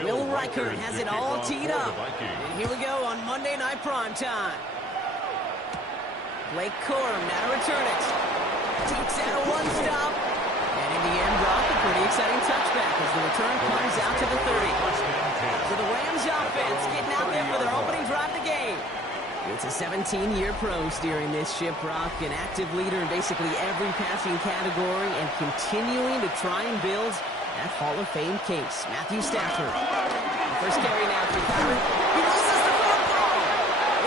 Will Reichert has it all teed up. And here we go on Monday Night Primetime. Blake Corum now to return it. Takes out a one-stop. And in the end, Brock, a pretty exciting touchback as the return comes out to the 30. So the Rams offense getting out there for their opening drive of the game. It's a 17-year pro steering this ship, Brock, an active leader in basically every passing category and continuing to try and build that Hall of Fame case. Matthew Stafford. The first carry now for Kyron. He loses the football.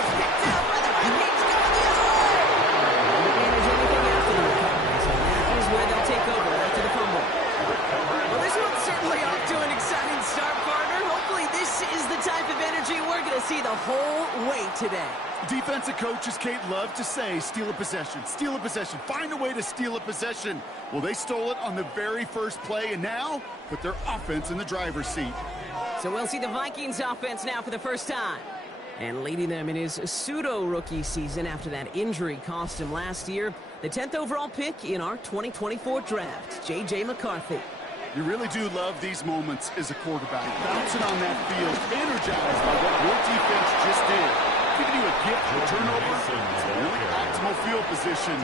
It's picked up by the Vikings going the other way. Don't manage anything after the recovery, so that is where they'll take over after the fumble. Well, this one's certainly off to an exciting start, partner. Hopefully this is the type of energy we're going to see the whole way today. Defensive coaches, Kate, love to say, steal a possession, find a way to steal a possession. Well, they stole it on the very first play, and now put their offense in the driver's seat. So we'll see the Vikings offense now for the first time. And leading them in his pseudo-rookie season after that injury cost him last year, the 10th overall pick in our 2024 draft, J.J. McCarthy. You really do love these moments as a quarterback, bouncing on that field, energized by what your defense just did. Giving you a gift for turnover, it's a really optimal field position.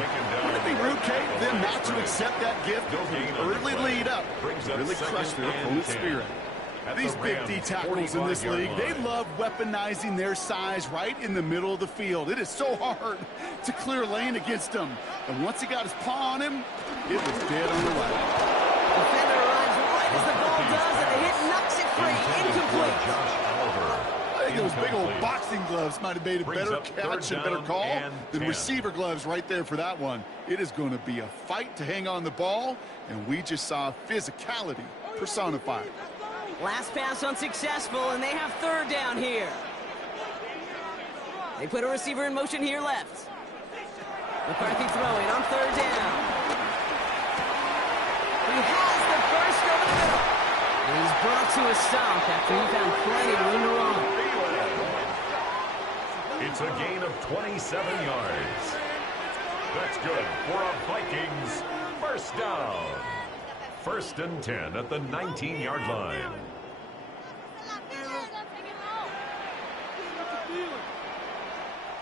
Wouldn't it be rude, Kate, for them not to accept that gift with an early lead up? Really crush their opponent's spirit. These big D tackles in this league, they love weaponizing their size right in the middle of the field. It is so hard to clear lane against them. And once he got his paw on him, it was dead on the way. Defender arrives right as the ball does, and the hit knocks it free. Incomplete. I think those big old boxing gloves might have made a better catch and a better call than receiver gloves right there for that one. It is going to be a fight to hang on the ball, and we just saw physicality personified. Last pass unsuccessful, and they have third down here. They put a receiver in motion here left. McCarthy throwing on third down. He has the first over the middle. And he's brought to a stop after he found plenty of room to run. It's a gain of 27 yards. That's good for a Vikings first down. First and 10 at the 19-yard line.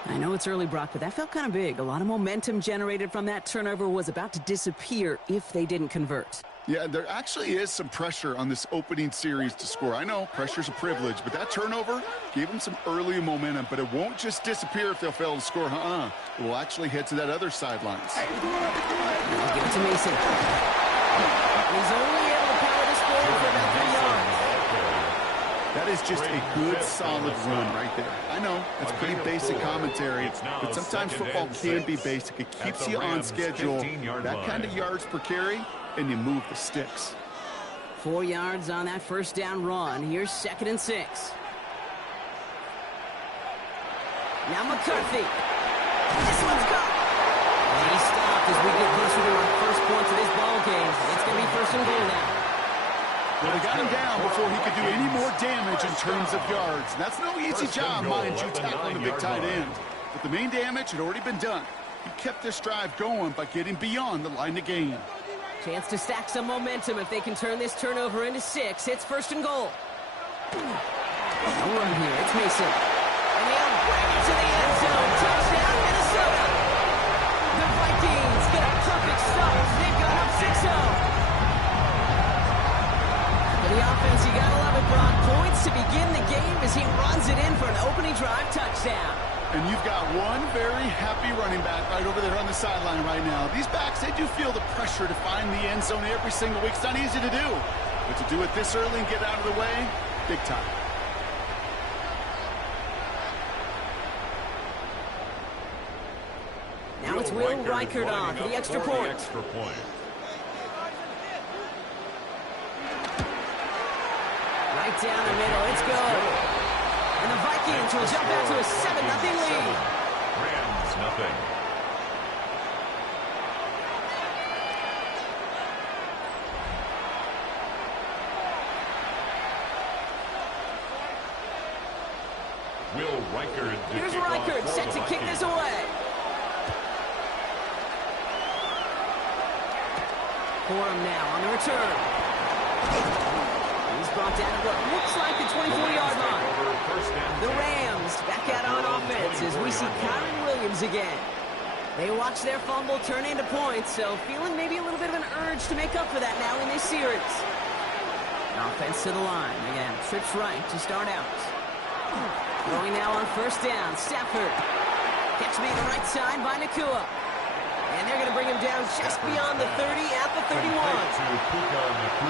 I know it's early, Brock, but that felt kind of big. A lot of momentum generated from that turnover was about to disappear if they didn't convert. Yeah, there actually is some pressure on this opening series to score. I know pressure's a privilege, but that turnover gave them some early momentum, but it won't just disappear if they'll fail to score. It will actually head to that other sidelines. Now give it to Mason. He's only able to power this forward for about 3 yards. That is just a good, solid run right there. I know, that's pretty basic commentary, but sometimes football can be basic. It keeps you on schedule, that kind of yards per carry, and you move the sticks. 4 yards on that first down run. Here's 2nd and 6. Now McCarthy. This one's caught. And he stopped as we get closer to our first points of this ball game. It's going to be 1st and goal now. Well, they got him down before he could do any more damage in terms of yards. And that's no easy job, mind you, tackling a big tight end. But the main damage had already been done. He kept this drive going by getting beyond the line of gain. Chance to stack some momentum if they can turn this turnover into 6. It's 1st and goal. No run here. It's Mason. And he'll bring it to the end zone. Touchdown, Minnesota. The Vikings get a perfect start. They've got up 6-0. For the offense, you gotta love it, Brock. Points to begin the game as he runs it in for an opening drive touchdown. And you've got one very happy running back right over there on the sideline right now. These backs, they do feel the pressure to find the end zone every single week. It's not easy to do. But to do it this early and get out of the way, big time. Now it's Will Reichert on for the extra point. Right down the middle. It's good. And the Vikings will jump out to a 7-0 lead. Rams nothing. Will Reichert. Here's Reichert set to kick this away. Corum now on the return. He's brought down at what looks like the 24-yard line. The Rams back out on offense as we see Kyron Williams again. They watch their fumble turn into points, so feeling maybe a little bit of an urge to make up for that now in this series. Offense to the line. Again, trips right to start out. Throwing now on first down. Stafford. Catch me the right side by Nakua. And they're going to bring him down just beyond the 30 at the 31.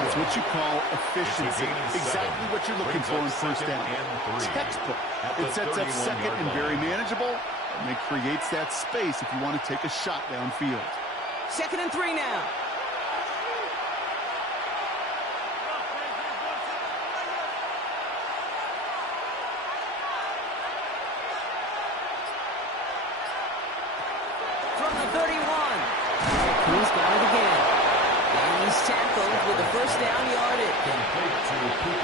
That's what you call efficiency. Exactly what you're looking for in first down. Textbook. It sets up second and very manageable, and it creates that space if you want to take a shot downfield. 2nd and 3 now. From the 31. He's got it again. And he's tackled with the first down yardage.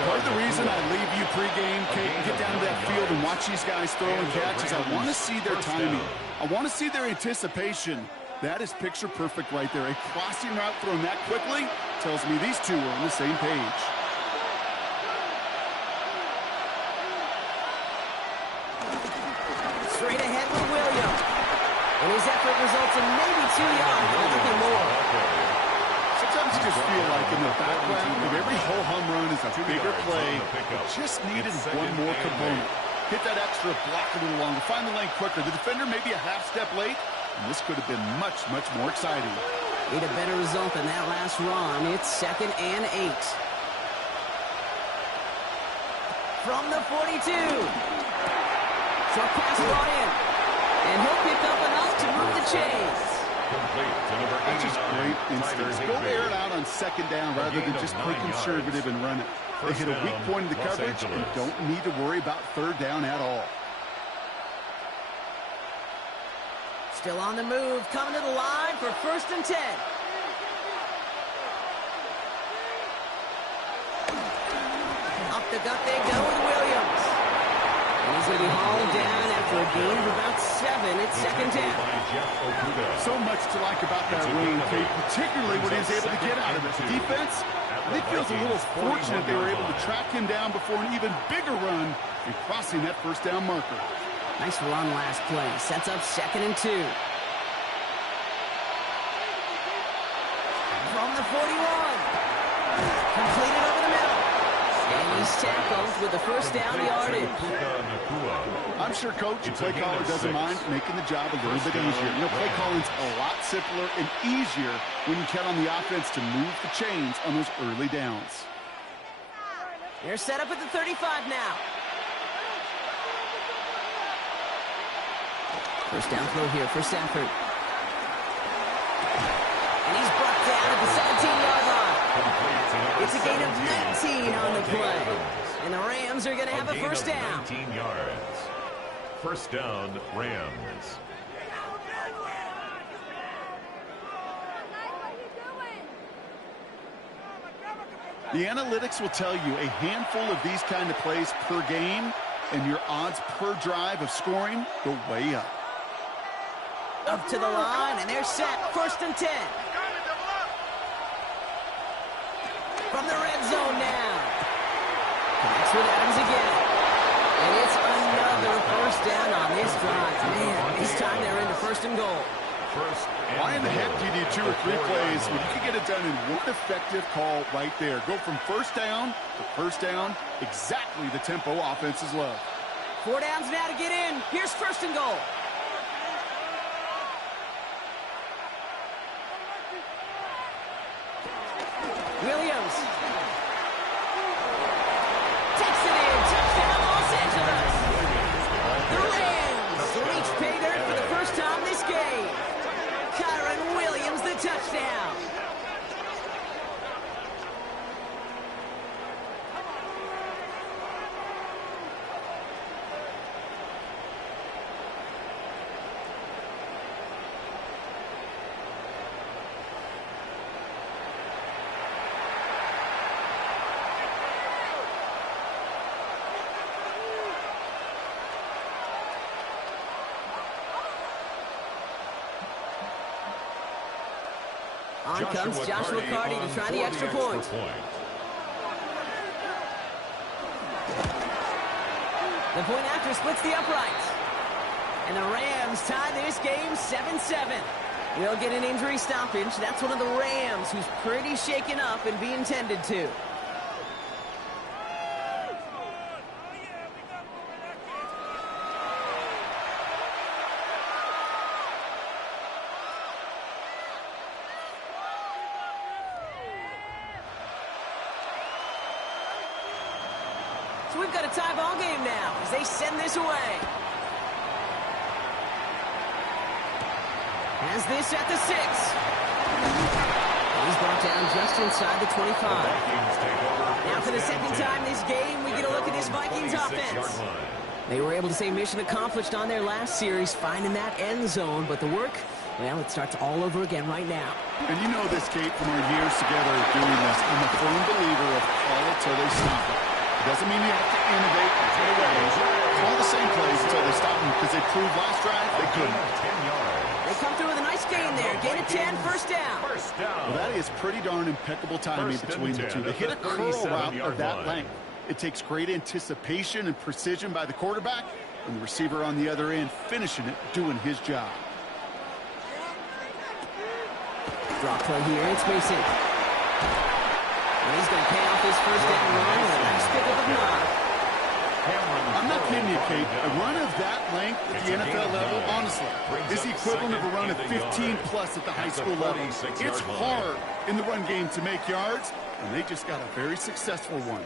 Part of the reason I leave you pregame, Kate, and get down to that field and watch these guys throw and catch is I want to see their timing. I want to see their anticipation. That is picture perfect right there. A crossing route thrown that quickly tells me these two are on the same page. Straight ahead with Williams. And his effort results in maybe 2 yards, but nothing more. Sometimes you just feel like in the background of every whole home run is a bigger play. It just needed one more component. Hit that extra block a little longer. Find the lane quicker. The defender maybe a half step late. And this could have been much, much more exciting. Need a better result than that last run. It's 2nd and 8. From the 42. Short pass brought in. And he'll pick up enough to move the chains. That's just great instincts. Go air it out on 2nd down rather than just play conservative and run it. They hit a weak point in the coverage and don't need to worry about 3rd down at all. Still on the move, coming to the line for 1st and 10. Up the gut they go with Williams. And he's going to be hauled down after a gain of about 7. It's 2nd down. So much to like about that run, Kate, particularly what he was able to get out of it. The defense, I think, feels a little fortunate they were able to track him down before an even bigger run and crossing that 1st down marker. Nice run last play. Sets up 2nd and 2. From the 41. Completed over the middle. And he's tackled with the 1st down yardage. I'm sure Coach and play caller doesn't mind making the job a little bit easier. You know, play calling's a lot simpler and easier when you count on the offense to move the chains on those early downs. They're set up at the 35 now. First down throw here for Stafford. And he's brought down at the 17-yard line. It's a gain of 19 on the play. And the Rams are going to have a 1st down. 19 yards. 1st down, Rams. The analytics will tell you a handful of these kind of plays per game, and your odds per drive of scoring go way up. Up to the line, and they're set. 1st and 10. From the red zone now. Connects with Adams again. And it's another 1st down on this drive. Man, this time they're into 1st and goal. Why in the heck do you need 2 or 3 plays when you can get it done in one effective call right there? Go from 1st down to 1st down, exactly the tempo offenses love. 4 downs now to get in. Here's 1st and goal. Williams. Takes it in. Touchdown, Los Angeles. The Rams reach pay dirt for the 1st time this game. Kyron Williams, the touchdown. On comes Joshua Carty to try the extra point. The point after splits the uprights. And the Rams tie this game 7-7. We'll get an injury stoppage. That's one of the Rams who's pretty shaken up and being tended to. So we've got a tie ball game now as they send this away. Has this at the 6. He's brought down just inside the 25. Now for the second time this game, we get a look at this Vikings offense. They were able to say mission accomplished on their last series, finding that end zone, but the work, well, it starts all over again right now. And you know this, Kate, from our years together doing this. I'm a firm believer of call it till they stop it. It doesn't mean you have to innovate and take away. Call the same plays until they stop them, because they proved last drive they couldn't. They come through with a nice gain there. Gain of 10, first down. Well, that is pretty darn impeccable timing between the two. They hit a curl route of that length. It takes great anticipation and precision by the quarterback, and the receiver on the other end finishing it, doing his job. Draw play here. It's Mason. And he's going to pay off his first down run with a nice pickup of 9. I'm not kidding you, Kate. A run of that length at the NFL level, honestly, is the equivalent of a run of 15-plus at the high school level. It's hard in the run game to make yards, and they just got a very successful one.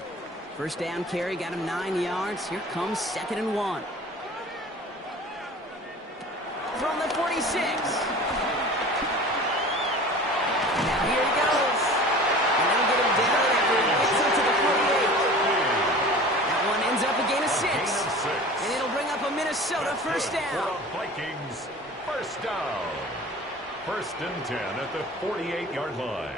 First down carry got him 9 yards. Here comes 2nd and 1. From the 46. Now here he goes. And they'll get him down after he gets into the 48. That one ends up a gain of 6. And it'll bring up a Minnesota first down. Vikings, first down. 1st and 10 at the 48-yard line.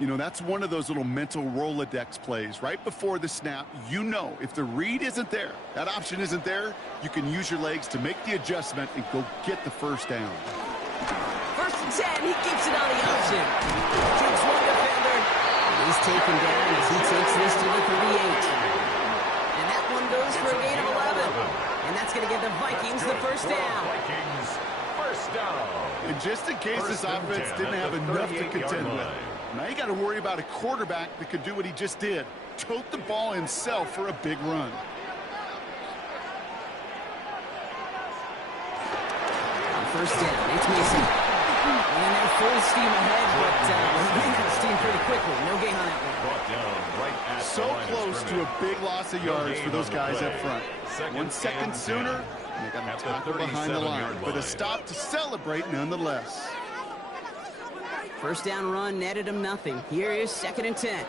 You know, that's one of those little mental Rolodex plays. Right before the snap, you know if the read isn't there, that option isn't there, you can use your legs to make the adjustment and go get the first down. 1st and 10, he keeps it on the option. Takes one defender. He's taken down as he takes this to the 38. And that one goes for a gain of 11. And that's going to give the Vikings the first down. Vikings, first down. And just in case this offense didn't have enough to contend with, now you got to worry about a quarterback that could do what he just did. Tote the ball himself for a big run. First down, it's Mason. And they're full steam ahead, but they ran out of steam pretty quickly. No gain on that one. So close to a big loss of yards for those guys up front. 1 second sooner, and they got a tackle behind the line. But a stop to celebrate nonetheless. First down run netted him nothing. Here is 2nd and 10.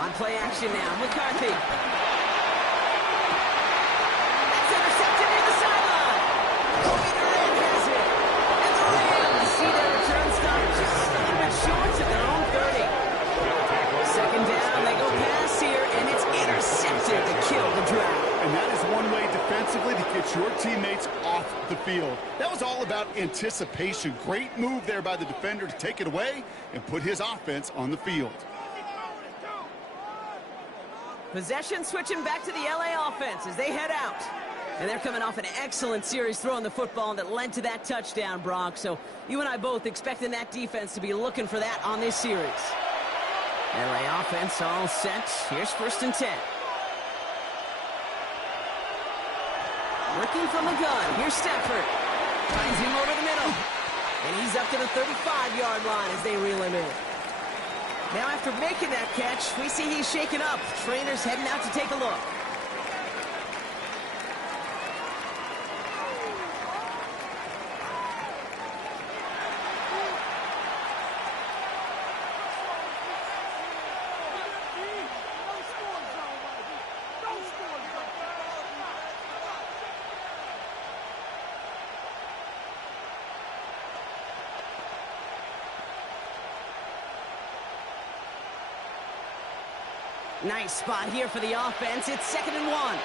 On play action now, McCarthy. That's intercepted near the sideline. Kobe Durant has it. And the Rams see their return stop just a little bit short of their own 30. 2nd down, they go pass here, and it's intercepted to kill the drive. And that is one way defensively to get your teammates off the field. That was all about anticipation. Great move there by the defender to take it away and put his offense on the field. Possession switching back to the LA offense as they head out. And they're coming off an excellent series throwing the football that led to that touchdown, Brock. So you and I both expecting that defense to be looking for that on this series. LA offense all set. Here's 1st and 10. Working from the gun. Here's Stafford. Finds him over the middle. And he's up to the 35-yard line as they reel him in. Now after making that catch, we see he's shaken up. Trainer's heading out to take a look. Nice spot here for the offense. It's 2nd and 1.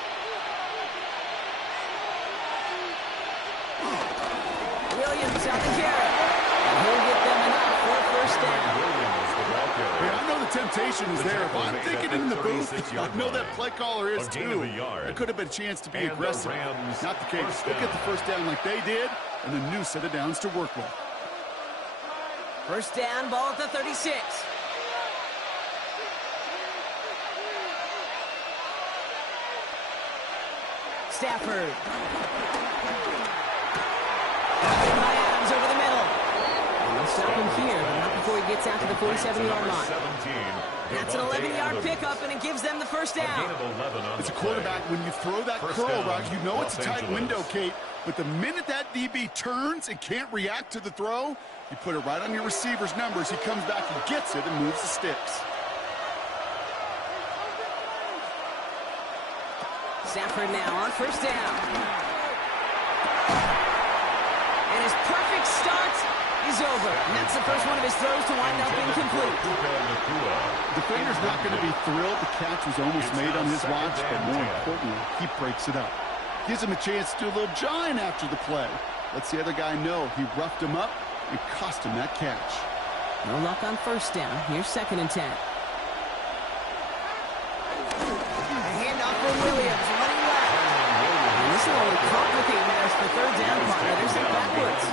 Williams out the carry. And he'll get them enough for a first down. Hey, I know the temptation is there. If I'm thinking in the booth, I know that play caller is too. It could have been a chance to be aggressive. Not the case. They'll get the first down like they did, and a new set of downs to work with. First down, ball at the 36. Stafford. By Adams over the middle. And they'll stop him here, but not before he gets out to the 47-yard line. That's an 11-yard pickup, and it gives them the first down. As a quarterback, when you throw that curl route, you know it's a tight window, Kate. But the minute that DB turns and can't react to the throw, you put it right on your receiver's numbers. He comes back and gets it and moves the sticks. Stafford now on first down. And his perfect start is over. And that's the first one of his throws to wind up incomplete. Defender's not going to be thrilled. The catch was almost made on his watch, but more importantly, he breaks it up. Gives him a chance to do a little jawing after the play. Lets the other guy know he roughed him up and cost him that catch. No luck on first down. Here's 2nd and 10. Williams running left. And this will only complicate matters for third down, partner. They're sent backwards.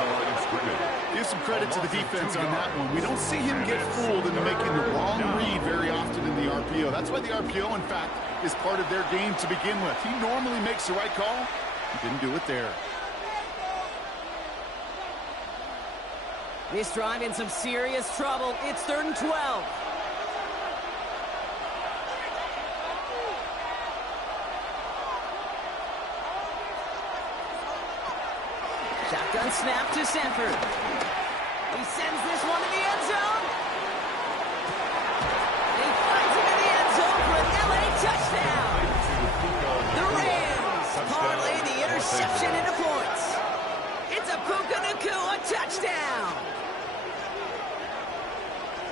Give some credit to the defense on that one. We don't see him get fooled into making the wrong read very often in the RPO. That's why the RPO, in fact, is part of their game to begin with. He normally makes the right call. He didn't do it there. This drive in some serious trouble. It's 3rd and 12. Shotgun snap to Sanford. He sends this one to the end zone. And he finds it in the end zone for an LA touchdown. The Rams parlay the interception into points. It's a Puka Nacua touchdown.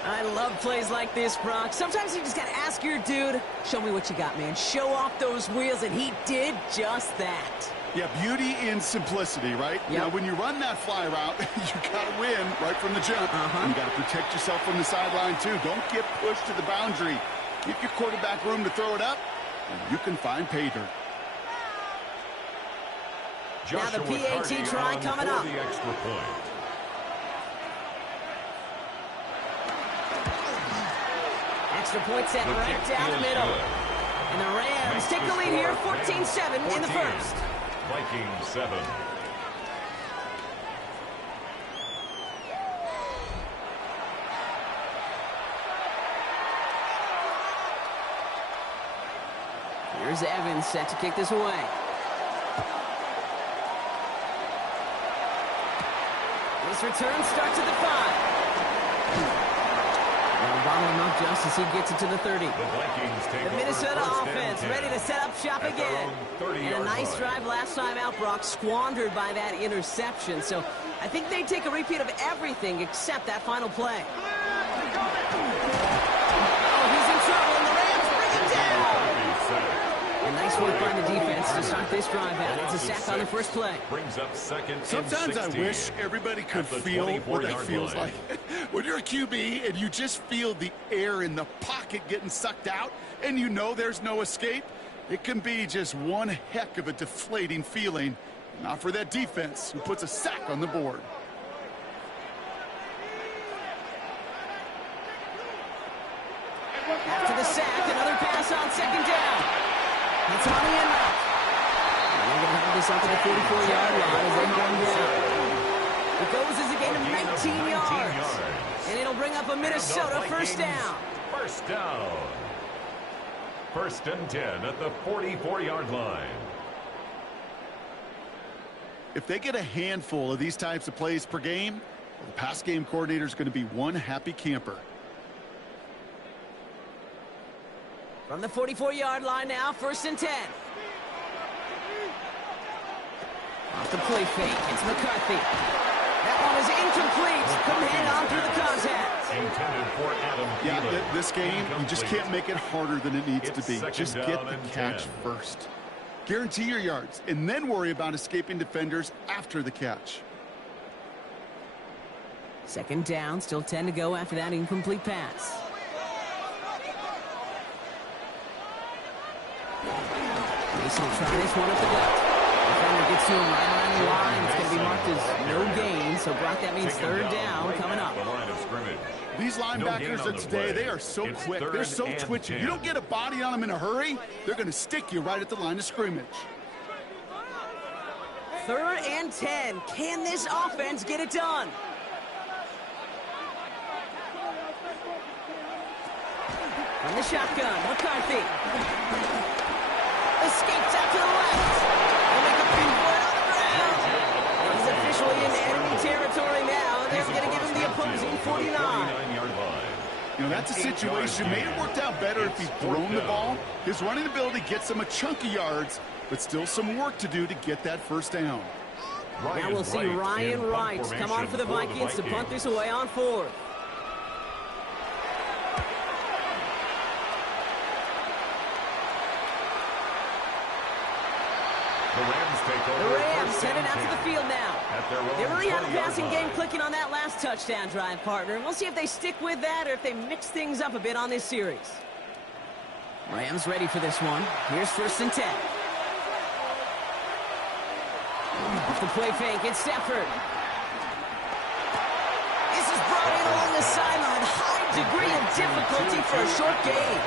I love plays like this, Brock. Sometimes you just got to ask your dude, show me what you got, man. Show off those wheels, and he did just that. Yeah, beauty in simplicity, right? Yep. Now, when you run that fly route, you got to win right from the jump. And you got to protect yourself from the sideline, too. Don't get pushed to the boundary. Give your quarterback room to throw it up, and you can find pay dirt. Now the PAT try coming up. The extra point. Extra point set right down the middle. And the Rams take the lead here, 14-7 in the first. Vikings 7. Here's Evans set to kick this away. This return starts at the 5. They'll bottle him up just as he gets it to the 30. The Minnesota offense ready to set up shop again. And a nice drive last time out, Brock, squandered by that interception. So I think they take a repeat of everything except that final play. Oh, he's in trouble, and the Rams bring him down. And nice work by the defense to start this drive out. It's a sack on the first play. Brings up 2nd and 16. Sometimes I wish everybody could feel what that feels like. When you're a QB and you just feel the air in the pocket getting sucked out and you know there's no escape, it can be just one heck of a deflating feeling. Not for that defense who puts a sack on the board. After the sack, another pass on 2nd down. It's on the end route. They're going to have this up at the 44-yard line as they hold him down. It goes as a gain of 19 yards. And it'll bring up a Minnesota first down. First down. 1st and 10 at the 44-yard line. If they get a handful of these types of plays per game, the pass game coordinator is going to be one happy camper. From the 44-yard line now, 1st and 10. Off the play fake, it's McCarthy. That one is incomplete. Couldn't hang on through the contact. Intended for Adam Thielen. Yeah, this game, you just can't make it harder than it needs to be. Just get the catch first. Guarantee your yards, and then worry about escaping defenders after the catch. 2nd down, still 10 to go after that incomplete pass. Mason will try this one at the gut. Defender gets to him right around the line. It's going to be marked as no gain. So, Brock, that means third down coming up. These linebackers of today, they are so quick. They're so twitchy. You don't get a body on them in a hurry, they're going to stick you right at the line of scrimmage. 3rd and 10. Can this offense get it done? From the shotgun, McCarthy. Escapes out to the left. He'll make a few for it on the ground. He's officially in enemy territory now. They're going to give him the opposing 49. You know, that's a situation. May have worked out better if he'd thrown the ball. His running ability gets him a chunk of yards, but still some work to do to get that first down. Now we'll see Ryan Wright come on for the Vikings to punt this away on 4th. The Rams headed out to the field now. They really had a passing game clicking on that last touchdown drive, partner. We'll see if they stick with that or if they mix things up a bit on this series. Rams ready for this one. Here's 1st and 10. Off the play fake, it's Stafford. This is brought in along the sideline. High degree of difficulty for a short gain.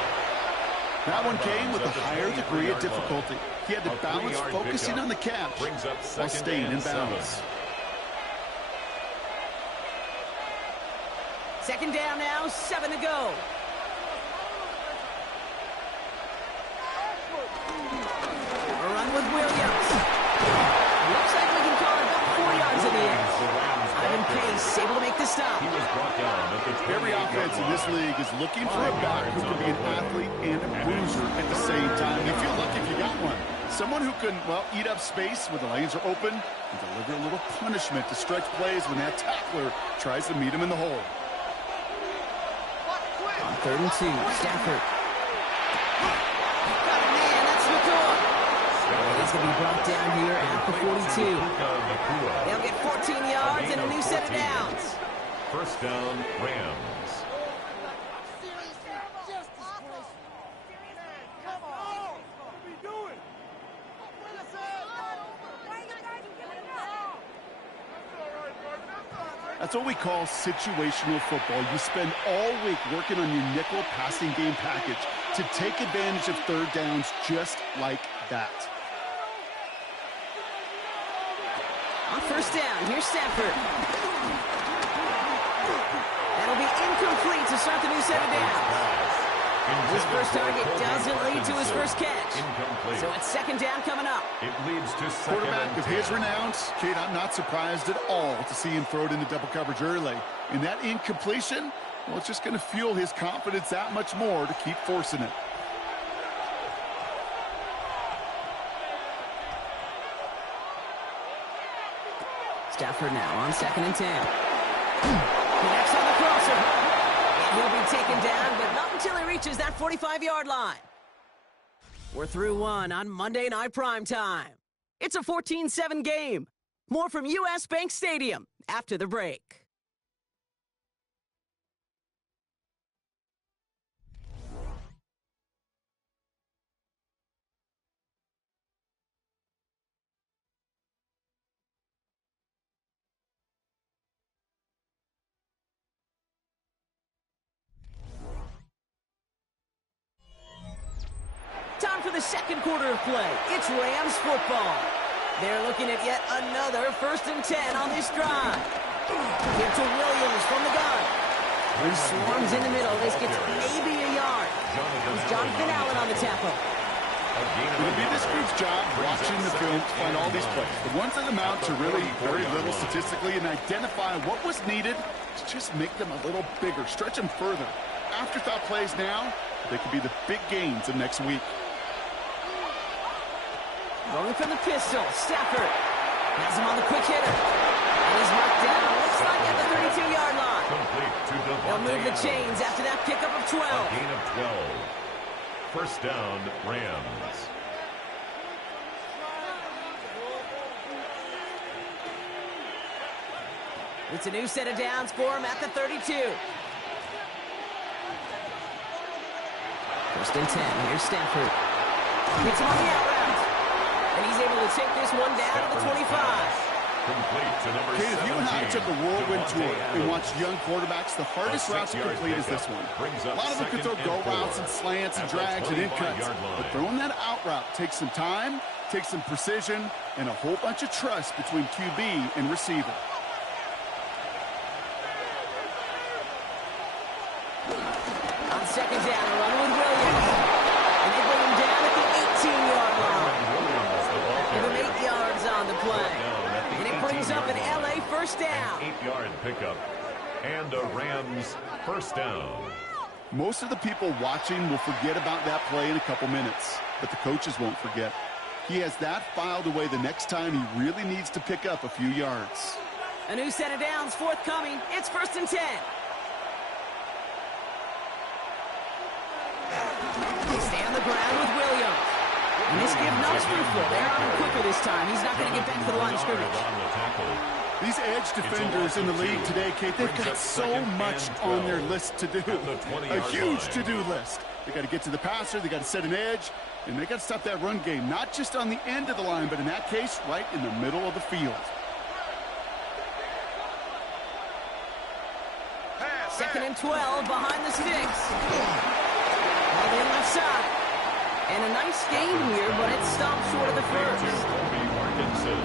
That one came with a higher degree of difficulty. He had to balance focusing on the catch while staying in bounds. 2nd down now, 7 to go. A run with Williams. Looks like we can call it about 4 yards in the end. Ivan Pace able to make the stop. Every offense in this league is looking for a back who can be an athlete and a bruiser at the same time. You feel lucky if you got one. Someone who can, well, eat up space when the lanes are open and deliver a little punishment to stretch plays when that tackler tries to meet him in the hole. On 3rd and 2, Stafford. Got a man, that's McCoy. He's going to be brought down here at the 42. They'll get 14 yards and a new set of downs. 1st down, Rams. That's what we call situational football. You spend all week working on your nickel passing game package to take advantage of 3rd downs just like that. On 1st down, here's Stafford. That'll be incomplete to start the new set of downs. His first target doesn't lead to his first catch. So it's 2nd down coming up. It leads to 2nd Quarterback of his renown, Kate, I'm not surprised at all to see him throw it into double coverage early. And that incompletion, well, it's just going to fuel his confidence that much more to keep forcing it. Stafford now on 2nd and 10. Connects on the crosser. He'll be taken down, but not until he reaches that 45-yard line. We're through one on Monday Night Primetime. It's a 14-7 game. More from U.S. Bank Stadium after the break. Time for the 2nd quarter of play. It's Rams football. They're looking at yet another 1st and 10 on this drive. Give to Williams from the gun. He swarms in the middle. This gets maybe a yard. It's Jonathan Allen on the tackle. It'll be this group's job watching the film to find all these plays. The ones that amount to really very little statistically and identify what was needed to just make them a little bigger, stretch them further. Afterthought plays now, they could be the big gains of next week. Rolling from the pistol, Stafford has him on the quick hitter. And he's marked down, looks like at the 32-yard line. They'll move the chains after that pickup of 12. A gain of 12. 1st down, Rams. It's a new set of downs for him at the 32. 1st and 10, here's Stafford. Hits him on the out route. And he's able to take this one down to the 25. Okay, if you and I took a whirlwind tour and watched young quarterbacks, the hardest route to complete is this one. A lot of them can throw go routes and slants and drags and in cuts, but throwing that out route takes some time, takes some precision, and a whole bunch of trust between QB and receiver. On second down, a run with Williams. And they bring him down at the 18-yard line. Give him 8 yards on the play. And it brings up an LA first down. An 8-yard pickup. And a Rams first down. Most of the people watching will forget about that play in a couple minutes, but the coaches won't forget. He has that filed away the next time he really needs to pick up a few yards. A new set of downs forthcoming. It's 1st and 10. Stay on the ground with Williams. And this give no truthful. They're on him quicker this time. He's not going to get back to the line of scrimmage. These edge defenders in the league today, Kate, they've got so much on their list to do. A huge to-do list. They got to get to the passer, they got to set an edge, and they got to stop that run game, not just on the end of the line, but in that case, right in the middle of the field. 2nd and 12 behind the sticks. Held in left side. And a nice game here, but it stopped short of the first.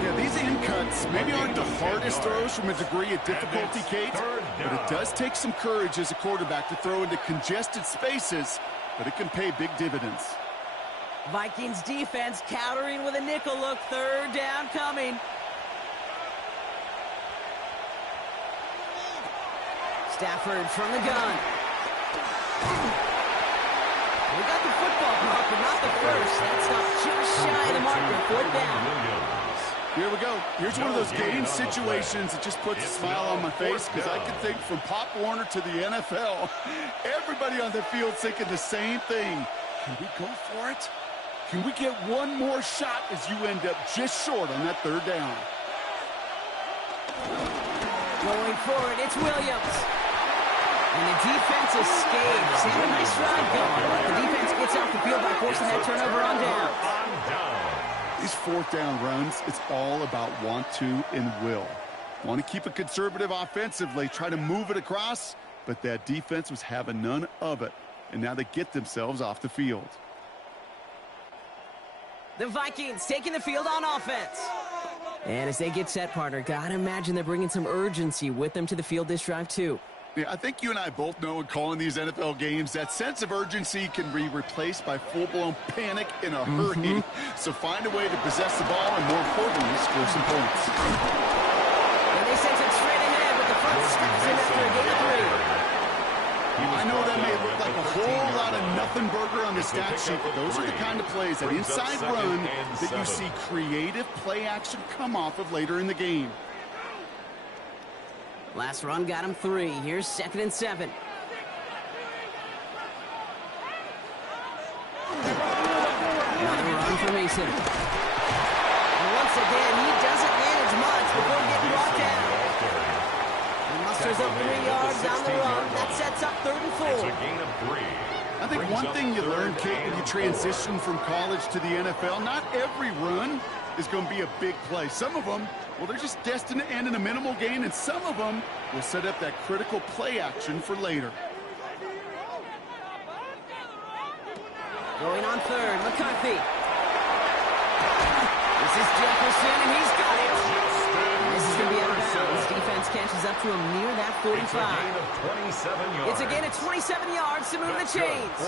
Yeah, these in cuts maybe aren't the hardest throws from a degree of difficulty, Kate, but it does take some courage as a quarterback to throw into congested spaces, but it can pay big dividends. Vikings defense countering with a nickel look. 3rd down coming. Stafford from the gun. We got the football mark, but not the first. That's not just shy of the marker. 4th down. Here we go. Here's one of those game situations that just puts a smile on my face because I can think from Pop Warner to the NFL. Everybody on the field thinking the same thing. Can we go for it? Can we get one more shot as you end up just short on that 3rd down? Going forward, it's Williams. And the defense escapes. They have a nice drive going. The defense gets off the field by forcing that turnover on down. These 4th down runs, it's all about want to and will. Want to keep it conservative offensively, try to move it across, but that defense was having none of it. And now they get themselves off the field. The Vikings taking the field on offense. And as they get set, partner, gotta imagine they're bringing some urgency with them to the field this drive, too. Yeah, I think you and I both know in calling these NFL games that sense of urgency can be replaced by full-blown panic in a hurry. So find a way to possess the ball and, more importantly, score some points. And they sent it straight ahead with the front steps in after a gain of 3. I know that may look like a whole lot of nothing burger on the stat sheet, but those are the kind of plays, that inside run, that you see creative play action come off of later in the game. Last run got him 3. Here's 2nd and 7. Another run for Mason. And once again, he doesn't manage much before getting brought down. He musters up 3 yards on the run. That sets up 3rd and 4. It's a gain of 3. I think one thing you learn, Kate, when you transition from college to the NFL, not every run is going to be a big play. Some of them, well, they're just destined to end in a minimal gain, and some of them will set up that critical play action for later. Going on 3rd, McCarthy. This is Jefferson, and he's got it. And this is going to be out of bounds. Defense catches up to him near that 45. It's a gain of 27 yards to move the chains.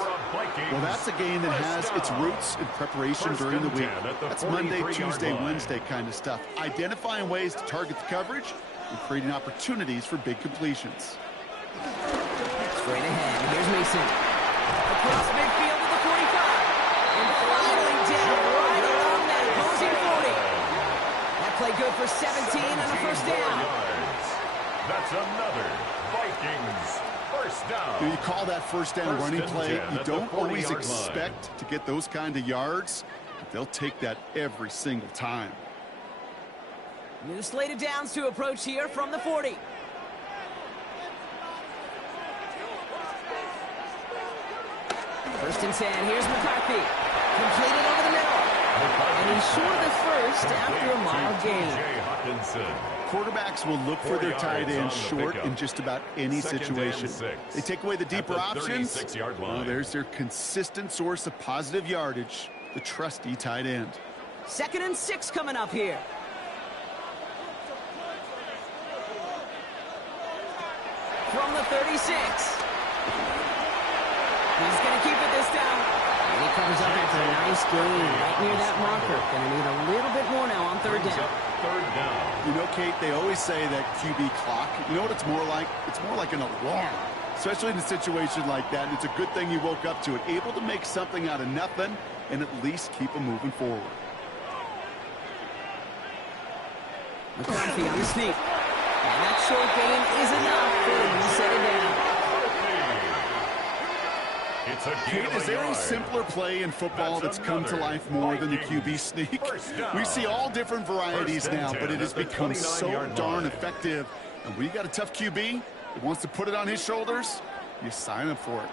Well, that's a game that has its roots in preparation during the week. That's Monday, Tuesday, Wednesday kind of stuff. Identifying ways to target the coverage and creating opportunities for big completions. Straight ahead, here's Mason. Across midfield to the 45. And finally down right along that opposing 40. That play good for 17 and a first down. That's another Vikings first down. You call that first down running play. You don't always expect to get those kind of yards, but they'll take that every single time. New slate of downs to approach here from the 40. First and 10. Here's McCarthy. Completed over the just after a mile gain. Quarterbacks will look for their tight end short in just about any situation. They take away the deeper options. Well, there's their consistent source of positive yardage, the trusty tight end. 2nd and 6 coming up here. From the 36. He's going to keep it this time. And he comes up after a nice gain right near that marker. Going to need a little bit more now on 3rd down. You know, Kate, they always say that QB clock, you know what it's more like? It's more like an alarm, especially in a situation like that. And it's a good thing you woke up to it, able to make something out of nothing and at least keep them moving forward. McCarthy on the sneak. And that short gain is enough for him to set it down. Kate, is there a simpler play in football that's come to life more than the QB sneak? We see all different varieties now, but it has become so darn effective. And when you got a tough QB that wants to put it on his shoulders, you sign up for it.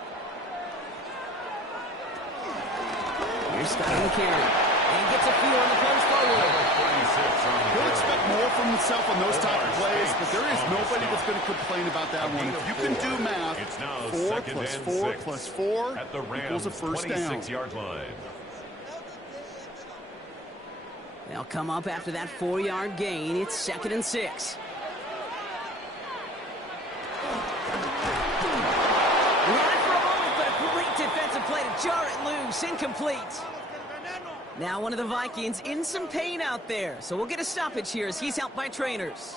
Here's Scott on the carry. And gets a feel on the plunge forward. He'll expect more from himself on those type of plays, but there is nobody that's going to complain about that one. If you can do math, 4 plus 4 plus 4 equals a first down. They'll come up after that 4-yard gain. It's 2nd and 6. Ran it for a moment, but a great defensive play to jar it loose. Incomplete. Now one of the Vikings in some pain out there. So we'll get a stoppage here as he's helped by trainers.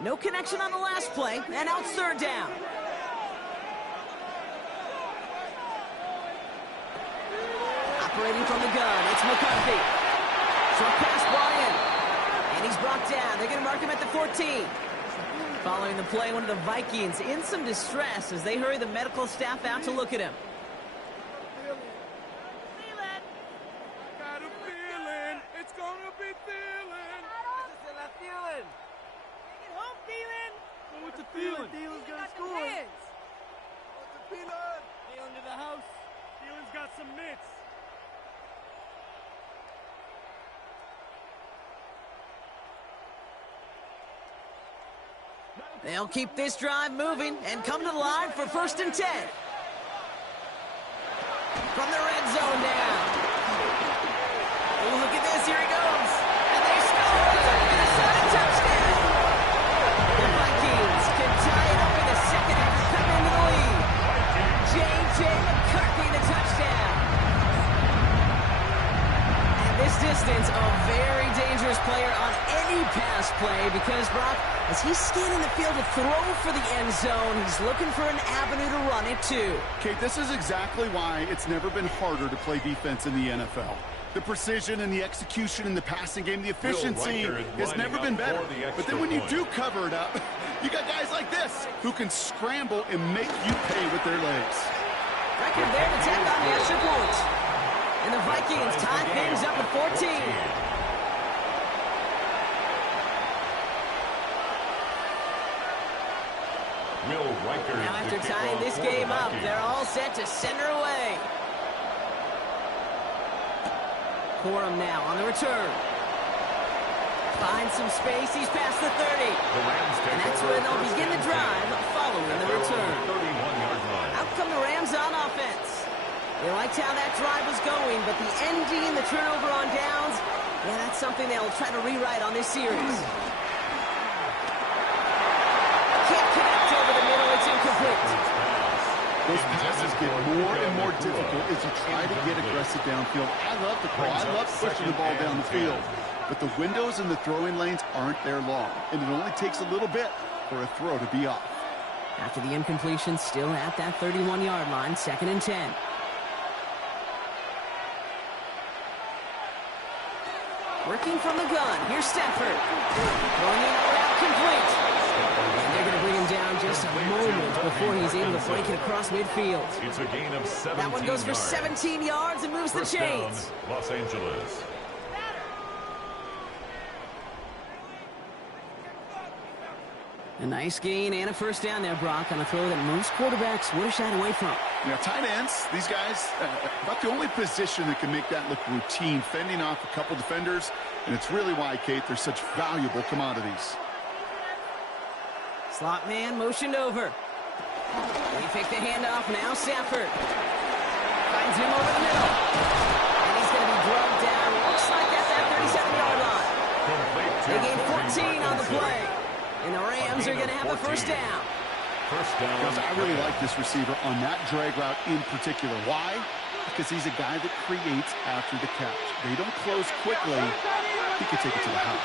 No connection on the last play, and now it's 3rd down. Operating from the gun, it's McCarthy. Short pass, Bryant. And he's brought down. They're going to mark him at the 14. Following the play, one of the Vikings in some distress as they hurry the medical staff out to look at him. Thielen's gonna score. What's the Thielen? Thielen to the house. Thielen's got some mitts. They'll keep this drive moving and come to the line for 1st and 10. From the red zone down. Oh, look at this. Here he goes. And they score. Minnesota touchdown. The Vikings can tie it up in the 2nd after coming into the lead. J.J. McCarthy, the touchdown. And this distance, a very dangerous player on any pass play because, Brock, as he's scanning the field to throw for the end zone, he's looking for an avenue to run it too. Kate, this is exactly why it's never been harder to play defense in the NFL. The precision and the execution in the passing game, the efficiency has never been better. But then when you do cover it up, you got guys like this who can scramble and make you pay with their legs. Record there to tack on the extra point. And the Vikings tie things up at 14. Now after tying this game up, they're all set to center away. Corum now on the return. Finds some space. He's past the 30. And that's where they'll begin the drive following the return. Out come the Rams on offense. They liked how that drive was going, but the ending and the turnover on downs, yeah, that's something they'll try to rewrite on this series. Can't connect over the middle. It's incomplete. Those passes get more and more difficult as you try to get aggressive downfield. I love the call. I love pushing the ball down the field. But the windows in the throwing lanes aren't there long, and it only takes a little bit for a throw to be off. After the incompletion, still at that 31-yard line, 2nd and 10. Working from the gun. Here's Stafford. Throwing it out complete. And they're going to bring him down across midfield. It's a gain of 17 That one goes for yards. 17 yards and moves First the down, chains. Los Angeles. A nice gain and a first down there, Brock, on a throw that most quarterbacks would have shied away from. Yeah, tight ends, these guys, about the only position that can make that look routine, fending off a couple defenders, and it's really why, Kate, they're such valuable commodities. Slot man motioned over. They pick the handoff now. Stafford finds him over the middle, and he's going to be drugged down. Looks like at that 37-yard line. They gain 14 on the play, and the Rams are going to have a first down. First down. Because I really like this receiver on that drag route in particular. Why? Because he's a guy that creates after the catch. They don't close quickly. He could take it to the house.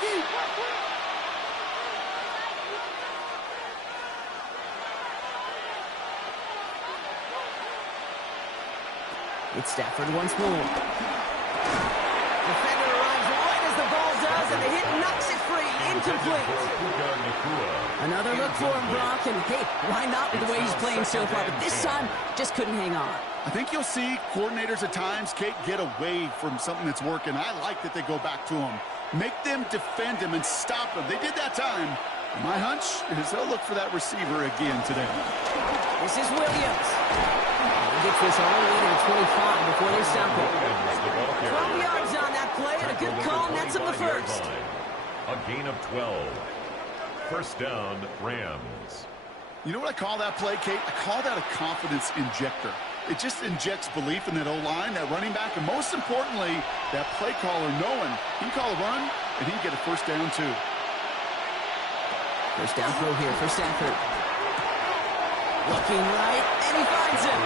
It's Stafford once more. Defender arrives right as the ball does, and the hit knocks it free. Incomplete. Another look for him, Brock, and hey, why not with the way he's playing so far? But this time, just couldn't hang on. I think you'll see coordinators at times, Kate, get away from something that's working. I like that they go back to him. Make them defend him and stop him. They did that time. My hunch is they'll look for that receiver again today. This is Williams. He gets this all the way to the 25 before they stop it. 12 yards on that play, and a good call nets him the first. A gain of 12. First down, Rams. You know what I call that play, Kate? I call that a confidence injector. It just injects belief in that O-line, that running back, and most importantly, that play caller knowing he can call a run and he can get a first down too. First down throw here for Stafford. Looking right, and he finds him.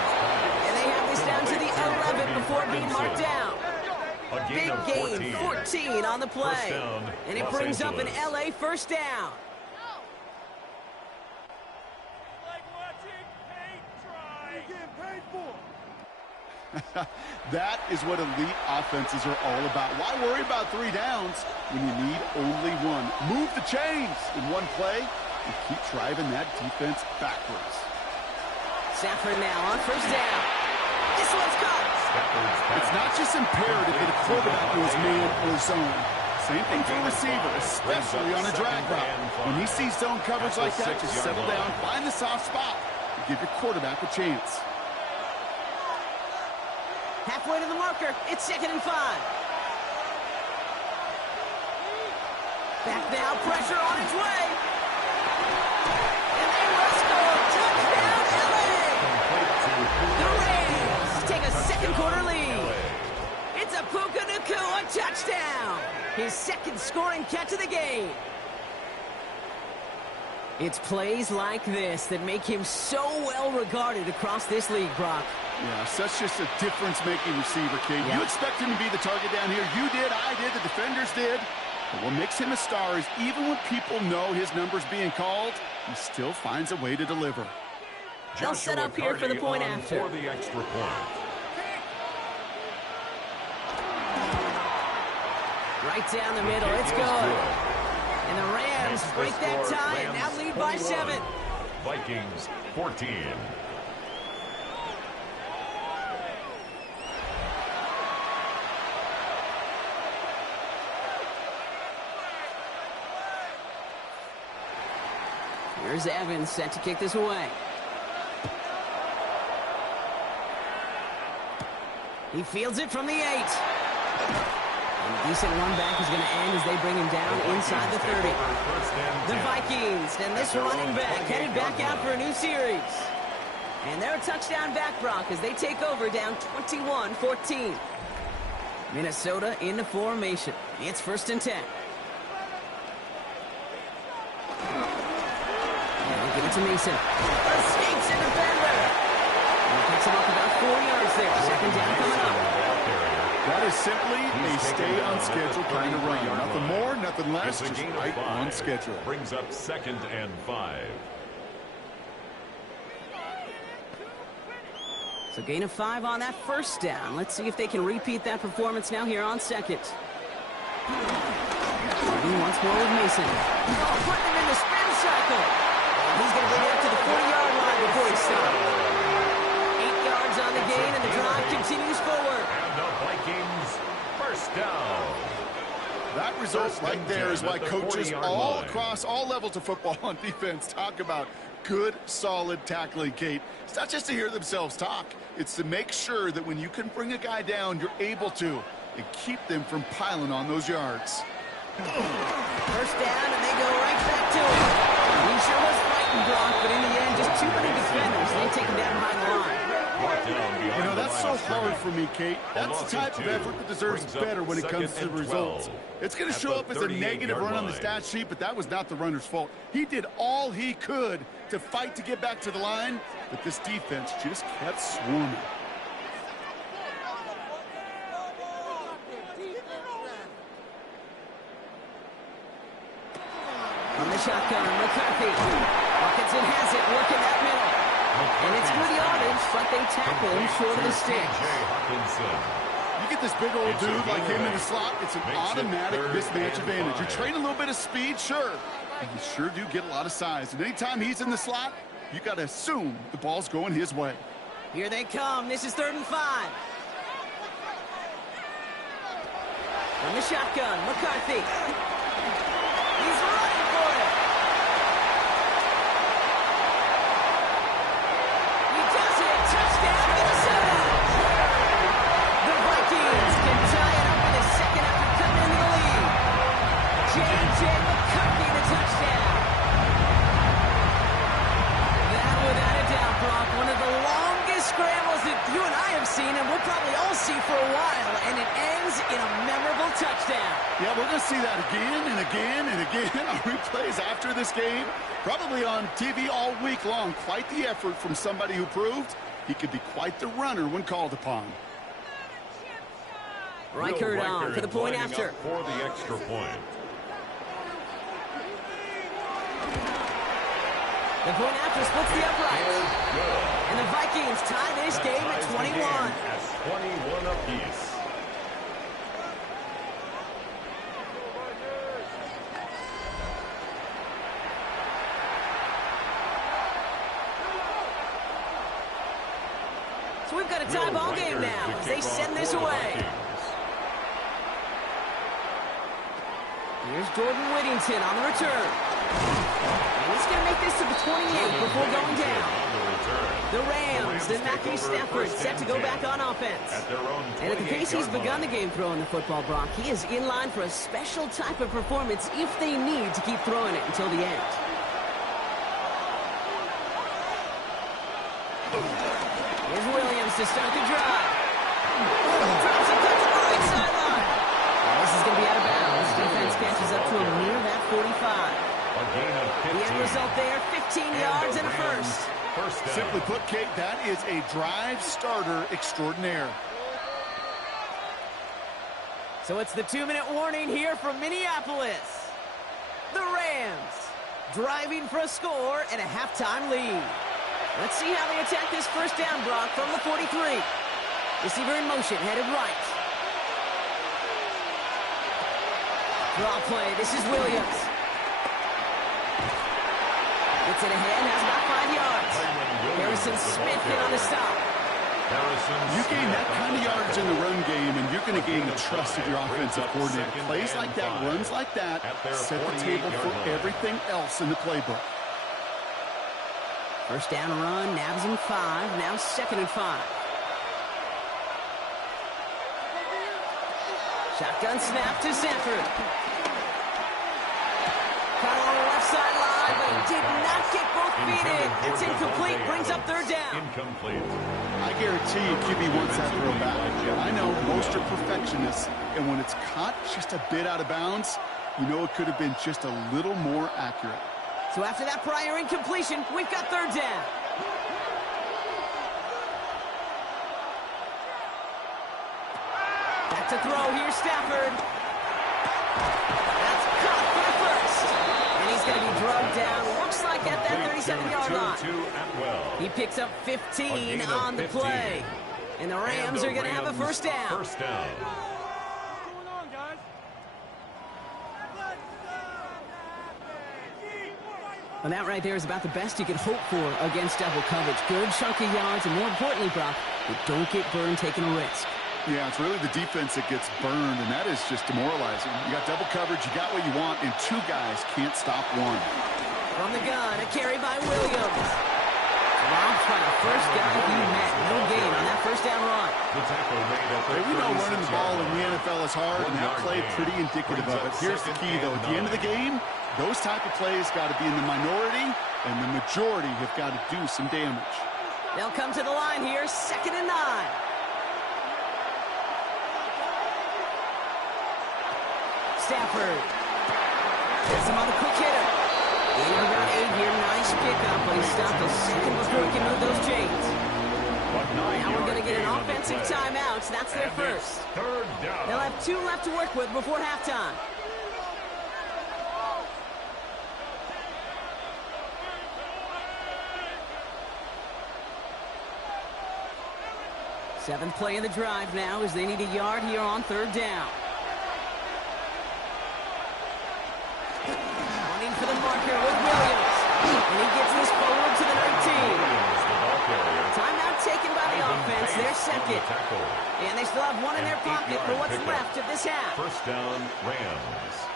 And they have this down to the 11 before being marked down. Big gain, 14 on the play. And it brings up an LA first down. That is what elite offenses are all about. Why worry about 3 downs when you need only one? Move the chains in one play and keep driving that defense backwards. Stafford now on first down. This one's caught. It's not just imperative that a quarterback goes man or zone. Same thing for a receiver, especially on a drag route. When he sees zone coverage like that, just settle down, find the soft spot, and give your quarterback a chance. Halfway to the marker. It's 2nd and 5. Back now, pressure on its way. And they will score. Touchdown, LA! The Rams take a second-quarter lead. It's a Puka Nacua touchdown. His second scoring catch of the game. It's plays like this that make him so well regarded across this league, Brock. Yeah, such just a difference-making receiver, Kate. Yeah. You expect him to be the target down here. You did, I did, the defenders did. But what makes him a star is even when people know his number's being called, he still finds a way to deliver. They'll set up here for the point after. For the extra point. Right down the middle. It's good. And the Rams break that tie and now lead by 7. Vikings 14. Here's Evans set to kick this away. He fields it from the 8. And a decent run back is going to end as they bring him down inside the 30. The Vikings and this running back headed back out for a new series. And they're a touchdown back, Brock, as they take over down 21-14. Minnesota in the formation. It's 1st and 10. Give it to Mason. Escapes a defender. And picks him up about 4 yards there. 2nd down coming up. That is simply a stay-on-schedule kind of run. Nothing more, nothing less, just right on schedule. Brings up 2nd and 5. So gain of 5 on that first down. Let's see if they can repeat that performance now here on 2nd. Once more with Mason. Oh, putting him in the spin cycle. He's going to bring it up to the 40-yard line before he stops. gain, and the drive continues forward. And the Vikings first down. That result right there is why coaches all across all levels of football on defense talk about good, solid tackling, Kate. It's not just to hear themselves talk. It's to make sure that when you can bring a guy down, you're able to, and keep them from piling on those yards. First down, and they go right back to it. He sure was fighting, Brock, but in the end, just too many defenders. They take him down behind the line. You know, that's so hard for me, Kate. That's the type of effort that deserves better when it comes to the results. It's going to show up as a negative run on the stat sheet, but that was not the runner's fault. He did all he could to fight to get back to the line, but this defense just kept swarming. On the shotgun, McCarthy. Hawkinson has it, working that middle. And it's good yardage, but they tackle him short of the sticks. You get this big old dude like him in the slot, it's an automatic mismatch advantage. You're trading a little bit of speed, sure, and you sure do get a lot of size. And anytime he's in the slot, you got to assume the ball's going his way. Here they come. This is 3rd and 5. On the shotgun, McCarthy. He's running for it. He does it. Touchdown, Minnesota. The Vikings can tie it up in a second after coming into the lead. J.J. McCarthy, the touchdown. That, without a doubt, Brock, one of the longest scrambles that you and I have seen, and we'll probably all see for a while, and it ends in a memorable touchdown. Yeah, we're going to see that again and again and again on replays after this game. Probably on TV all week long. Quite the effort from somebody who proved he could be quite the runner when called upon. Reichert on for the point after. For the extra point. The point after splits the uprights. And the Vikings tie this game at 21. At 21 apiece. So we've got a tie ball game now as they send this away. Here's Jordan Whittington on the return. And he's going to make this to the 28 before going down. The Rams and Matthew Stafford set to go back on offense. And at the pace he's begun the game throwing the football, Brock, he is in line for a special type of performance if they need to keep throwing it until the end. Here's Williams to start the drive. Drops it, cuts to the right sideline. This is going to be out of bounds. Defense catches up to him near that 45. The end result there, 15 yards and a first. Simply put, Kate, that is a drive starter extraordinaire. So it's the 2-minute warning here from Minneapolis. The Rams driving for a score and a halftime lead. Let's see how they attack this first down, Brock, from the 43. Receiver in motion, headed right. Draw play, this is Williams. Gets it ahead, has about 5 yards. Harrison Smith in on the stop. You gain that kind of yards in the run game, and you're going to gain the trust of your offensive coordinator. Plays like that, runs like that, set the table for everything else in the playbook. First down run, nabs him 5, now 2nd and 5. Shotgun snap to Sanford. Caught on the left sideline, but he did not get both feet in. It's incomplete, brings up 3rd down. Incomplete. I guarantee you QB wants that throw back. I know most are perfectionists, and when it's caught just a bit out of bounds, you know it could have been just a little more accurate. So after that prior incompletion, we've got 3rd down. Back to throw, here's Stafford. That's caught for the first. And he's going to be drugged down, looks like at that 37-yard line. He picks up 15 on the play. And the Rams are going to have a first down. First down. And that right there is about the best you could hope for against double coverage. Good chunky yards, and more importantly, Brock, but don't get burned taking a risk. Yeah, it's really the defense that gets burned, and that is just demoralizing. You got double coverage, you got what you want, and two guys can't stop one. From the gun, a carry by Williams. Robbed by the first guy he met. No gain on that first down run. The tackle made at the Hey, we know running the ball in the NFL is hard, and that play pretty indicative of it. Here's the key, though. At the end of the game, those type of plays got to be in the minority, and the majority have got to do some damage. They'll come to the line here, 2nd and 9. Stafford. Gets him on the quick hitter. Gain of about 8 here. Nice pickup, but he stopped a second before he can move those chains. Now we're going to get an offensive timeout. So that's their first. Third down. They'll have 2 left to work with before halftime. Seventh play of the drive now as they need a yard here on 3rd down. Running for the marker with Williams. And he gets this forward to the 19. Timeout taken by the offense. They're second. And they still have 1 in their pocket for what's left of this half. First down, Rams.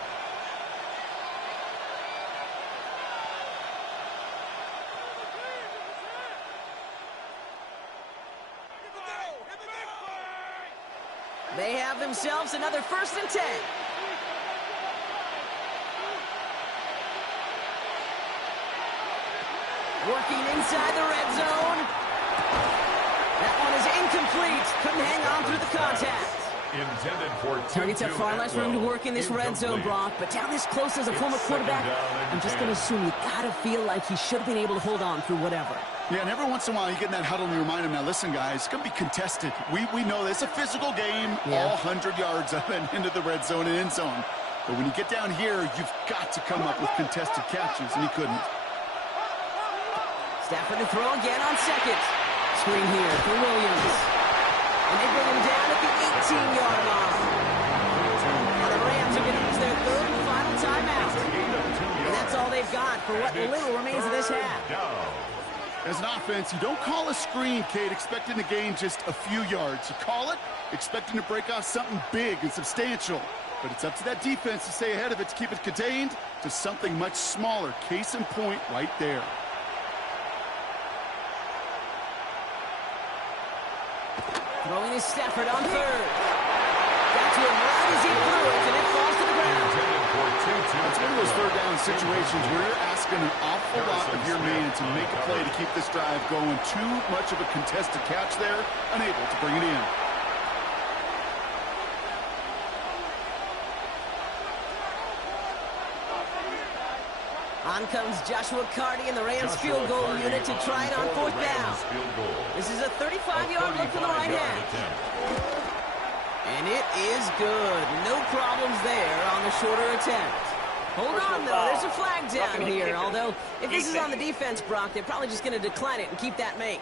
They have themselves another 1st and 10. Working inside the red zone. That one is incomplete. Couldn't hang on through the contact. Intended for Targets have far less room to work in this red zone, Brock. But down this close as a former quarterback, I'm just going to assume you got to feel like he should have been able to hold on through whatever. Yeah, and every once in a while you get in that huddle and you remind him, now listen, guys, it's going to be contested. We know this. It's a physical game, all 100 yards up and into the red zone and end zone. But when you get down here, you've got to come up with contested catches, and he couldn't. Stafford to throw again on 2nd. Screen here for Williams. And they bring him down at the 18-yard line. Now the Rams are going to use their 3rd and final timeout. And that's all they've got for what little remains of this half. As an offense, you don't call a screen, Kate, expecting to gain just a few yards. You call it expecting to break off something big and substantial. But it's up to that defense to stay ahead of it, to keep it contained to something much smaller. Case in point right there. Throwing is Stafford on 3rd. Got to him right as he threw it, and it falls to the ground. It's one of those 3rd down situations where you're asking an awful lot of your man to make a play to keep this drive going. Too much of a contested catch there, unable to bring it in. On comes Joshua Carty and the Rams field goal unit to try it on 4th down. This is a 35-yard look from the right hand. And it is good. No problems there on the shorter attempt. Hold on, though. There's a flag down here. Although, if this is on the defense, Brock, they're probably just going to decline it and keep that make.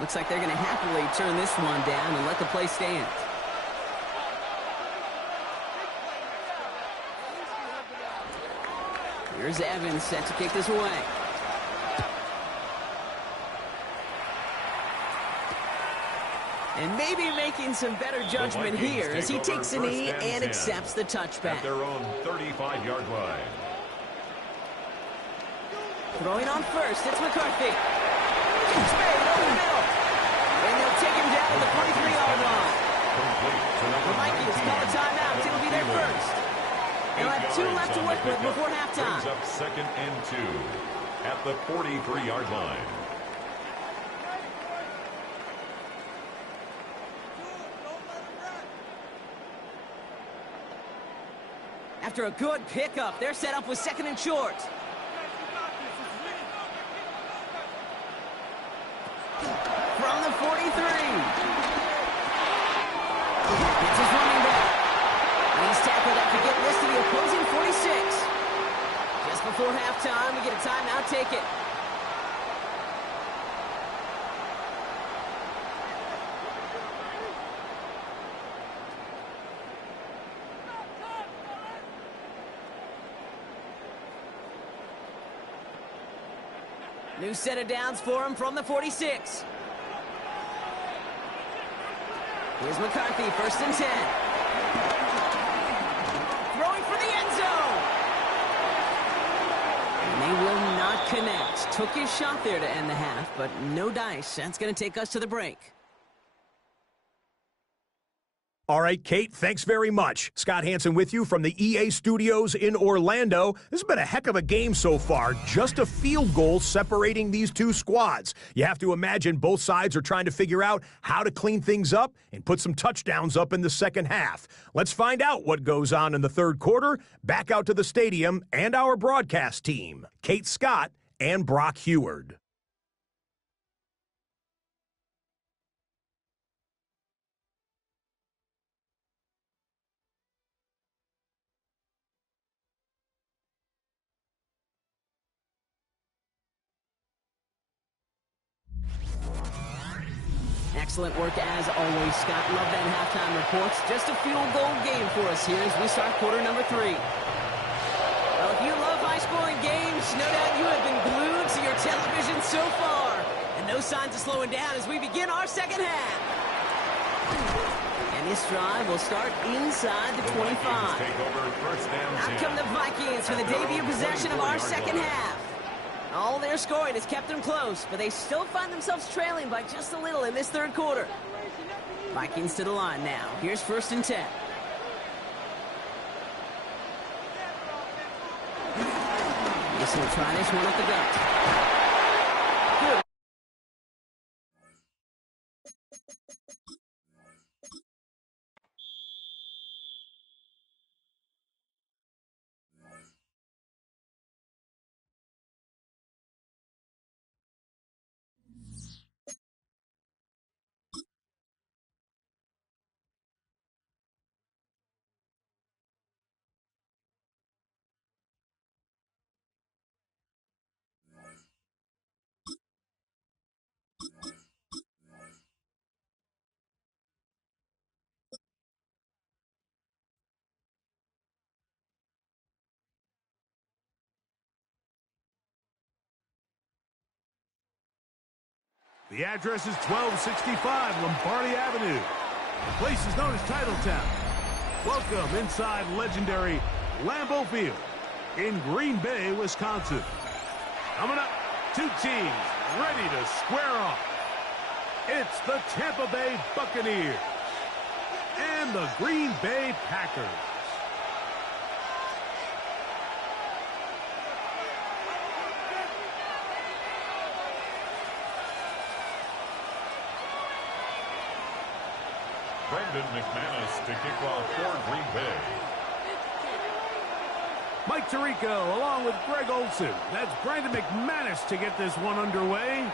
Looks like they're going to happily turn this one down and let the play stand. Here's Evans set to kick this away. And maybe making some better judgment here as he takes a knee and accepts the touchback. At their own 35-yard line. Throwing on 1st, it's McCarthy. It's made over the middle. And they'll take him down to the 23-yard line. The Vikings call a timeout. It'll be their first. They'll have 2 left to work with before halftime. Brings up 2nd and 2 at the 43-yard line. After a good pickup, they're set up with 2nd and short. From the 43. It's his running back. And he's tackled after getting this to the opposing 46. Just before halftime, we get a timeout. Take it. New set of downs for him from the 46. Here's McCarthy, 1st and 10. Throwing for the end zone. And they will not connect. Took his shot there to end the half, but no dice. That's going to take us to the break. All right, Kate, thanks very much. Scott Hansen with you from the EA Studios in Orlando. This has been a heck of a game so far. Just a field goal separating these two squads. You have to imagine both sides are trying to figure out how to clean things up and put some touchdowns up in the second half. Let's find out what goes on in the third quarter. Back out to the stadium and our broadcast team, Kate Scott and Brock Heward. Excellent work as always, Scott. Love that halftime reports. Just a field goal game for us here as we start quarter number 3. Well, if you love high-scoring games, no doubt you have been glued to your television so far. And no signs of slowing down as we begin our second half. And this drive will start inside the 25. Out come the Vikings for the debut possession of our second half. All their scoring has kept them close, but they still find themselves trailing by just a little in this third quarter. Vikings to the line now. Here's 1st and 10. This will try this one at the gut. Good. The address is 1265 Lombardi Avenue. The place is known as Titletown. Welcome inside legendary Lambeau Field in Green Bay, Wisconsin. Coming up, two teams ready to square off. It's the Tampa Bay Buccaneers and the Green Bay Packers. Brendan McManus to kick off for Green Bay. Mike Tirico along with Greg Olson. That's Brandon McManus to get this one underway.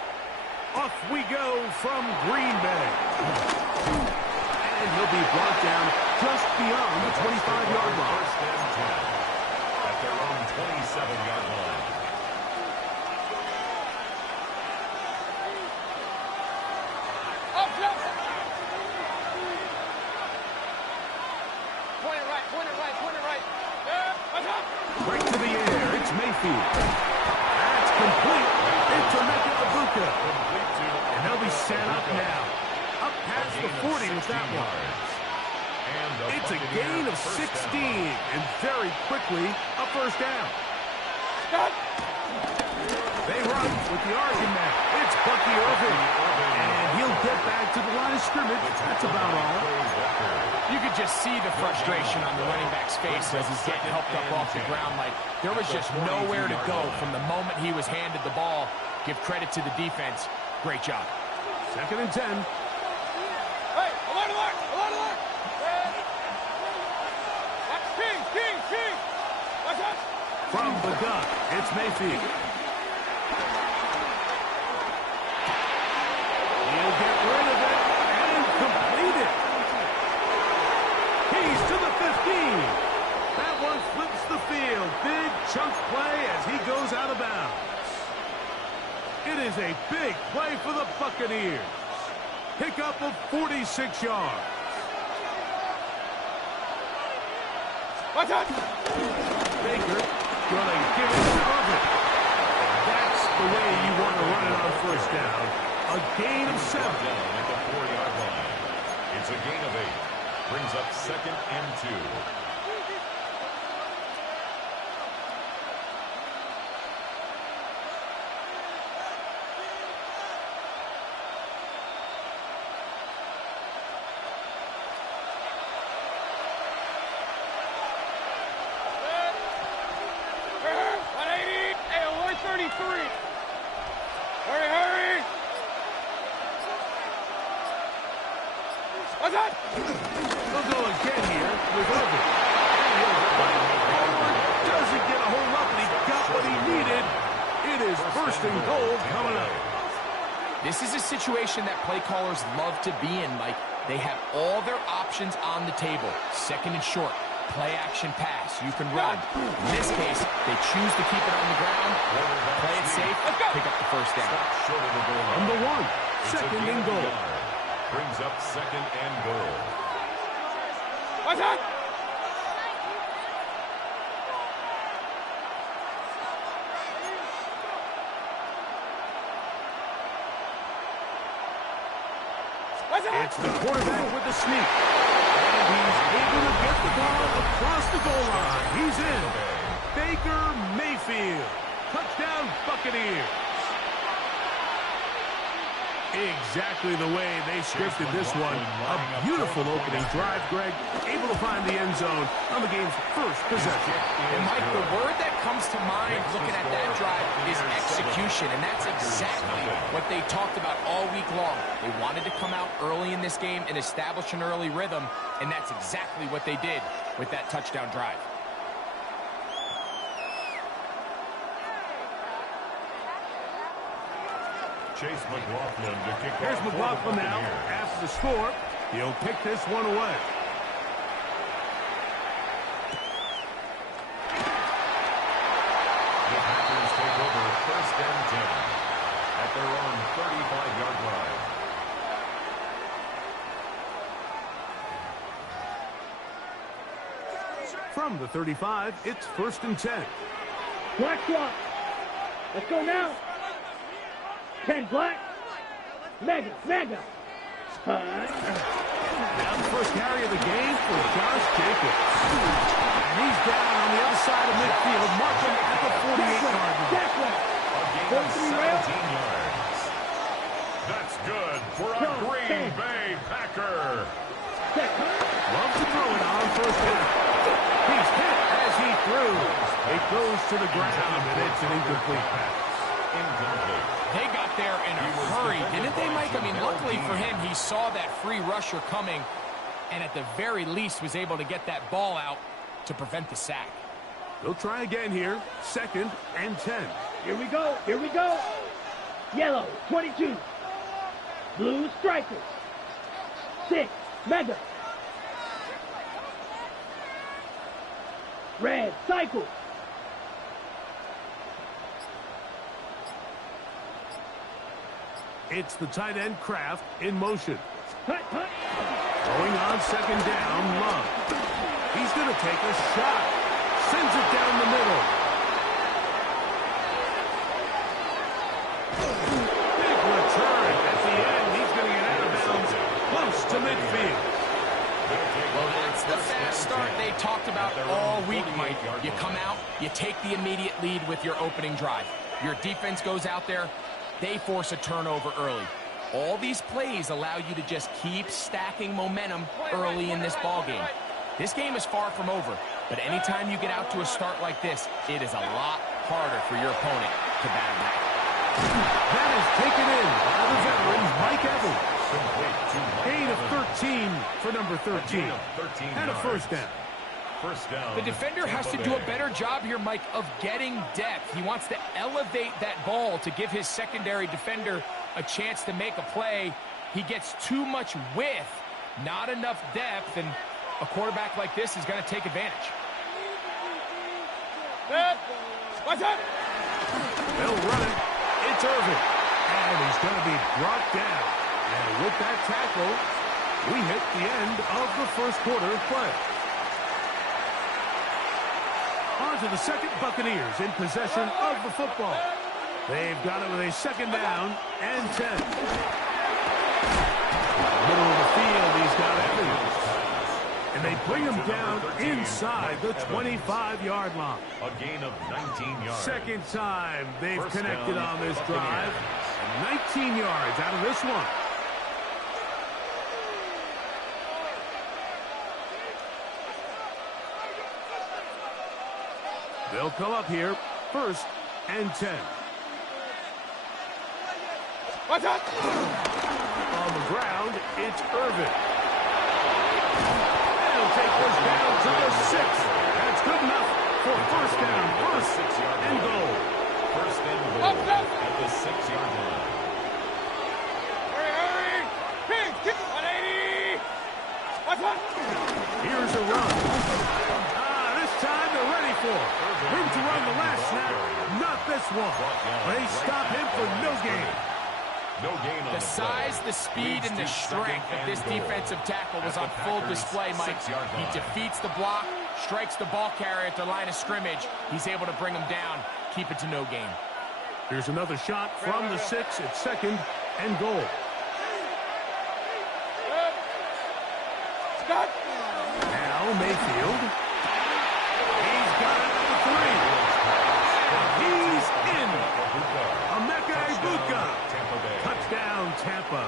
Off we go from Green Bay. And he'll be brought down just beyond the 25-yard line. First and 10 at their own 27-yard line. Right to the air, it's Mayfield. That's complete. Into Mecca Ibuka. And they'll be set up now. Up past the 40 with that one. It's a gain of 16. And very quickly, a first down. They run with the argument. It's Bucky Irving. And he'll get back to the line of scrimmage. That's about all. You could just see the frustration on the running back's face as he's getting helped up off the ground. Like, there was just nowhere to go from the moment he was handed the ball. Give credit to the defense. Great job. 2nd and 10. Hey, alert, alert, alert, alert! Watch King! Watch out! From the gun, it's Mayfield. He'll get rid of it and complete it. He's to the 15. That one flips the field. Big chunk play as he goes out of bounds. It is a big play for the Buccaneers. Pickup of 46 yards. Watch out! Baker gonna give it to Irving. That's the way you want to run it on first down. A gain of 7. At the 4-yard line. It's a gain of 8. Brings up 2nd and 2. They'll go again here with Irvin. Doesn't get a whole lot, but he got what he needed. It is 1st and goal coming up. This is a situation that play callers love to be in, Mike. They have all their options on the table. 2nd and short, play action pass. You can run. In this case, they choose to keep it on the ground, play it safe, pick up the 1st down. Number 1, 2nd and goal. Brings up 2nd and goal. What's that? It's the quarterback with the sneak. And he's able to get the ball across the goal line. He's in. Baker Mayfield. Touchdown Buccaneers. Exactly the way they scripted this one. A beautiful opening drive, Greg. Able to find the end zone on the game's first possession. And, Mike, the word that comes to mind looking at that drive is execution, and that's exactly what they talked about all week long. They wanted to come out early in this game and establish an early rhythm, and that's exactly what they did with that touchdown drive. Chase McLaughlin to kick Here's off. McLaughlin now. After the score, he'll pick this one away. The Packers take over 1st and 10 at their own 35-yard line. From the 35, it's 1st and 10. Black clock. Let's go now. 10 black. Mega. Now the first carry of the game for Josh Jacobs. And he's down on the other side of midfield, marching at the 48-yard line. That's right. A gain of 17 yards. That's good for a Green Bay Packer. Loves to throw it on 1st down. He's hit as he throws. It goes to the ground, and it's an incomplete pass. Incomplete. They got there in a hurry, didn't they, Mike? I mean, luckily for him, he saw that free rusher coming and at the very least was able to get that ball out to prevent the sack. They'll try again here. 2nd and 10. Here we go. Yellow, 22. Blue strikers. 6, mega. Red cycle. It's the tight end Kraft in motion. Hut. Throwing on 2nd down, Love. He's going to take a shot. Sends it down the middle. Big return at the end. He's going to get out of bounds close to midfield. Well, that's the fast start they talked about all week, Mike. You come out, you take the immediate lead with your opening drive. Your defense goes out there, they force a turnover early. All these plays allow you to just keep stacking momentum early in this ballgame. This game is far from over, but anytime you get out to a start like this, it is a lot harder for your opponent to battle back. That is taken in by the veteran, Mike Evans. Gain of 13 for number 13. And a 1st down. First down. The defender has to do a better job here, Mike, of getting depth. He wants to elevate that ball to give his secondary defender a chance to make a play. He gets too much width, not enough depth, and a quarterback like this is going to take advantage. What's up? They'll run it. It's Irvin. And he's going to be brought down. And with that tackle, we hit the end of the 1st quarter of play. On to the 2nd, Buccaneers in possession of the football. They've got it with a 2nd down and 10. Middle of the field, he's got evidence. And they bring him down inside the 25-yard line. A gain of 19 yards. Second time they've First connected down, on this drive. Buccaneers. 19 yards out of this one. They'll come up here, 1st and 10. Watch out! On the ground, it's Irvin. They'll take this down to the 6. That's good enough for first down, 1st and goal. First and goal at the 6-yard line. Hurry! Pig, kick 180! Watch out! Here's a run. This time they're ready for it. Room to run the last snap, not this one. They stop him for no gain. No gain on The size, the speed, and the strength of this defensive tackle was on full display, Mike. He defeats the block, strikes the ball carrier at the line of scrimmage. He's able to bring him down, keep it to no gain. Here's another shot from the 6 at 2nd and goal. Scott! Now Mayfield. He's got it at the 3. He's in. Emeka Egbuka. Touchdown, Tampa.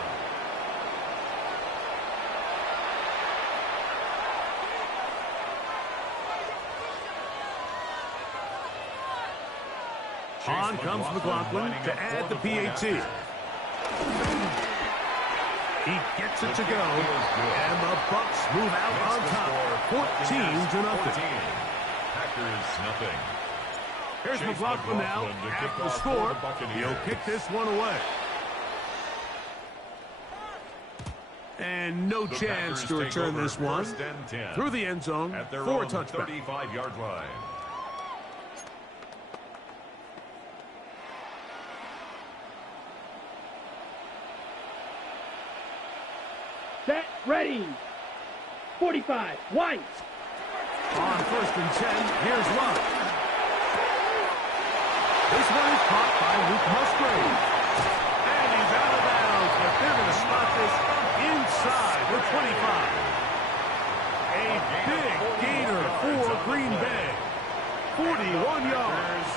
On comes McLaughlin to add the PAT. He gets it to go, and the Bucs move out on top, 14-0. Packers nothing. Here's McLaughlin now after the score. He'll kick this one away. And no chance to return this one through the end zone for a touchback. 35-yard line. Set, ready! 45, white! On 1st and 10, here's Love. This one is caught by Luke Musgrave. And he's out of bounds, but they're going to spot this inside the 25. A big gainer for Green Bay. 41 yards.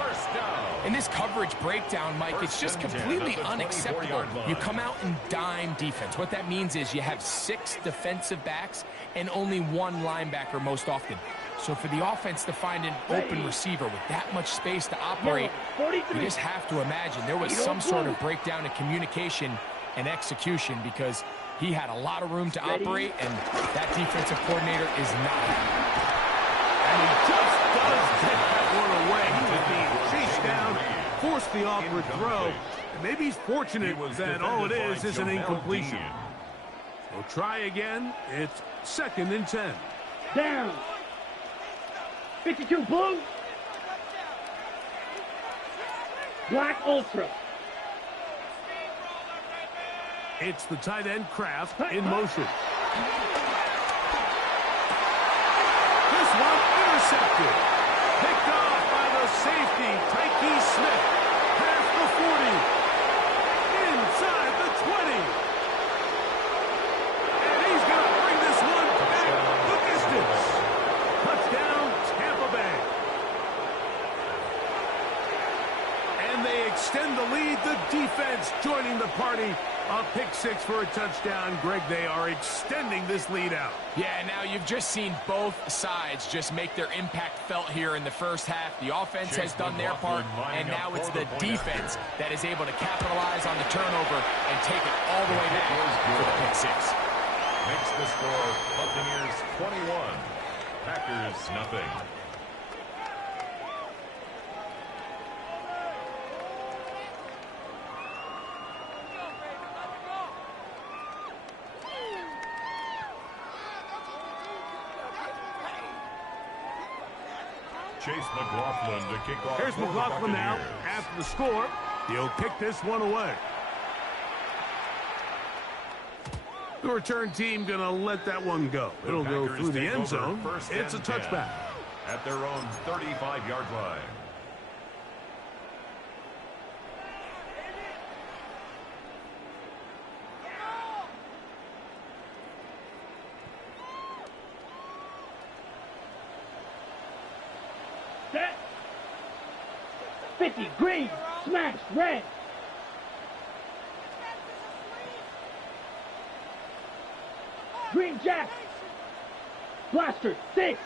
First down. In this coverage breakdown, Mike, it's just completely unacceptable. You come out in dime defense. What that means is you have 6 defensive backs and only 1 linebacker most often. So for the offense to find an open receiver with that much space to operate, you just have to imagine there was some sort of breakdown in communication and execution because he had a lot of room to operate, and that defensive coordinator is not. And he just does take that one away. He was being chased down, forced the awkward throw, and maybe he's fortunate that all it is an incompletion. So try again. It's 2nd and 10. Down! 52, blue! Black Ultra. It's the tight end Kraft in motion. This one intercepted. Picked off by the safety, Tyke Smith. Past the 40. Inside the 20. And he's going to bring this one back the distance. Touchdown, Tampa Bay. And they extend the lead. The defense joining the party. A pick 6 for a touchdown. Greg, they are extending this lead out. Yeah, now you've just seen both sides just make their impact felt here in the first half. The offense has done their part, and now it's the defense that is able to capitalize on the turnover and take it all the way back for the pick 6. Makes the score Buccaneers 21, Packers nothing. Chase McLaughlin to kick off. Here's McLaughlin now after the score. He'll kick this one away. The return team going to let that one go. It'll go through the end zone. It's a touchback. At their own 35-yard line. 50, green, smash, red. Green jack. Blaster, 6.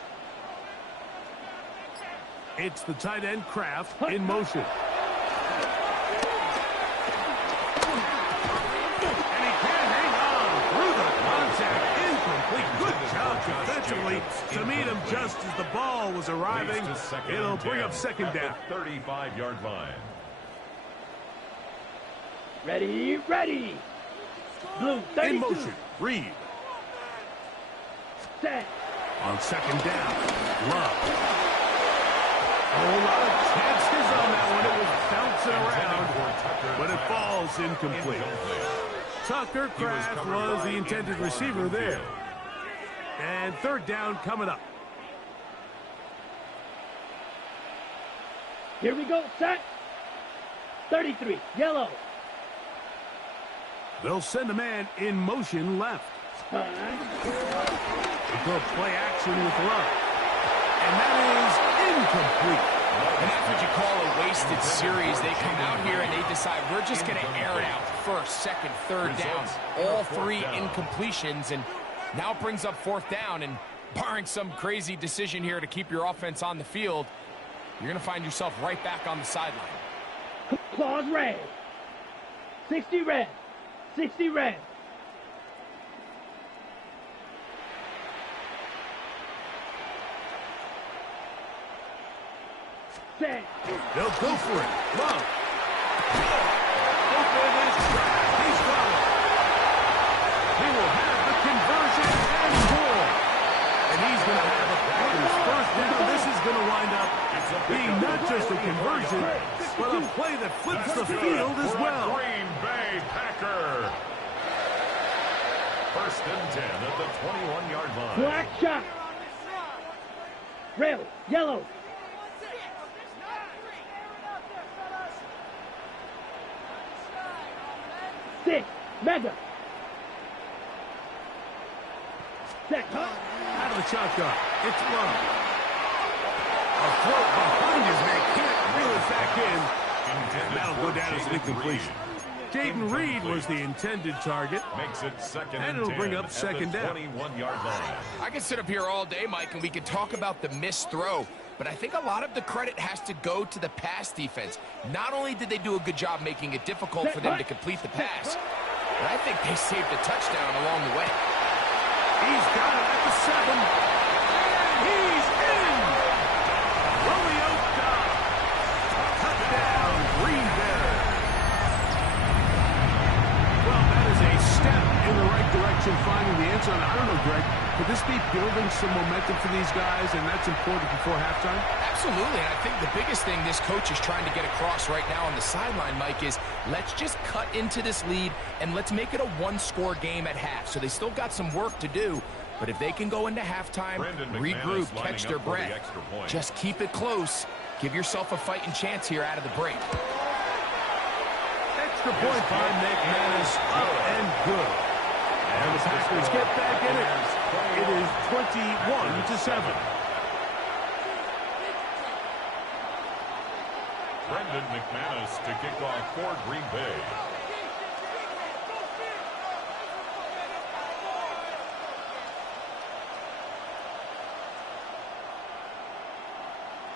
It's the tight end Kraft in motion. And he can't hang on through the contact. Incomplete. Good job defensively to meet him just as the ball was arriving. It'll bring up second down. 35-yard line. Ready, ready. Blue, 32. In motion, Reed. Set. On second down, Love. A whole lot of chances on that one. It was bouncing around, but it falls incomplete. Tucker Kraft was the intended receiver there. And third down coming up. Here we go, set. 33, yellow. They'll send a man in motion left. They go play action with Love. And that is incomplete. And that's what you call a wasted series. They come out here and they decide we're just going to air it out first, second, third down. All 3 incompletions, and now it brings up fourth down. And barring some crazy decision here to keep your offense on the field, you're going to find yourself right back on the sideline. Claws red. 60 red. 60 red. Set. They'll go for it. Love. Open his track. He's got it. He will have the conversion and more. And he's going to have a Packers first down. This is going to wind up being not just a conversion, but a play that flips the field as well. Green Bay Packer. First and 10 at the 21-yard line. Black shot. Rail, yellow. 6, mega. Set. Out of the shotgun. It's Love. A float behind his man. Can't reel it back in. And that'll go down as an incompletion. Jaden Reed was the intended target. Makes it second and it'll bring up second down. 21-yard line. I could sit up here all day, Mike, and we could talk about the missed throw, but I think a lot of the credit has to go to the pass defense. Not only did they do a good job making it difficult for them to complete the pass, but I think they saved a touchdown along the way. He's got it at the 7. And he's in! Romeo Dobbs. Touchdown, Green Bay. Well, that is a step in the right direction, finding the end zone. I don't know, Greg, could this be building some momentum for these guys, and that's important before halftime? Absolutely, and I think the biggest thing this coach is trying to get across right now on the sideline, Mike, is let's just cut into this lead and let's make it a one-score game at half. So they still got some work to do, but if they can go into halftime, regroup, catch their breath, just keep it close, give yourself a fighting chance here out of the break. Extra point by McManus, up and good. And the Packers get back in it. It is 21-7. Brendan McManus to kick off for Green Bay.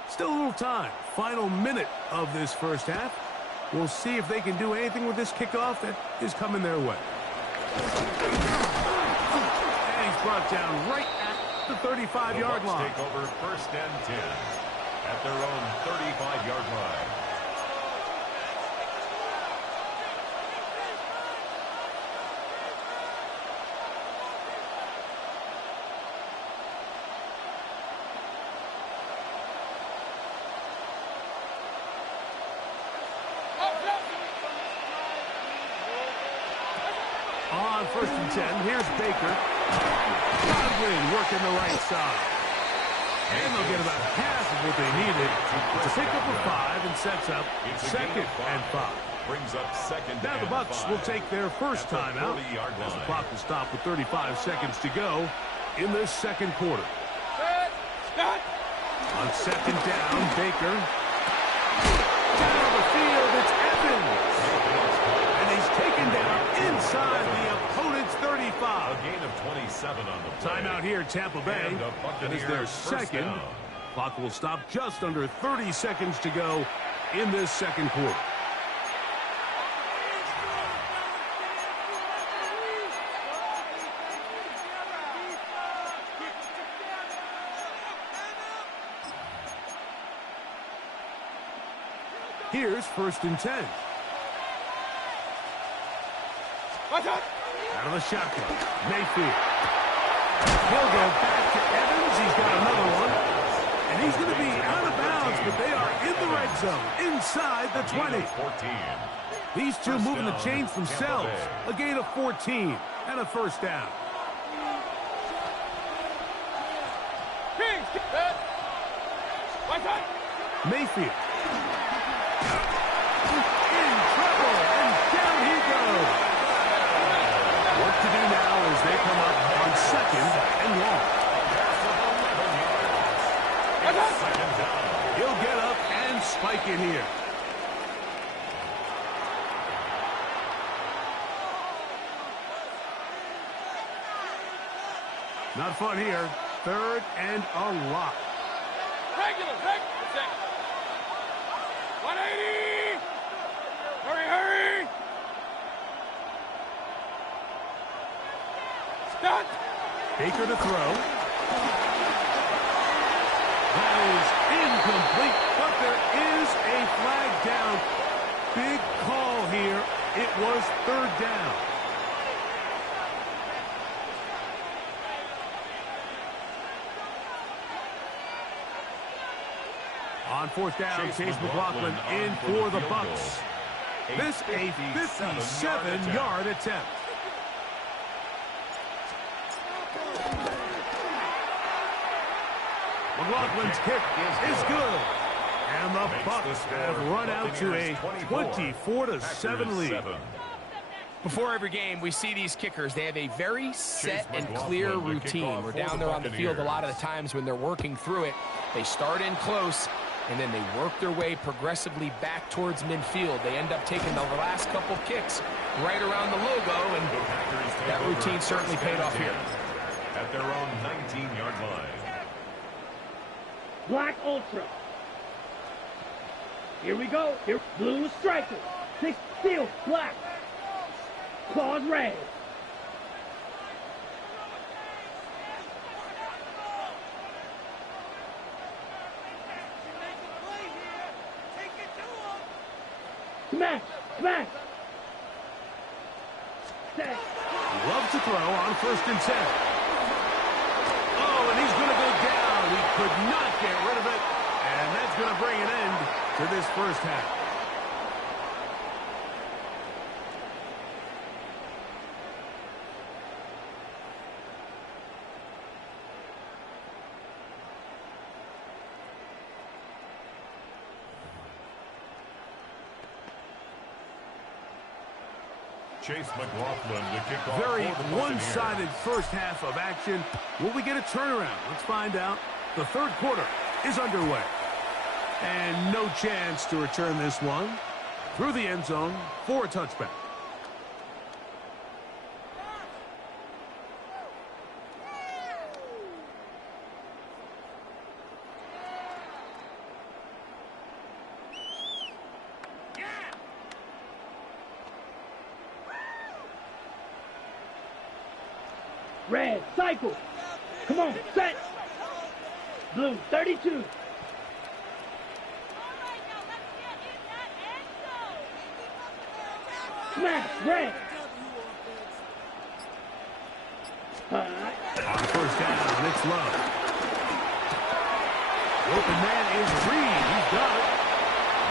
Still a little time. Final minute of this first half. We'll see if they can do anything with this kickoff that is coming their way. And he's brought down right at the 35-yard line. Take over first and 10 at their own 35-yard line. On first and 10, here's Baker. Godwin working the right side. And they'll get about half of what they needed to pick up a 5 and sets up second and 5. Brings up second. Now the Bucs will take their first time out as the clock will stop with 35 seconds to go in this second quarter. On second down, Baker. 27 on the play. Timeout here, Tampa Bay. And the That is their Buccaneers' first second. down. Clock will stop just under 30 seconds to go in this second quarter. Here's 1st and 10. Out of the shotgun, Mayfield. He'll go back to Evans. He's got another one. And he's going to be out of bounds, but they are in the red zone, inside the 20. 14. These two moving the chains themselves. A gain of 14 and a first down. Mayfield. In trouble, and down he goes. Work to do now as they come up on 2nd and long. He'll get up and spike it here. Not fun here. 3rd and a lot. Regular, 180! Hurry! Stop! Baker to throw. That is incomplete, but there is a flag down. Big call here. It was 3rd down. On 4th down, Chase McLaughlin in for the Bucs. This a 57-yard attempt. McLaughlin's kick is good. And the Bucs have run out to a 24-7 lead. Before every game, we see these kickers. They have a very set and clear routine. We're down there on the field a lot of the times when they're working through it. They start in close, and then they work their way progressively back towards midfield. They end up taking the last couple kicks right around the logo, and that routine certainly paid off here. At their own 19-yard line. Black Ultra. Here we go. Here, blue striker. 6 steel, black. Claws red. Smash! Smash! Set. Love to throw on 1st and 10. Oh, and he's going to go down. He could not get rid of it. And that's going to bring an end to this first half. Chase McLaughlin to kick off. Very one-sided first half of action. Will we get a turnaround? Let's find out. The 3rd quarter is underway. And no chance to return this one through the end zone for a touchback. Red, cycle. Come on, set. Blue, 32. Smash, red. On 1st down, it's Love. Open man is Reed. He's got it.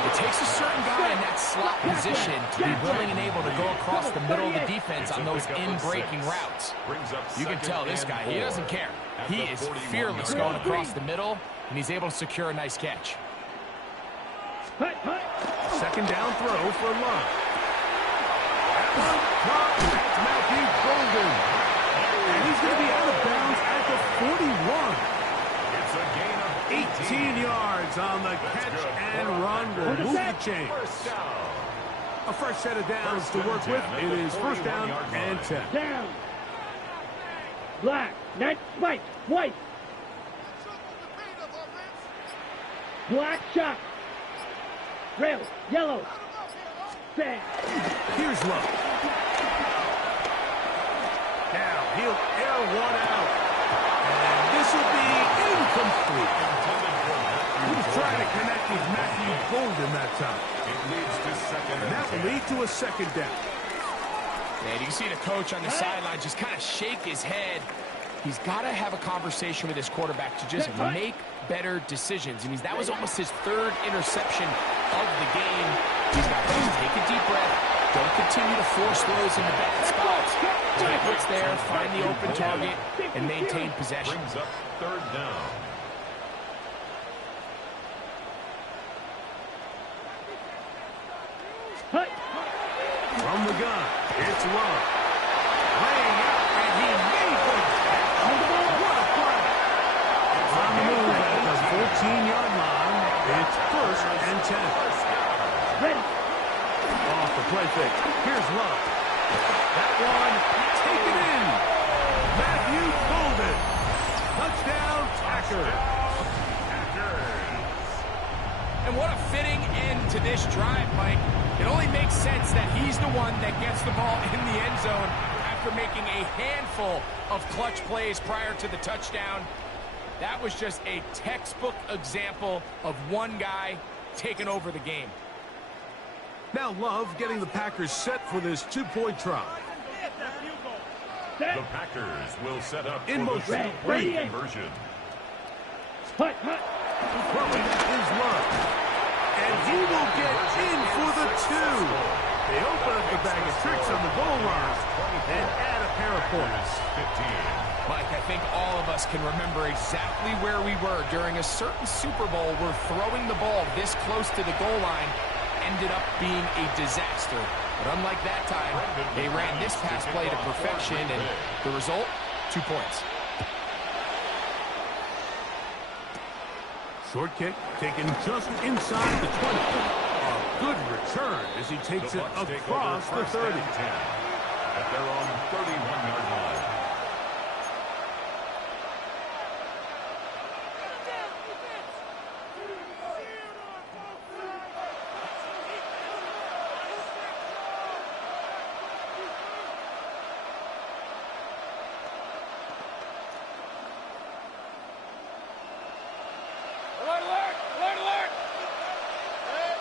It takes a certain guy in that slot position to be willing and able to go across the middle of the defense on those in-breaking routes. You can tell this guy, he doesn't care. He is fearless going across the middle, and he's able to secure a nice catch. 2nd down throw for Love. That's Matthew Golden. And he's going to be out of bounds at the 41. It's a gain of 18 yards on the catch and run will move the chains. A fresh set of downs to work with. It is 1st down and 10. Down. Black. Net spike. White. Black shot. Rail. Yellow. Bang. Here's Love. Now he'll air one out. And this will be incomplete. He was trying to connect with Matthew Golden that time. It leads to second And that will lead to a second down. And you can see the coach on the sideline just kind of shake his head. He's got to have a conversation with his quarterback to just make better decisions. I mean, that was almost his third interception of the game. He's got to just take a deep breath. Don't continue to force throws into bad spots. Take what's there, find the open target, and maintain possession. brings up third down. From the gun, it's Love. Laying out, and he made the catch. What a play. On the move at the 14-yard line. It's 1st and 10. Ready. Off the play fake. Here's Love. That one taken in. Matthew Golden. Touchdown, Packers. And what a fitting end to this drive, Mike. It only makes sense that he's the one that gets the ball in the end zone after making a handful of clutch plays prior to the touchdown. That was just a textbook example of one guy taking over the game. Now Love getting the Packers set for this two-point try. The Packers will set up In for motion. the two-point conversion. Hut, hut. Throwing is Love. And he will get in for the 2. They open up the bag of tricks on the goal line and add a pair of points. 15. Mike, I think all of us can remember exactly where we were during a certain Super Bowl where throwing the ball this close to the goal line ended up being a disaster. But unlike that time, they ran this pass play to perfection, and the result, 2 points. Short kick taken just inside the 20. A good return as he takes it Bucs take across over the 30. 1st and 10 at their own 31-yard line. Alert, alert! Alert,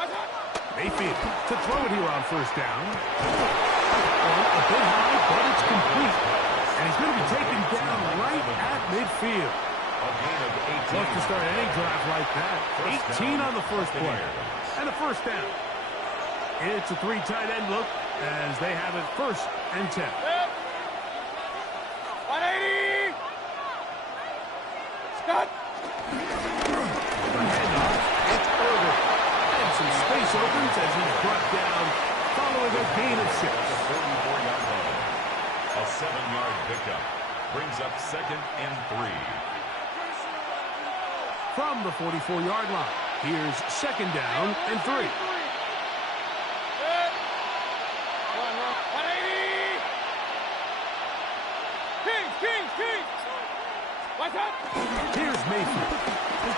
alert! Mayfield to throw it here on 1st down. A bit high, but it's complete. And he's going to be taken down right at midfield. A gain of 18. Love to start any drive like that. 18 on the first play. And a 1st down. It's a 3 tight end look as they have it 1st and 10. 180! Scott! The handoff, it's Irvin. And some space opens as he's brought down following a gain of 6. 44-yard line. A 7-yard pickup brings up 2nd and 3. From the 44-yard line, here's 2nd down and 3. 180! King! What's up? Here's Mayfield. A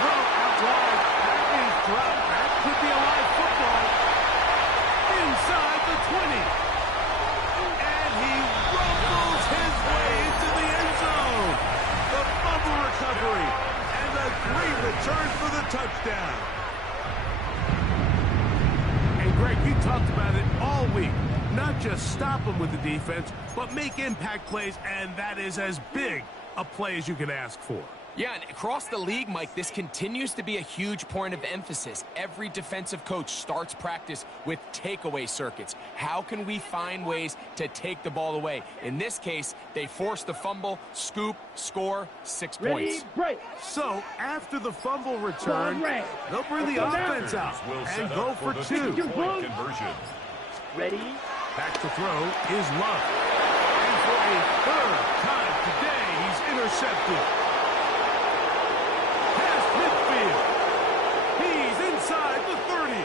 throw out wide. That is dropped. That could be a live football. Inside the 20. And he rumbles his way into the end zone. The fumble recovery. And a great return for the touchdown. Hey, Greg, you talked about it all week. Not just stop them with the defense, but make impact plays, and that is as big a play as you can ask for. Yeah, and across the league, Mike, this continues to be a huge point of emphasis. Every defensive coach starts practice with takeaway circuits. How can we find ways to take the ball away? In this case, they force the fumble, scoop, score, 6 points. Ready, break. So, after the fumble return, Red. they'll bring the offense out Will set and up go for the 2. two-point conversion. Ready, Back to throw is Love. And for a 3rd time today, he's intercepted. Past midfield. He's inside the 30.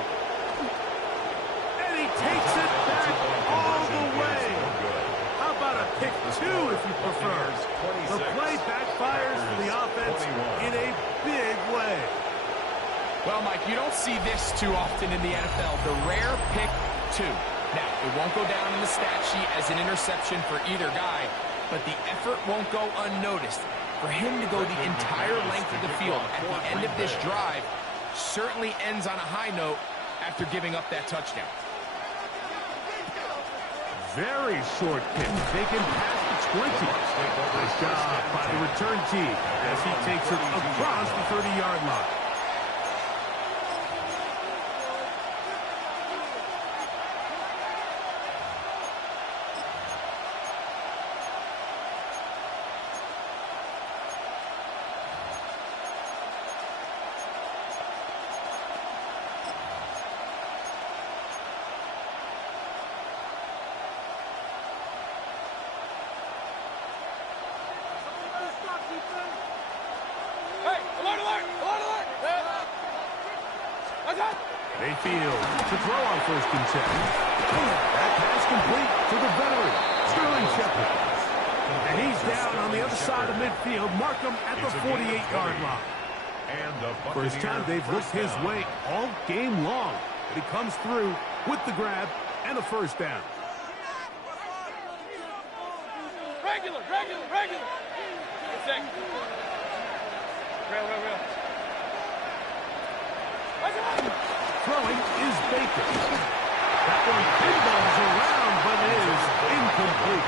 And he takes it Well, Mike, you don't see this too often in the NFL. The rare pick 2. Now, it won't go down in the stat sheet as an interception for either guy, but the effort won't go unnoticed. For him to go the entire length of the field at the end of this drive certainly ends on a high note after giving up that touchdown. Very short kick, taken past the 20. Nice job by the return team as he takes it across the 30-yard line. Mayfield to throw on 1st and 10. That pass complete to the veteran, Sterling Shepard. And he's down on the other side of midfield. Mark him at the 48-yard line. First time they've looked his way all game long. But he comes through with the grab and a 1st down. Regular. Real. Throwing is Baker. That one pinballs around, but is incomplete.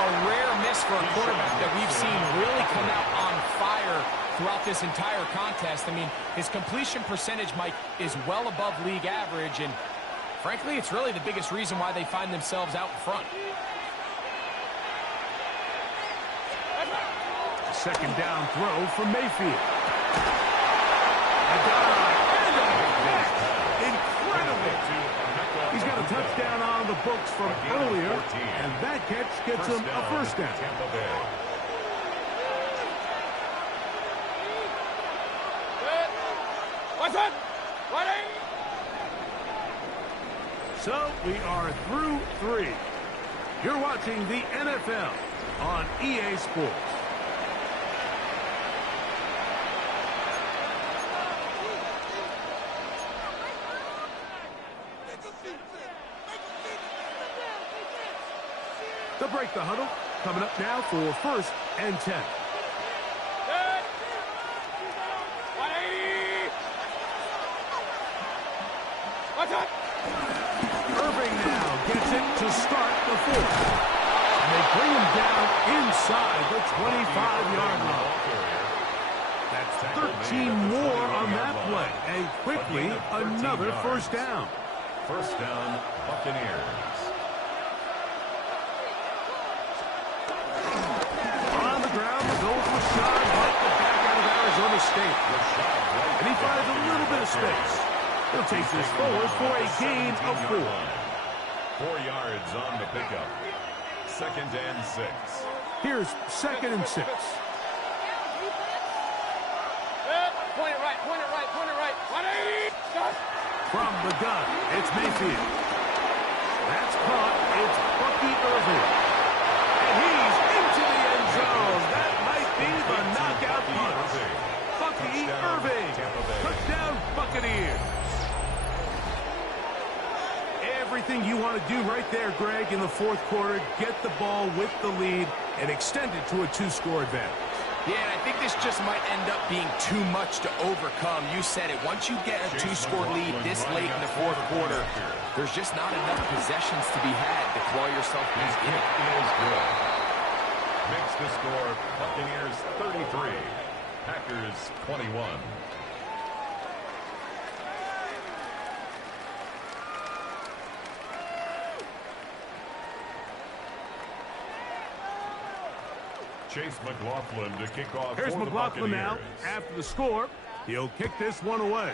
A rare miss for a quarterback that we've seen really come out on fire throughout this entire contest. I mean, his completion percentage, Mike, is well above league average, and frankly, it's really the biggest reason why they find themselves out in front. Second down throw for Mayfield. Incredible. He's got a touchdown on the books from earlier, and that catch gets him a 1st down. So we are through 3. You're watching the NFL on EA Sports. They'll break the huddle. Coming up now for 1st and 10. Irving now gets it to start the 4th. And they bring him down inside the 25-yard line. That's 13 more on that play. And quickly, another 1st down. 1st down, Buccaneers. State. And he finds a little bit of space. He'll take this forward for a gain of 4. 4 yards on the pickup. 2nd and 6. Here's 2nd and 6. Point it right. From the gun, it's Mayfield. That's caught. It's Bucky Irving. And he's into the end zone. That might be the knockout punch. Bucky Irving. Touchdown, Buccaneers. Everything you want to do right there, Greg, in the 4th quarter. Get the ball with the lead and extend it to a 2-score advantage. Yeah, and I think this just might end up being too much to overcome. You said it. Once you get a 2-score lead this late in the 4th quarter, there's just not enough possessions to be had to claw yourself back in. It is good. Makes the score Buccaneers 33. Packers 21. Chase McLaughlin to kick off. Here's for McLaughlin the now. After the score, he'll kick this one away.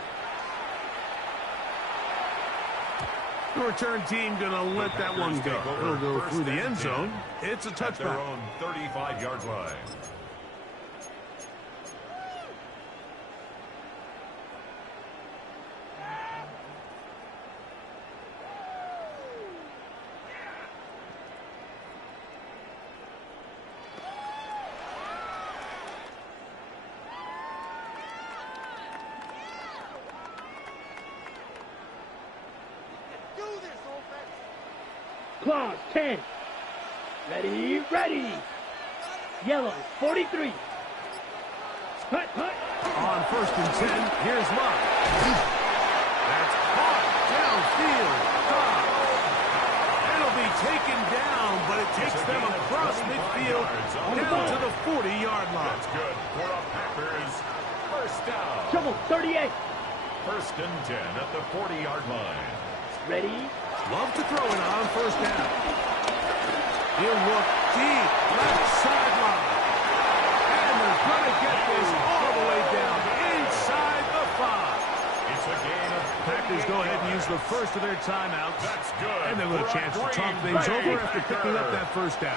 The return team going to let that one go. It'll go through the end zone. It's a touchback. Their own 35-yard line. claws, 10. Ready, ready. Yellow, 43. Hut, hut. On 1st and 10, here's Love. That's caught downfield. It'll be taken down, but it takes them across midfield down to the 40-yard line. That's good for a Packers first down. Trouble, 38. 1st and 10 at the 40-yard line. Ready. Love to throw it on 1st down. He'll look deep, left sideline. And they're going to get this all the way down inside the 5. It's a gain of Packers go ahead and use the first of their timeouts. That's good. And they'll have a chance to talk things over after picking up that 1st down.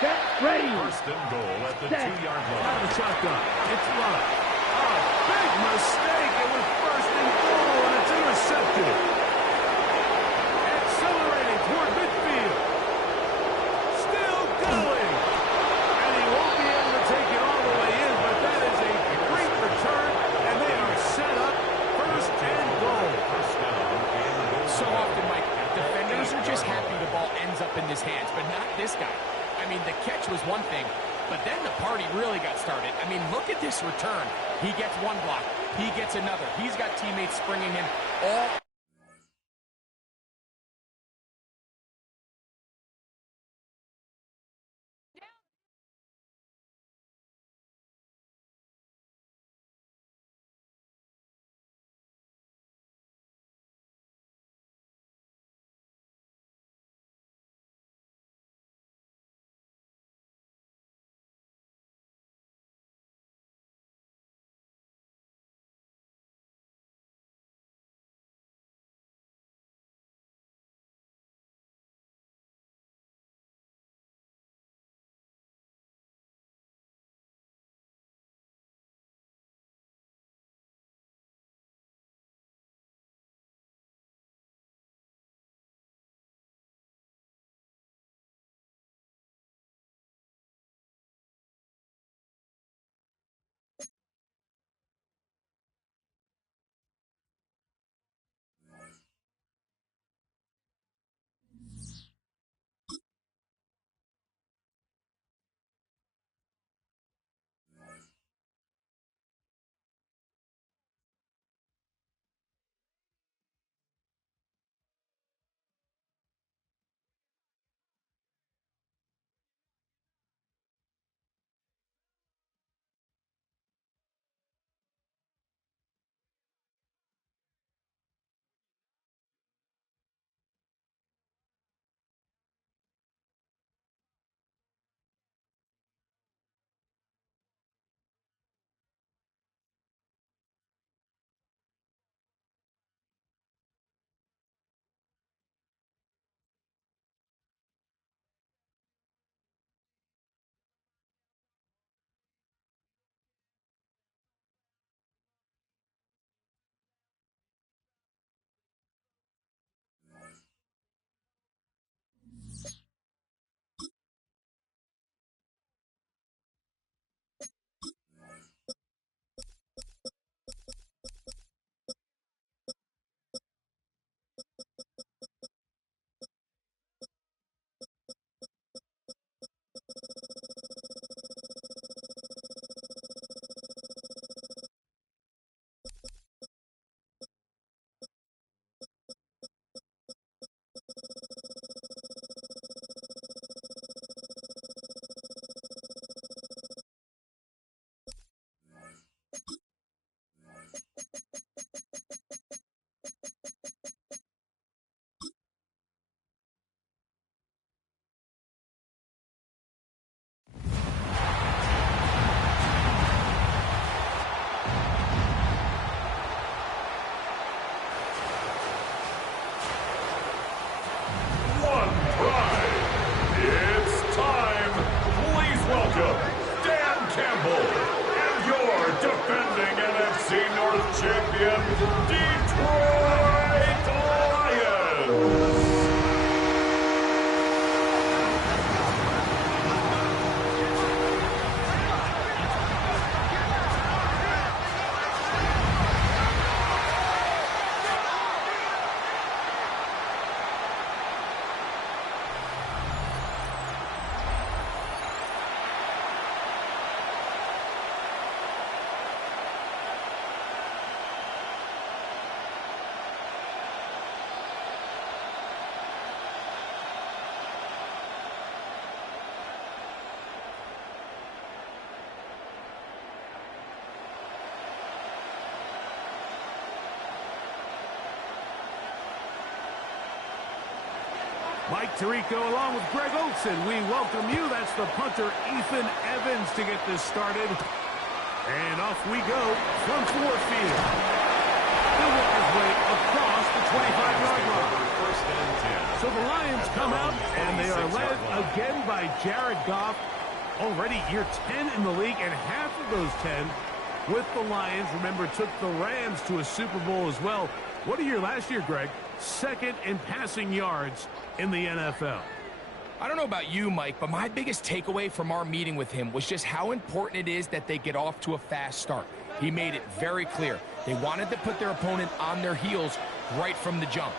Set, ready. 1st and goal at the Set. 2-yard Out line. of the shotgun. It's Love. A big mistake. It was 1st and goal, and it's intercepted. Accelerating toward midfield. Still going. And he won't be able to take it all the way in, but that is a great return, and they are set up 1st and goal. First down and goal. So often, Mike, defenders are just happy the ball ends up in his hands, but not this guy. I mean, the catch was one thing, but then the party really got started. I mean, look at this return. He gets one block. He gets another. He's got teammates springing him all. champion, Detroit Lions. Mike Tirico along with Greg Olson. We welcome you. That's the punter, Ethan Evans, to get this started. And off we go from forefield. He'll work his way across the 25-yard line. So the Lions come out, and they are led again by Jared Goff. Already year 10 in the league, and half of those 10 with the Lions, remember, took the Rams to a Super Bowl as well. What a year last year, Greg. Second in passing yards in the NFL. I don't know about you, Mike, but my biggest takeaway from our meeting with him was just how important it is that they get off to a fast start. He made it very clear. They wanted to put their opponent on their heels right from the jump.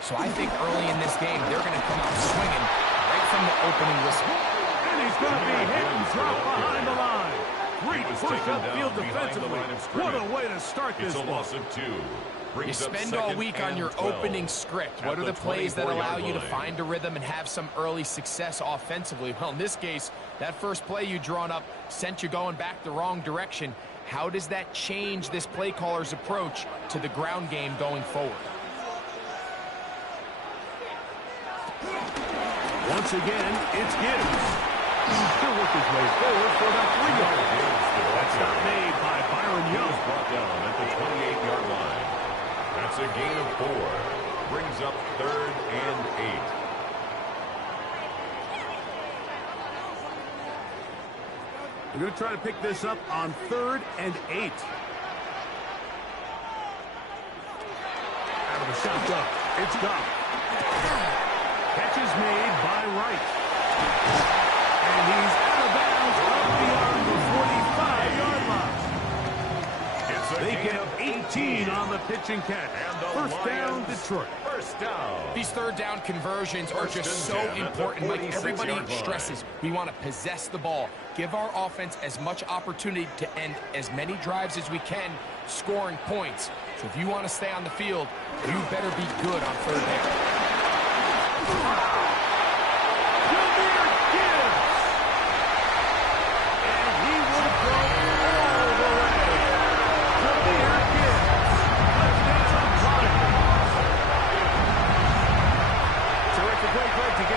So I think early in this game, they're going to come out swinging right from the opening whistle. And he's going to be hit and dropped behind the line. Great push upfield defensively. What a way to start this one. It's a loss of 2. You spend all week on your opening script. What are the plays that allow you to find a rhythm and have some early success offensively? Well, in this case, that first play you drawn up sent you going back the wrong direction. How does that change this play caller's approach to the ground game going forward? Once again, it's Gibbs. He'll work his way forward for that 3-yard. That's not made by Byron Young. Brought down at the 28-yard line. That's a gain of 4. Brings up 3rd and 8. We're going to try to pick this up on 3rd and 8. Out of the shotgun, it's Goff. Catch is made by Wright. And he's out of bounds up beyond the 45-yard line. They get 18 on the pitch and catch. First down, Detroit. First down. These third down conversions are just so important. Like everybody stresses, we want to possess the ball. Give our offense as much opportunity to end as many drives as we can, scoring points. So if you want to stay on the field, you better be good on third down.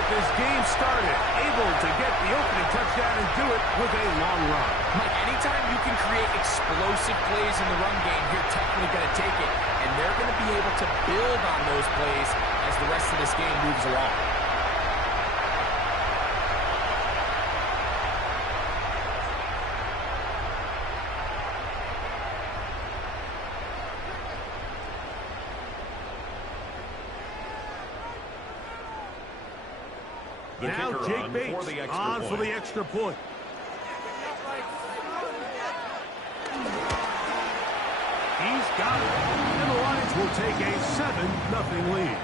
This game started, able to get the opening touchdown and do it with a long run. Mike, anytime you can create explosive plays in the run game, you're definitely going to take it, and they're going to be able to build on those plays as the rest of this game moves along. Now Jake Bates on for the extra point. He's got it. And the Lions will take a 7-0 lead.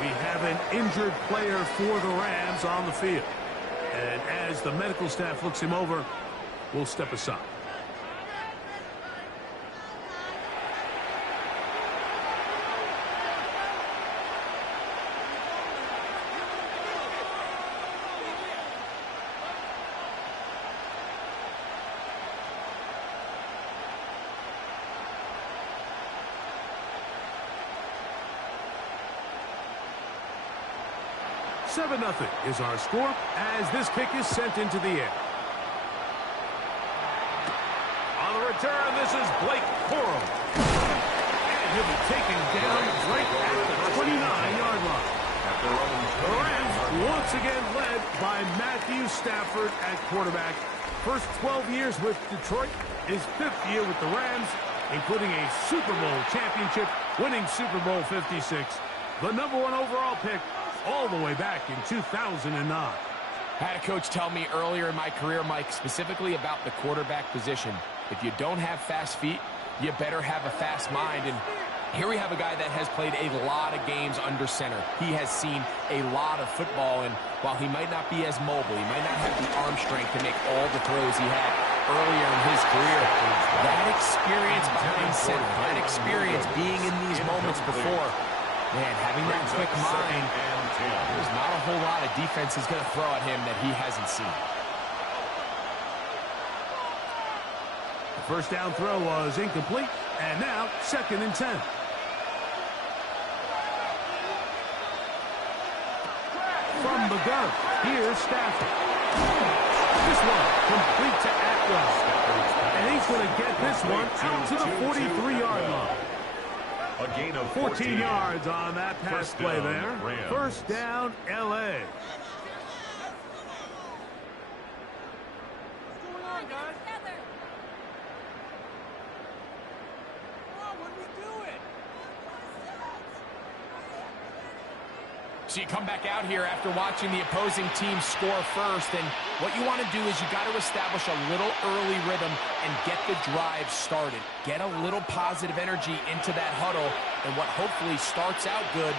We have an injured player for the Rams on the field. And as the medical staff looks him over, we'll step aside. Nothing is our score as this kick is sent into the air. On the return, this is Blake Corum. And he'll be taken down right at the 29-yard line. The Rams once again led by Matthew Stafford at quarterback. First 12 years with Detroit, his 5th year with the Rams, including a Super Bowl championship, winning Super Bowl 56. The #1 overall pick all the way back in 2009. I had a coach tell me earlier in my career, Mike, specifically about the quarterback position. If you don't have fast feet, you better have a fast mind. And here we have a guy that has played a lot of games under center. He has seen a lot of football, and while he might not be as mobile, he might not have the arm strength to make all the throws he had earlier in his career, that experience behind center, that experience being in these moments before, man, having that quick mind, there's not a whole lot of defense is going to throw at him that he hasn't seen. The first down throw was incomplete, and now 2nd and 10. from the gun. Here's Stafford. This one complete to Atwell. And he's going to get this one out to the 43-yard line. A gain of 14 yards on that pass First play down, there. Rams. First down, L.A. What's going on, guys? Come on, what are we doing? So you come back out here after watching the opposing team score first, and what you want to do is you got to establish a little early rhythm and get the drive started. Get a little positive energy into that huddle, and what hopefully starts out good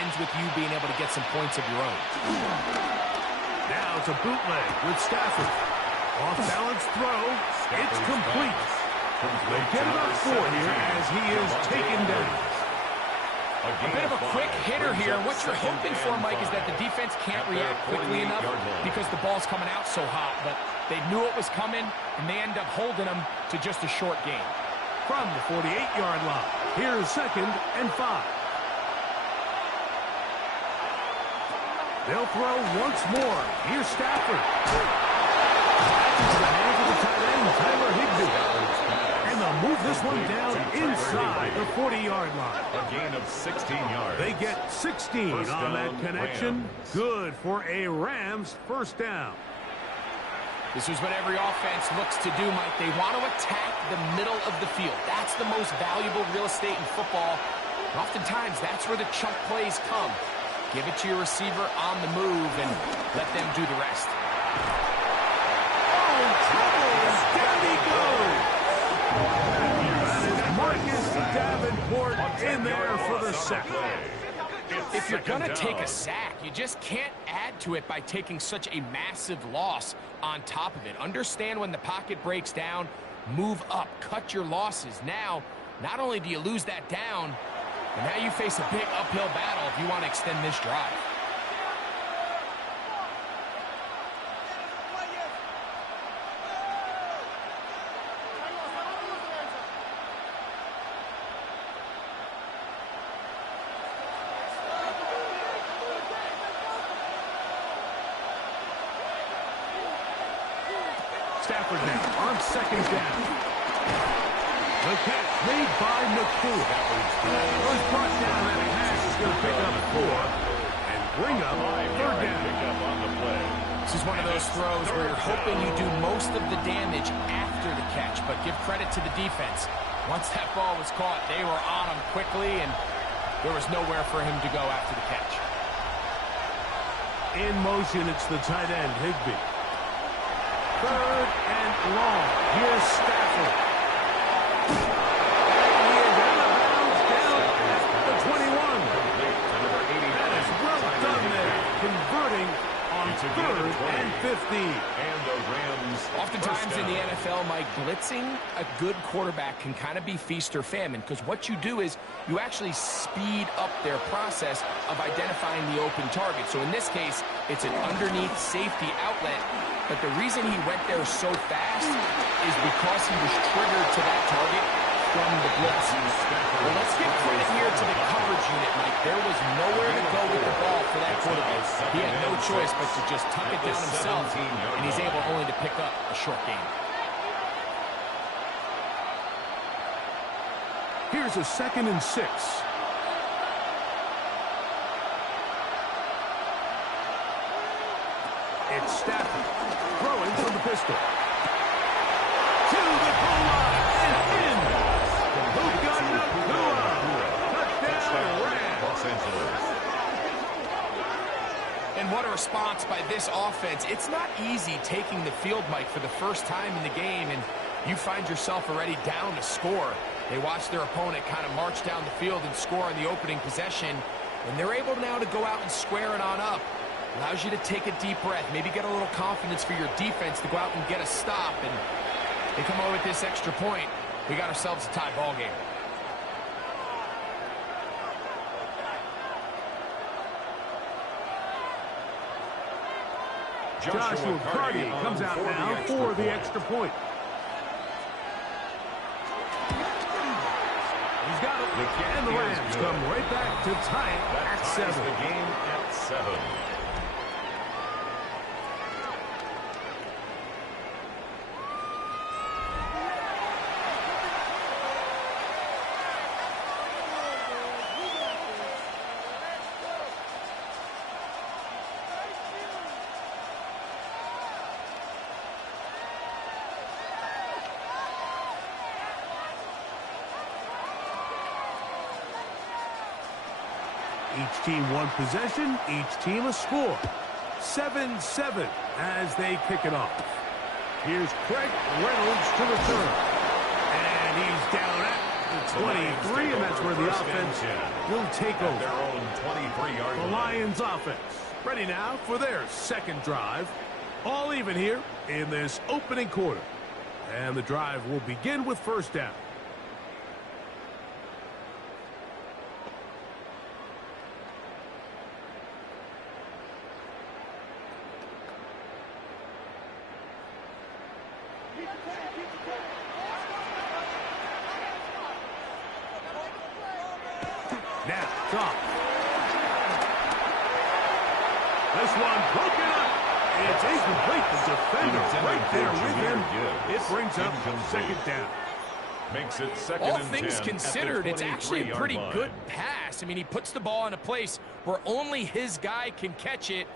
ends with you being able to get some points of your own. Now it's a bootleg with Stafford. Off-balance throw. It's complete. They'll get about 4 here as he is taken down. A bit of a quick hitter here, and what you're hoping for, Mike, is that the defense can't react quickly enough because the ball's coming out so hot, but they knew it was coming, and they end up holding them to just a short gain. From the 48-yard line, here's 2nd and 5. They'll throw once more. Here's Stafford. Into the hands of the tight end, Tyler Higbee. And they'll move this one down inside the 40-yard line. A gain of 16 yards. They get 16 First on that down, connection. Rams. Good for a Rams first down. This is what every offense looks to do, Mike. They want to attack the middle of the field. That's the most valuable real estate in football. And oftentimes, that's where the chunk plays come. Give it to your receiver on the move and let them do the rest. Oh, trouble! Down he goes! That is Marcus Davenport in there for the sack. If you're going to take a sack, you just can't add to it by taking such a massive loss on top of it. Understand when the pocket breaks down, move up, cut your losses. Now, not only do you lose that down, but now you face a big uphill battle if you want to extend this drive. Stafford now on 2nd down. The catch made by McCool. Was brought down and Hash is going to pick up 4 and bring up 3rd down. This is one of those throws where you're hoping you do most of the damage after the catch, but give credit to the defense. Once that ball was caught, they were on him quickly, and there was nowhere for him to go after the catch. In motion, it's the tight end, Higbee. 3rd and long. Here's Stafford. And he is out of bounds down at the 21. That is well done there, converting on 3rd and 15. And the Rams. Oftentimes in the NFL, Mike, blitzing a good quarterback can kind of be feast or famine, because what you do is you actually speed up their process of identifying the open target. So in this case, it's an underneath safety outlet. But the reason he went there so fast is because he was triggered to that target from the blitz. Well, let's give credit here to the coverage unit, Mike. There was nowhere to go with the ball for that quarterback. He had no choice but to just tuck it down himself, and he's able only to pick up a short gain. Here's a 2nd and 6. It's Stafford throwing from the pistol. To the goal line and in. Luka Nakua. Touchdown, Rams. Los Angeles. And what a response by this offense. It's not easy taking the field, Mike, for the first time in the game, and you find yourself already down to score. They watch their opponent kind of march down the field and score on the opening possession, and they're able now to go out and square it on up. Allows you to take a deep breath, maybe get a little confidence for your defense to go out and get a stop, and they come away with this extra point. We got ourselves a tie ball game. Joshua Carty comes out now for the extra point. He's got it, and the Rams come right back to tie it at 7. The game at 7. Each team one possession, each team a score. 7-7 as they kick it off. Here's Craig Reynolds to return. And he's down at the 23, and that's where the offense will take over. Their own 23-yard line. The Lions offense ready now for their second drive. All even here in this opening quarter. And the drive will begin with first down. Now, Tom. This one broken up. It's incomplete. The defender right there with him. It brings up second down. Makes it second and 10. All things considered, it's actually a pretty good pass. I mean, he puts the ball in a place where only his guy can catch it.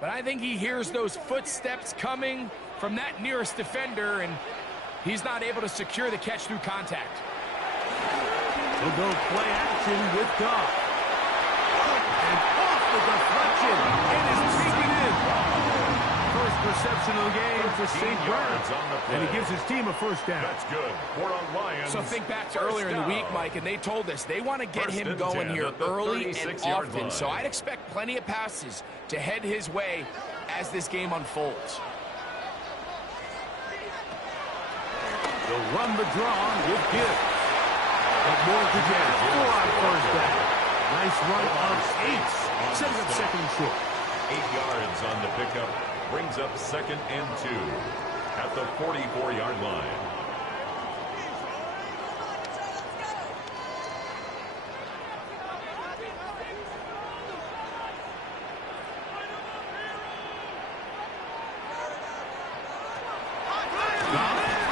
But I think he hears those footsteps coming from that nearest defender, and he's not able to secure the catch through contact. We'll go play action with Goff. And off the deflection. It is taken in. First reception of the game for St. Brown. And he gives his team a first down. That's good. We're on Lions. So think back to earlier in the week, Mike, and they told us they want to get him going here early and often. So I'd expect plenty of passes to head his way as this game unfolds. They'll run the draw with Gibbs. But more to get. 4 on first down. Nice run of 8. Sends up second and short. 8 yards on the pickup. Brings up second and 2 at the 44-yard line.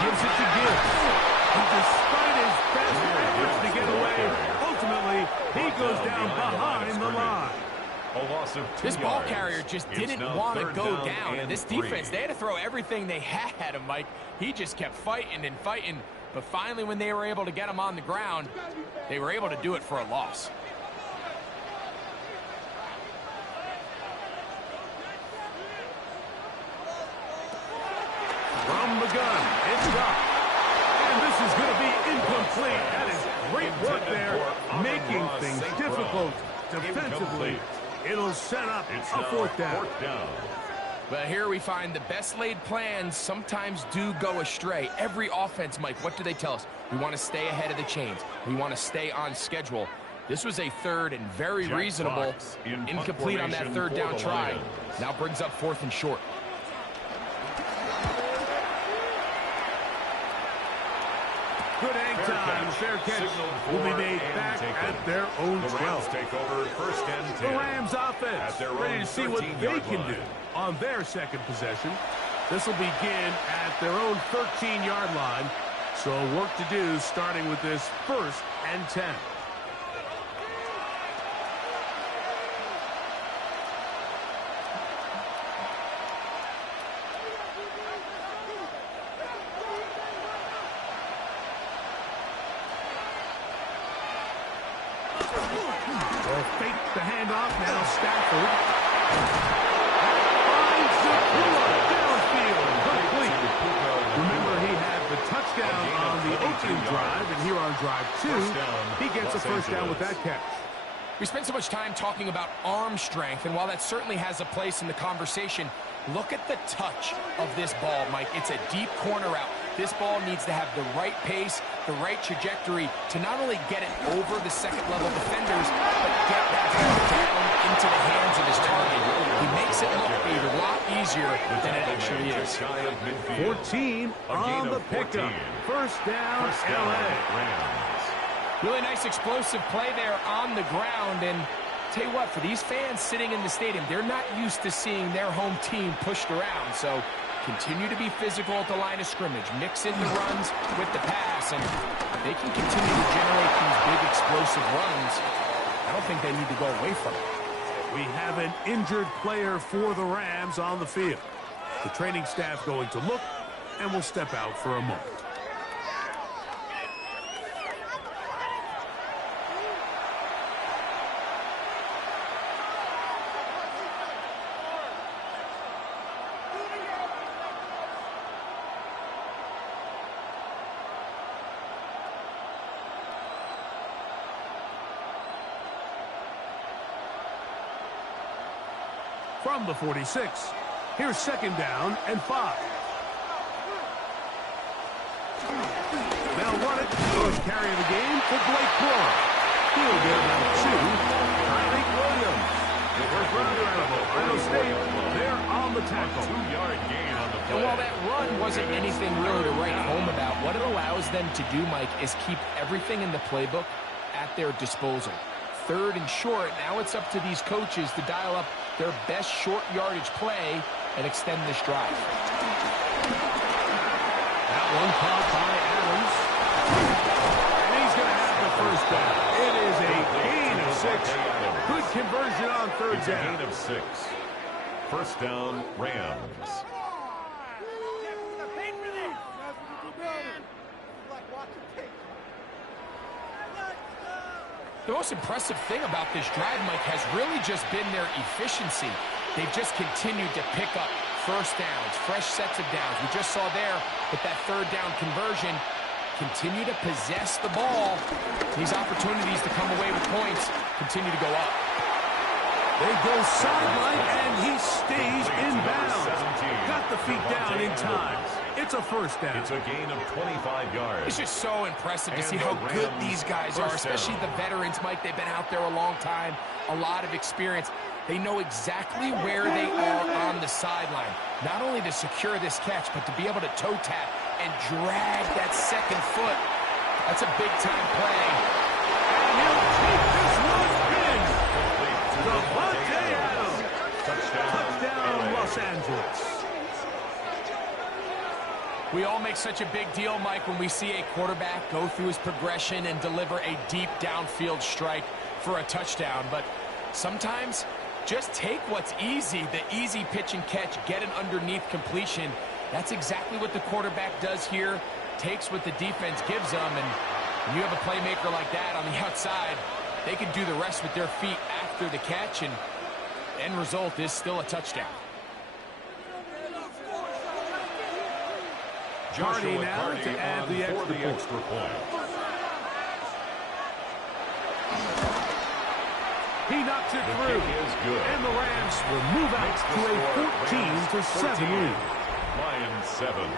Gives it to Gibbs. And despite his best efforts to get away, ultimately, he goes down behind the line. A loss of 2 This ball yards. carrier just It's didn't now want to third go down down. And this 3. defense, they had to throw everything they had at him, Mike. He just kept fighting and fighting. But finally, when they were able to get him on the ground, they were able to do it for a loss. From the gun, it's up. And this is going to be incomplete. That is great work there, making things difficult defensively. It'll set up a fourth down. But here we find the best laid plans sometimes do go astray. Every offense, Mike, what do they tell us? We want to stay ahead of the chains. We want to stay on schedule. This was a third and very reasonable. Incomplete on that third down try. Now brings up fourth and short. Good hang time. Fair catch will be made back at their own 12. Take over first and 10. The Rams offense ready to see what they can do on their second possession. This will begin at their own 13-yard line. So work to do starting with this first and 10. They'll fake the handoff. Now Stafford. Finds Zakua downfield. Complete. Remember, he had the touchdown on the opening drive, and here on drive 2, he gets a first down with that catch. We spent so much time talking about arm strength, and while that certainly has a place in the conversation, look at the touch of this ball, Mike. It's a deep corner out. This ball needs to have the right pace, the right trajectory to not only get it over the second-level defenders, but get that ball down into the hands of his target. He makes it look a lot easier than it actually is. 14 on the pickup. First down, L.A. Really nice explosive play there on the ground, and tell you what, for these fans sitting in the stadium, they're not used to seeing their home team pushed around, so continue to be physical at the line of scrimmage, mix in the runs with the pass, and they can continue to generate these big explosive runs. I don't think they need to go away from it. We have an injured player for the Rams on the field. The training staff going to look, and will step out for a moment. from the 46. Here's 2nd down and 5. They'll run it. First carry of the game for Blake Braun. He'll get about 2. Tyreek Williams, the first rounder out of Ohio State. They're on the tackle. 2-yard gain on the play. And while that run wasn't anything really to write home about, what it allows them to do, Mike, is keep everything in the playbook at their disposal. 3rd and short, now it's up to these coaches to dial up their best short yardage play and extend this drive. That one caught by Adams. And he's going to have the first down. It is a gain of 6. Good conversion on 3rd down. Gain of 6. First down, Rams. The most impressive thing about this drive, Mike, has really just been their efficiency. They've just continued to pick up first downs, fresh sets of downs. We just saw there with that 3rd down conversion, continue to possess the ball. These opportunities to come away with points continue to go up. They go sideline, and he stays in bounds. Got the feet down in time. It's a first down. It's a gain of 25 yards. It's just so impressive to see how good these guys are, especially the veterans, Mike. They've been out there a long time, a lot of experience. They know exactly where they are on the sideline, not only to secure this catch, but to be able to toe tap and drag that 2nd foot. That's a big-time play. And he'll take this one in. Davante Adams. Touchdown, Los Angeles. We all make such a big deal, Mike, when we see a quarterback go through his progression and deliver a deep downfield strike for a touchdown. But sometimes just take what's easy, the easy pitch and catch, get an underneath completion. That's exactly what the quarterback does here, takes what the defense gives them, and when you have a playmaker like that on the outside, they can do the rest with their feet after the catch, and end result is still a touchdown. Carney now to add the extra point. He knocks it through. And the Rams will move out to a 14-7 lead. Lions 7.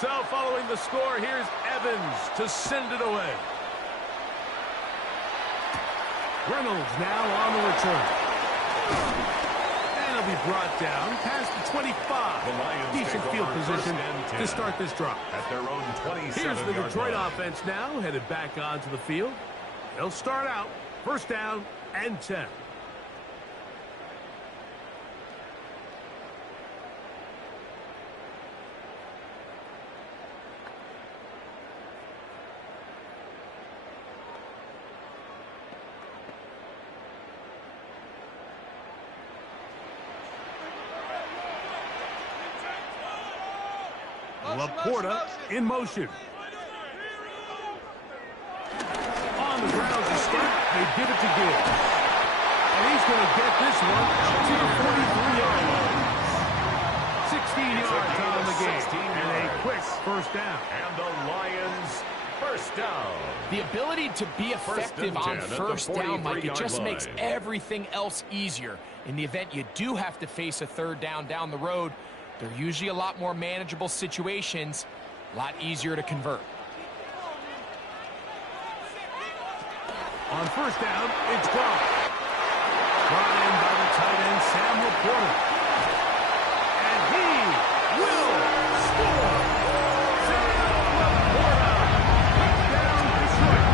So following the score, here's Evans to send it away. Reynolds now on the return. And he'll be brought down past the 25. Decent field position to start this drive. At their own 27. Here's the Detroit offense now, headed back onto the field. They'll start out, first down and 10. Laporta in motion. On the ground to start, they give it to Gibbs. And he's going to get this one out to the 43-yard line. 16 yards on the game. And a quick first down. And the Lions first down. The ability to be effective on first down, Mike, it just makes everything else easier. In the event you do have to face a third down the road, they're usually a lot more manageable situations, a lot easier to convert. On first down, it's gone. Brought in by the tight end, Sam Laporta. And he will score. Sam Laporta. Touchdown, Detroit.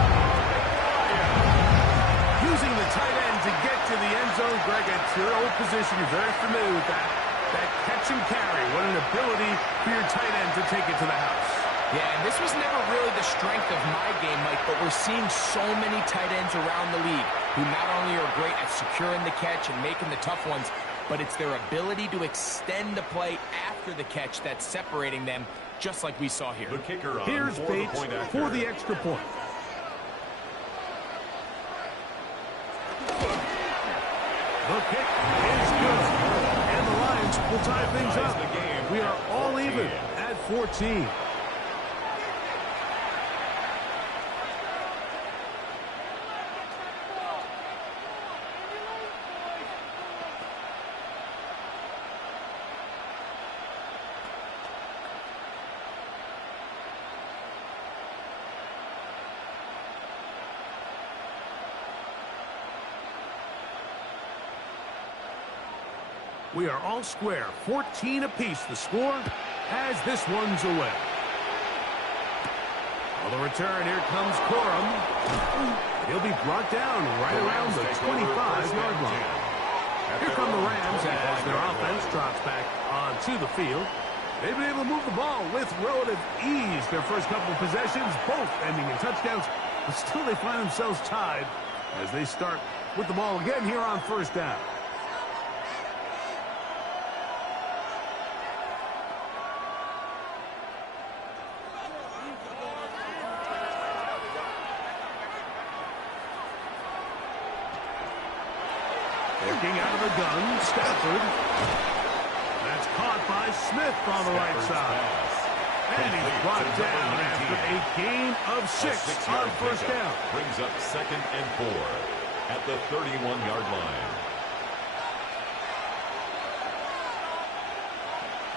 Using the tight end to get to the end zone, Greg, at your old position, you're very familiar with that. That catch and carry, what an ability for your tight end to take it to the house. Yeah, and this was never really the strength of my game, Mike, but we're seeing so many tight ends around the league who not only are great at securing the catch and making the tough ones, but it's their ability to extend the play after the catch that's separating them, just like we saw here. The kicker on Here's Bates for the extra point. The kick is good, and the Lions will tie things up. We are all even at 14. We are all square, 14 apiece. The score as this one's away. On the return, here comes Corum. He'll be brought down right around the 25-yard line. Here come the Rams as their offense drops back onto the field. They've been able to move the ball with relative ease. Their first couple of possessions, both ending in touchdowns, but still they find themselves tied as they start with the ball again here on first down. Working out of the gun, Stafford. That's caught by Smith on the right side. And he's brought down after a gain of 6 on first down. Brings up 2nd and 4 at the 31-yard line.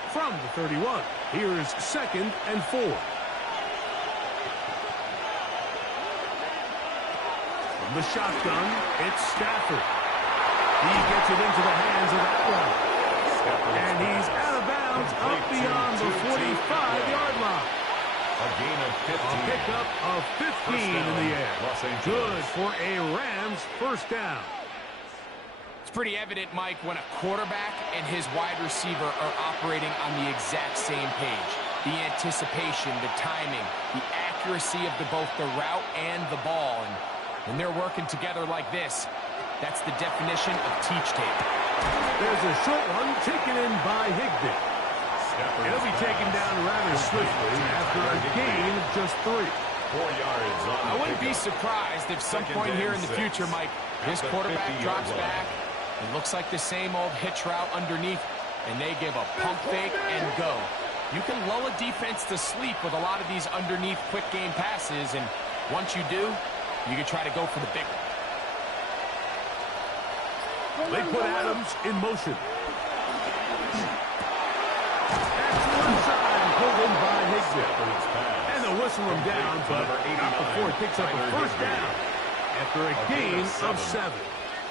From the 31, here's 2nd and 4. From the shotgun, it's Stafford. He gets it into the hands of Allen. And he's out of bounds up beyond the 45-yard line. A gain of 15. A pickup of 15 in the air. Good for a Rams first down. It's pretty evident, Mike, when a quarterback and his wide receiver are operating on the exact same page. The anticipation, the timing, the accuracy of both the route and the ball. And when they're working together like this, that's the definition of teach tape. There's a short one taken in by Higbee. He'll be taken down rather swiftly after a gain of just 3. 4 yards on I wouldn't be surprised if some point here in the future, Mike, this quarterback drops back. It looks like the same old hitch route underneath, and they give a pump fake and go. You can lull a defense to sleep with a lot of these underneath quick game passes, and once you do, you can try to go for the big one. They put Adams in motion. That's one side, pulled in by Higbee. And they'll whistle him down, but not before he picks up a first down after a gain of 7.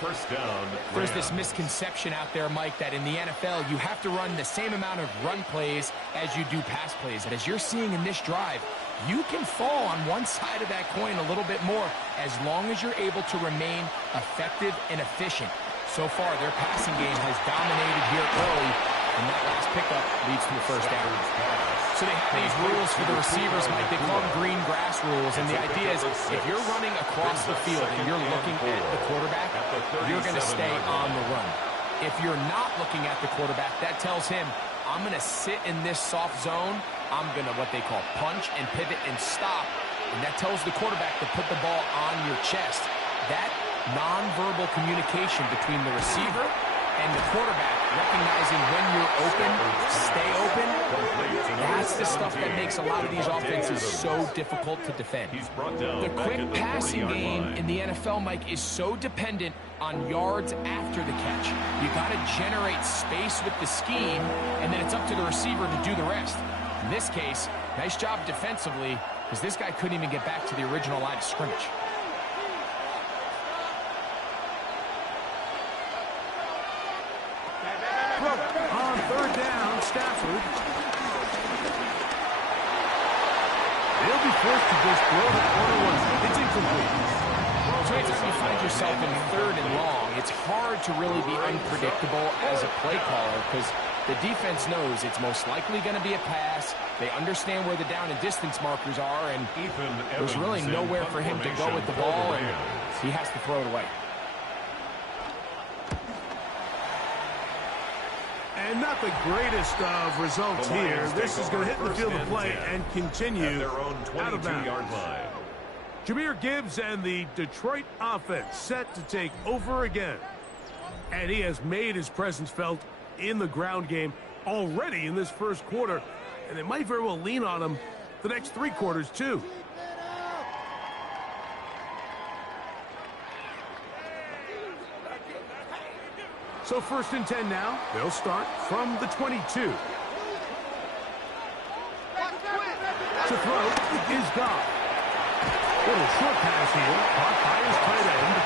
First down. There's this misconception out there, Mike, that in the NFL, you have to run the same amount of run plays as you do pass plays. And as you're seeing in this drive, you can fall on one side of that coin a little bit more as long as you're able to remain effective and efficient. So far, their passing game has dominated here early, and that last pickup leads to a first down. So they have these rules for the receivers, Mike. They call them green grass rules, and the idea is if you're running across the field and you're looking at the quarterback, you're going to stay on the run. If you're not looking at the quarterback, that tells him, I'm going to sit in this soft zone. I'm going to what they call punch and pivot and stop, and that tells the quarterback to put the ball on your chest. That nonverbal communication between the receiver and the quarterback, recognizing when you're open, stay open, that's the stuff that makes a lot of these offenses so difficult to defend. The quick passing game in the NFL, Mike, is so dependent on yards after the catch. You got to generate space with the scheme, and then it's up to the receiver to do the rest. In this case, nice job defensively, because this guy couldn't even get back to the original line of scrimmage. On third down, Stafford. They'll be forced to just throw that one away. It's incomplete. So anytime you find yourself in 3rd and long, it's hard to really be unpredictable as a play caller because the defense knows it's most likely going to be a pass. They understand where the down and distance markers are, and there's really nowhere for him to go with the ball, and he has to throw it away. And not the greatest of results here. This is going to hit the field of play and continue their own out of 22-yard bounds. line. Jahmyr Gibbs and the Detroit offense set to take over again. And he has made his presence felt in the ground game already in this first quarter. And they might very well lean on him the next 3 quarters, too. So 1st and 10 now. They'll start from the 22. To throw is gone. Little short pass here, caught by his tight end.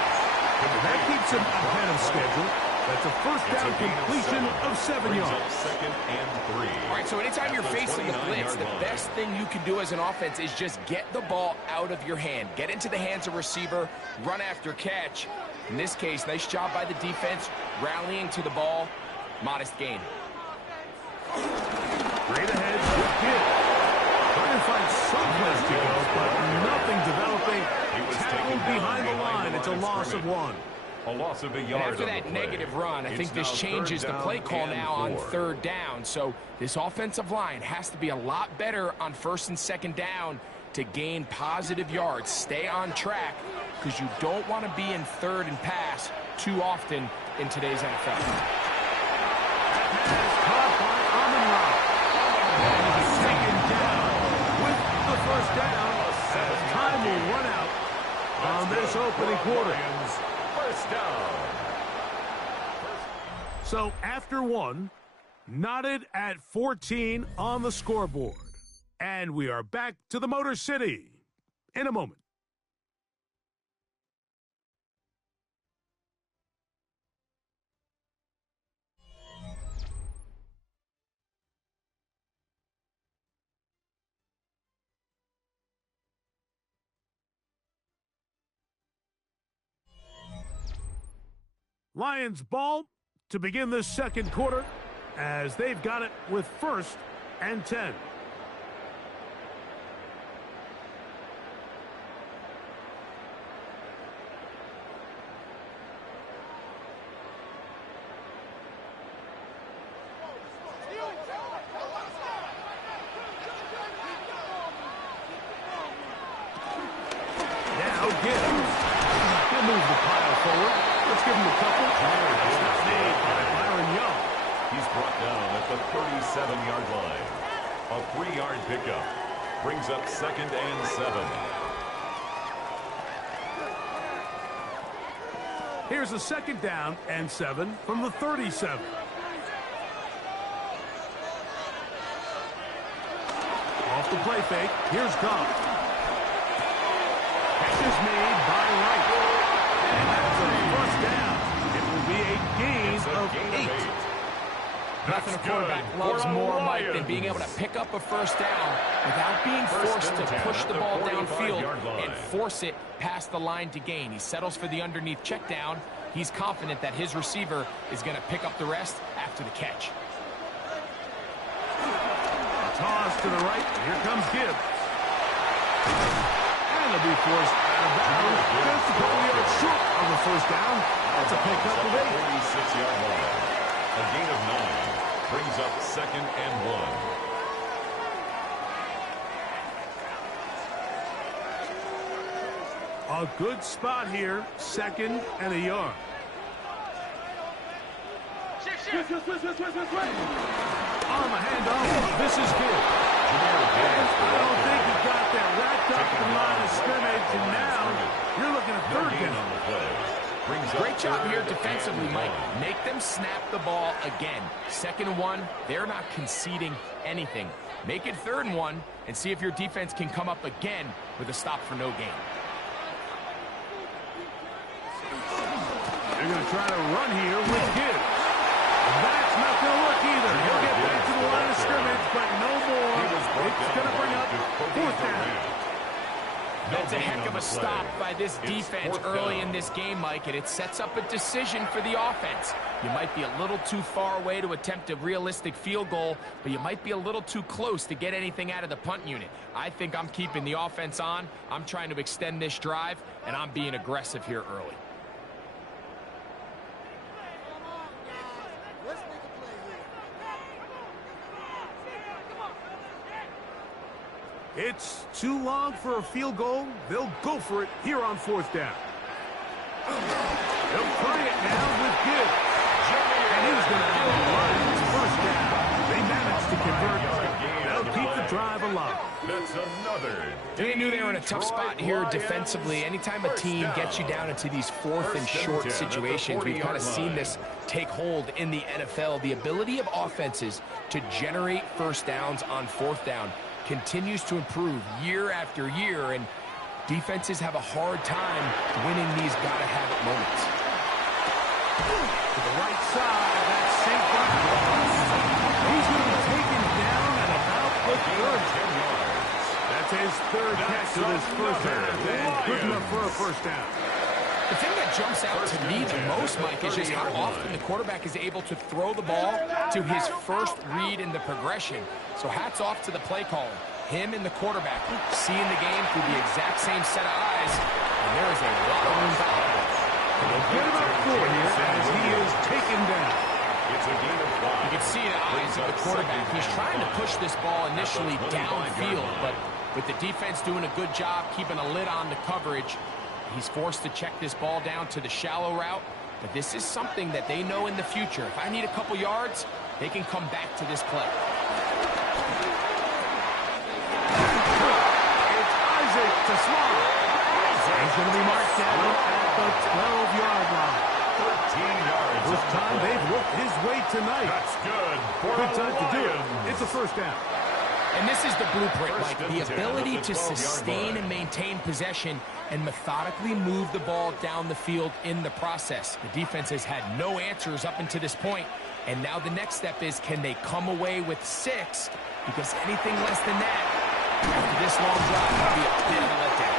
That keeps him ahead of schedule. That's a first down completion of 7 yards. Second and 3. All right, so anytime you're facing the blitz, the best thing you can do as an offense is just get the ball out of your hand. Get into the hands of receiver, run after catch. In this case, nice job by the defense, rallying to the ball. Modest gain. Straight ahead with Gibbs. Trying to find someplace to go, but nothing developing. Tackled behind the line. It's a loss of 1. A loss of a yard. After that negative run, I think this changes the play call now on 3rd down. So this offensive line has to be a lot better on 1st and 2nd down to gain positive yards. Stay on track because you don't want to be in 3rd and pass too often in today's NFL. Caught by Amon-Ra. And he's taken down with the first down as time will run out on this opening quarter. First down. So after 1, knotted at 14 on the scoreboard. And we are back to the Motor City in a moment. Lions ball to begin this second quarter as they've got it with 1st and 10. Now Gibbs. He'll move the pile forward. Let's give him a couple. That's not made by Byron Young. He's brought down at the 37-yard line. A 3-yard pickup brings up 2nd and 7. Here's a 2nd down and 7 from the 37. Off the play fake. Here's Goff. Catch is made by Wright. And that's a first down. It will be a gain of 8. Nothing a quarterback loves more, Mike, than being able to pick up a first down without being forced to push the ball downfield and force it past the line to gain. He settles for the underneath check down. He's confident that his receiver is going to pick up the rest after the catch. Toss to the right. Here comes Gibbs. And they'll be forced out of bounds. Just a couple yards short of the first down. That's a pickup of 8. 36-yard line. A gain of 9 brings up 2nd and 1. A good spot here. 2nd and a yard. On the handoff, this is Gibbs. I don't think he got that wrapped up in the line of scrimmage, and now you're looking at 3rd down. Great job here defensively, Mike. Make them snap the ball again. 2nd and 1, they're not conceding anything. Make it 3rd and 1 and see if your defense can come up again with a stop for no gain. They're going to try to run here with Gibbs. That's not going to work either. He'll get back to the line of scrimmage, but no more. It's going to bring up 4th down. That's a heck of a stop by this defense early in this game, Mike, and it sets up a decision for the offense. You might be a little too far away to attempt a realistic field goal, but you might be a little too close to get anything out of the punt unit. I think I'm keeping the offense on. I'm trying to extend this drive, and I'm being aggressive here early. It's too long for a field goal. They'll go for it here on 4th down. They'll try it now with Gibbs. And he's going to have a Lions 1st down. They managed to convert. They'll keep the drive alive. That's another. They knew they were in a tough spot here defensively. Anytime a team gets you down into these 4th and short situations, we've kind of seen this take hold in the NFL. The ability of offenses to generate 1st downs on 4th down continues to improve year after year, and defenses have a hard time winning these gotta-have-it moments. To the right side, that's St. Brown. He's going to be taken down at about the 30. That's his 3rd catch of this 1st half, and good enough for a 1st down. The thing that jumps out to me the most, Mike, is just how often the quarterback is able to throw the ball to his first read in the progression. So hats off to the play caller. Him and the quarterback seeing the game through the exact same set of eyes, and there is a lot of room to operate. They'll get about 4 here as he is taken down. It's a gain of 5. You can see the eyes of the quarterback. He's trying to push this ball initially downfield, but with the defense doing a good job keeping a lid on the coverage, he's forced to check this ball down to the shallow route. But this is something that they know in the future. If I need a couple yards, they can come back to this play. It's Isaac to Swan. He's going to be marked down at the 12-yard line. 13 yards. This time they've worked his way tonight. That's good. Good time to do it. It's a 1st down. And this is the blueprint, Mike. The ability to sustain and maintain possession and methodically move the ball down the field in the process. The defense has had no answers up until this point, and now the next step is, can they come away with 6? Because anything less than that, after this long drive, will be a bit of a letdown.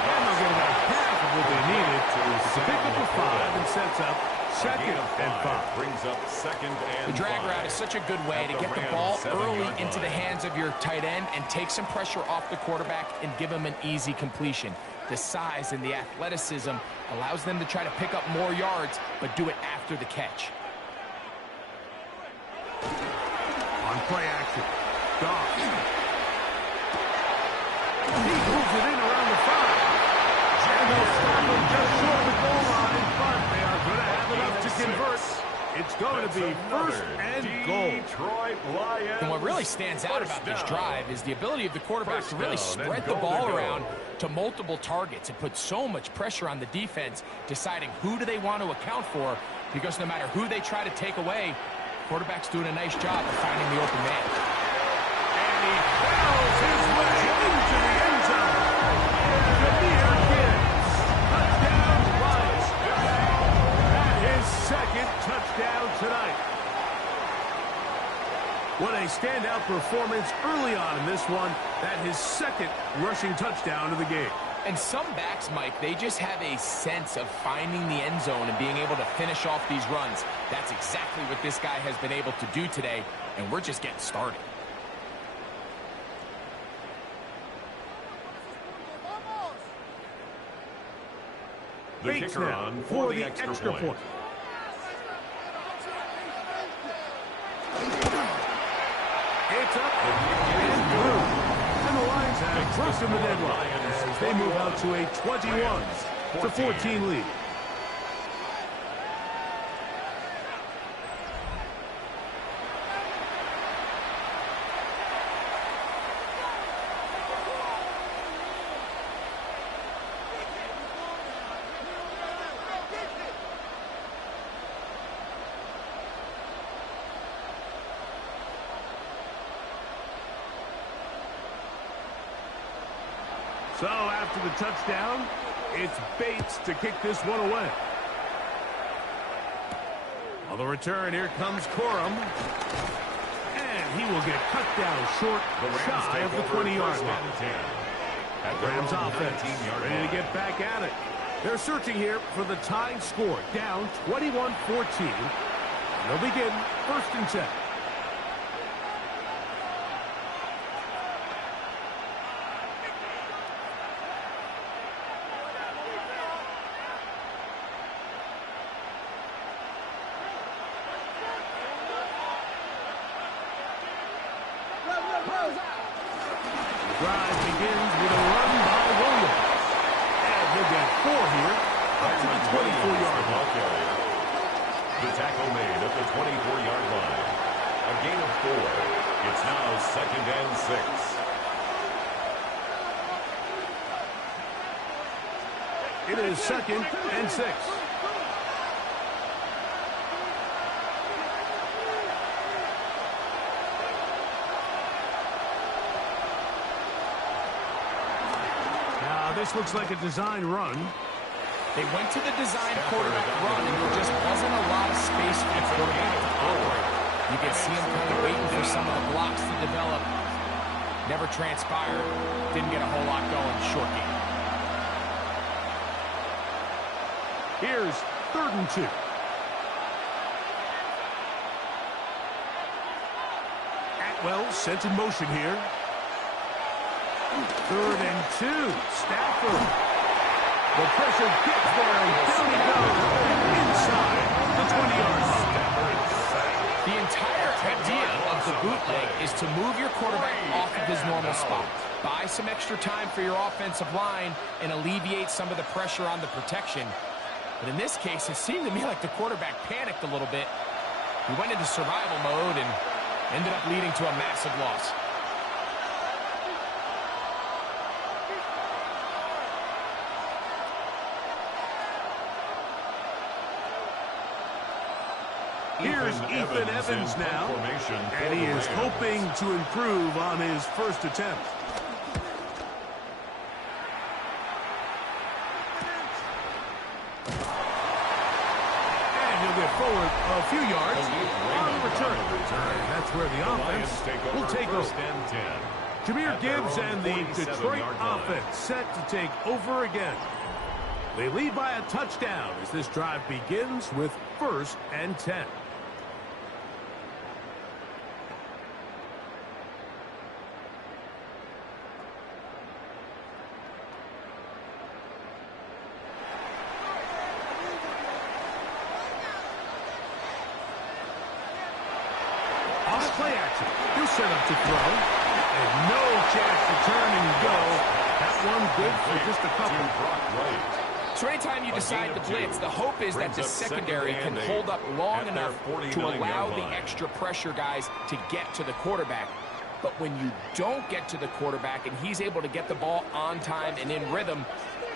And they'll get about half of what they needed to pick up a 5 and sets up 2nd and 5. Brings up 2nd and 5. The drag route is such a good way to get the ball early into the hands of your tight end and take some pressure off the quarterback and give him an easy completion. The size and the athleticism allows them to try to pick up more yards, but do it after the catch. On play action. Goff. He moves it in around the 5. And they'll stop him just short of the goal line, but they are going to have enough to convert. It's going to be 1st and goal. Detroit Lions. And what really stands out about this drive is the ability of the quarterback to really spread the ball around to multiple targets. It puts so much pressure on the defense deciding who do they want to account for, because no matter who they try to take away, quarterback's doing a nice job of finding the open man. And he barrels his way into the end zone. Jameer Gibbs. Touchdown, Lions. That is 2nd touchdown tonight. What a standout performance early on in this one. That his 2nd rushing touchdown of the game. And some backs, Mike, they just have a sense of finding the end zone and being able to finish off these runs. That's exactly what this guy has been able to do today, and we're just getting started. The Bates kicker now on for the extra point. It's up and through. And the Lions have broken the deadline as they move out to a 21-14 lead. So after the touchdown, it's Bates to kick this one away. On the return, here comes Corum. And he will get cut down short, shy of the 20-yard line. Rams offense ready to get back at it. They're searching here for the tying score, down 21-14. They'll begin 1st and 10. drive begins with a run by Williams. And he'll get 4 here, up to the 24-yard line. The tackle made at the 24-yard line. A gain of 4. It's now 2nd and 6. It is 2nd and 6. Now this looks like a design run. They went to the design quarterback run, and there just wasn't a lot of space for the quarterback to operate. You can see him kind of waiting for some of the blocks to develop. Never transpired. Didn't get a whole lot going. Short game. Here's 3rd and 2. Atwell sent in motion here. 3rd and 2. Stafford. The pressure gets there, and down he goes. Inside the 20-yard line. The entire idea of the bootleg is to move your quarterback off of his normal spot. Buy some extra time for your offensive line and alleviate some of the pressure on the protection. But in this case, it seemed to me like the quarterback panicked a little bit. He went into survival mode and ended up leading to a massive loss. Here's Ethan Evans now, and he is hoping to improve on his first attempt. And he'll get forward a few yards on the return. And that's where the offense will take over. Jahmyr Gibbs and the Detroit offense set to take over again. They lead by a touchdown as this drive begins with 1st and 10. Play action. He'll set up to throw. And no chance to turn and go. That one good for just a couple. So anytime you decide to blitz, the hope is that the secondary can hold up long enough to allow the extra pressure guys to get to the quarterback. But when you don't get to the quarterback and he's able to get the ball on time and in rhythm,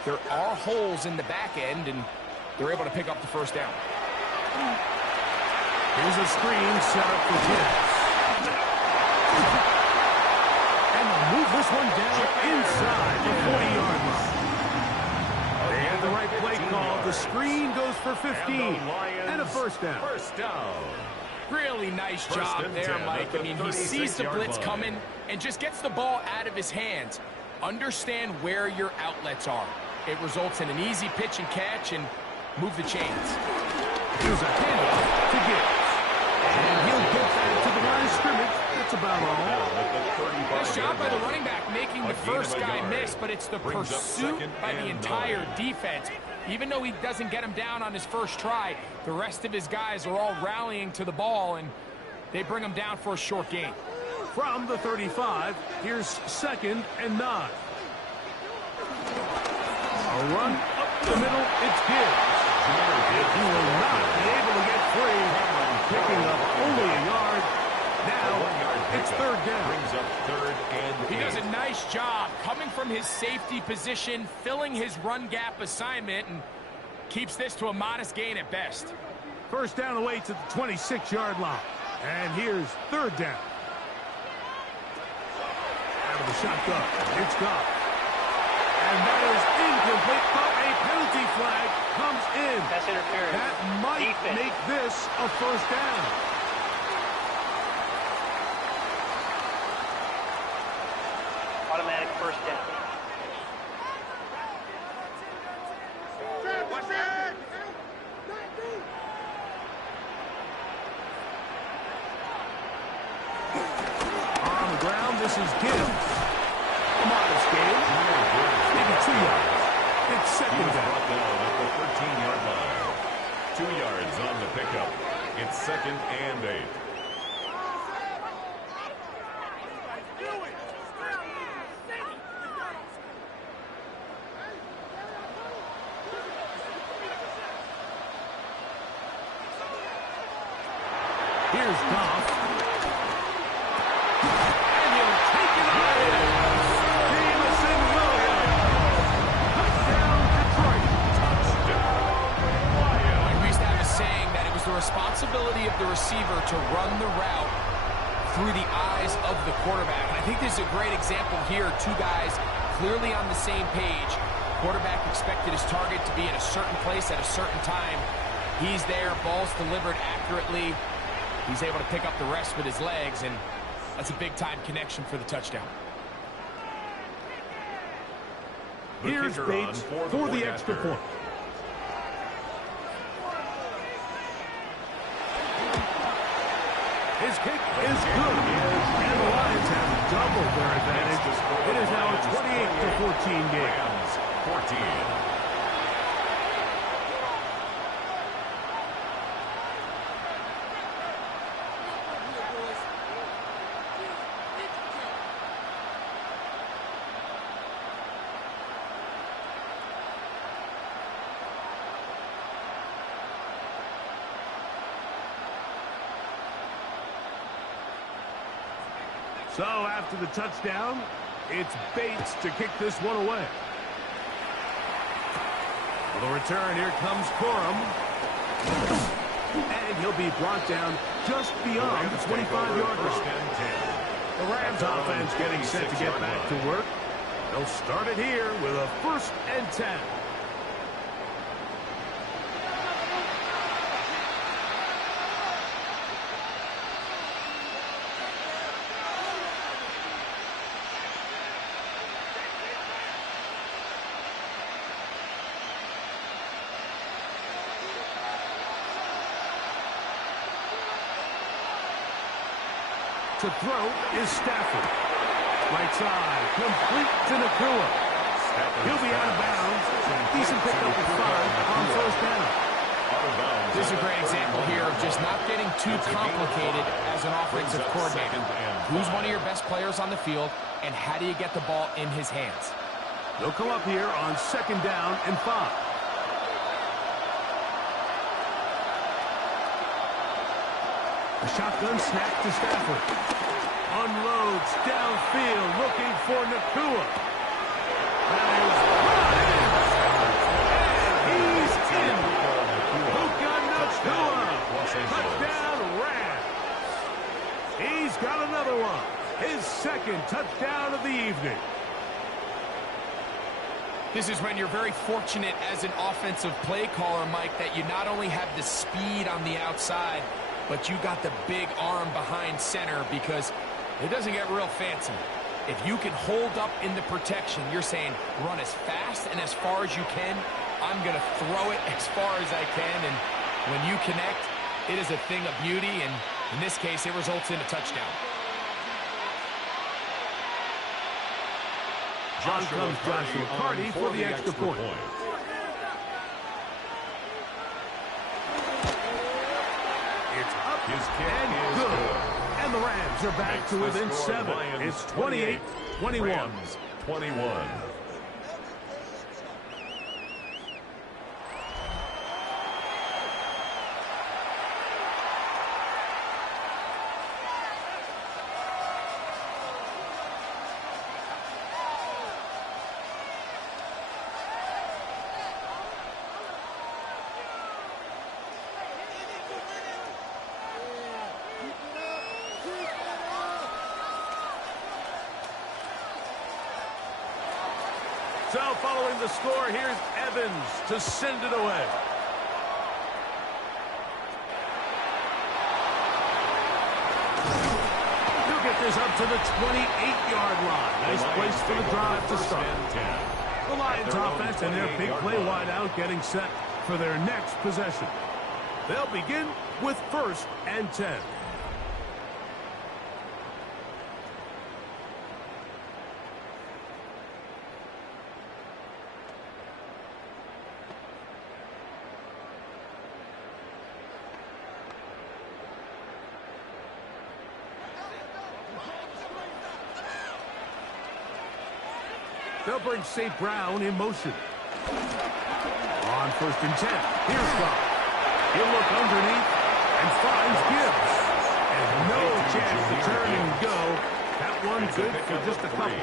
there are holes in the back end, and they're able to pick up the first down. Here's a screen set up for Gibbs. And they'll move this one down inside the 40-yard line. They had the right play call. The screen goes for 15 and a first down. Really nice job there, Mike. I mean, he sees the blitz coming and just gets the ball out of his hands. Understand where your outlets are. It results in an easy pitch and catch and move the chains. Here's a handoff to Gibbs. And he'll get back to the line of scrimmage. That's about all. Nice job by the running back making the first guy miss, but it's the pursuit by the entire defense. Even though he doesn't get him down on his first try, the rest of his guys are all rallying to the ball, and they bring him down for a short gain. From the 35, here's 2nd and 9. A run up the middle, it's Gibbs. He will not be able to get free, picking up only a yard. Now it's 3rd down. Brings up 3rd and 8. He does a nice job coming from his safety position, filling his run gap assignment, and keeps this to a modest gain at best. First down away to the 26-yard line. And here's 3rd down. Out of the shotgun, it's Goff. And that is incomplete, but a penalty flag comes in. That's interference. That might make this a first down. Automatic first down. On the ground, this is Gibbs. A modest gain. Maybe 2 yards. It's 2nd down. At the 13-yard line. 2 yards on the pickup. It's 2nd and 8. Here's Goff. And he'll take it on in. Jamison Williams. Touchdown, Detroit. Like we used to have a saying that it was the responsibility of the receiver to run the route through the eyes of the quarterback. And I think this is a great example here. Two guys clearly on the same page. Quarterback expected his target to be in a certain place at a certain time. He's there, ball's delivered accurately. He's able to pick up the rest with his legs, and that's a big-time connection for the touchdown. Here's Bates for the extra point. His kick is good. And the Lions have doubled their advantage. It is now a 28-14 game. 14. So after the touchdown, it's Bates to kick this one away. For the return, here comes Corum. And he'll be brought down just beyond the 25-yard line. The Rams offense getting set to get back to work. They'll start it here with a 1st and 10. To throw is Stafford. Right side, complete to Nakua. He'll be out of bounds. Decent pickup at 5 on 1st down. This is a great example here of just not getting too complicated as an offensive coordinator. Who's one of your best players on the field, and how do you get the ball in his hands? They'll come up here on 2nd down and 5. A shotgun snap to Stafford. Unloads downfield, looking for Nakua. And he's in. Puka Nakua. Touchdown, Rams. He's got another one. His 2nd touchdown of the evening. This is when you're very fortunate as an offensive play caller, Mike, that you not only have the speed on the outside, but you got the big arm behind center, because it doesn't get real fancy. If you can hold up in the protection, you're saying run as fast and as far as you can. I'm going to throw it as far as I can, and when you connect, it is a thing of beauty, and in this case, it results in a touchdown. John comes Joshua Carty for the extra point. It's up and good. And the Rams are back to within 7. It's 28-21. 21. So following the score, here's Evans to send it away. He'll get this up to the 28-yard line. Nice place for the drive to start. The Lions offense and their big play wideout getting set for their next possession. They'll begin with 1st and 10. They'll bring St. Brown in motion. On 1st and 10, here's Goff. He'll look underneath and finds Gibbs. No chance to turn and go. That one good for just a couple.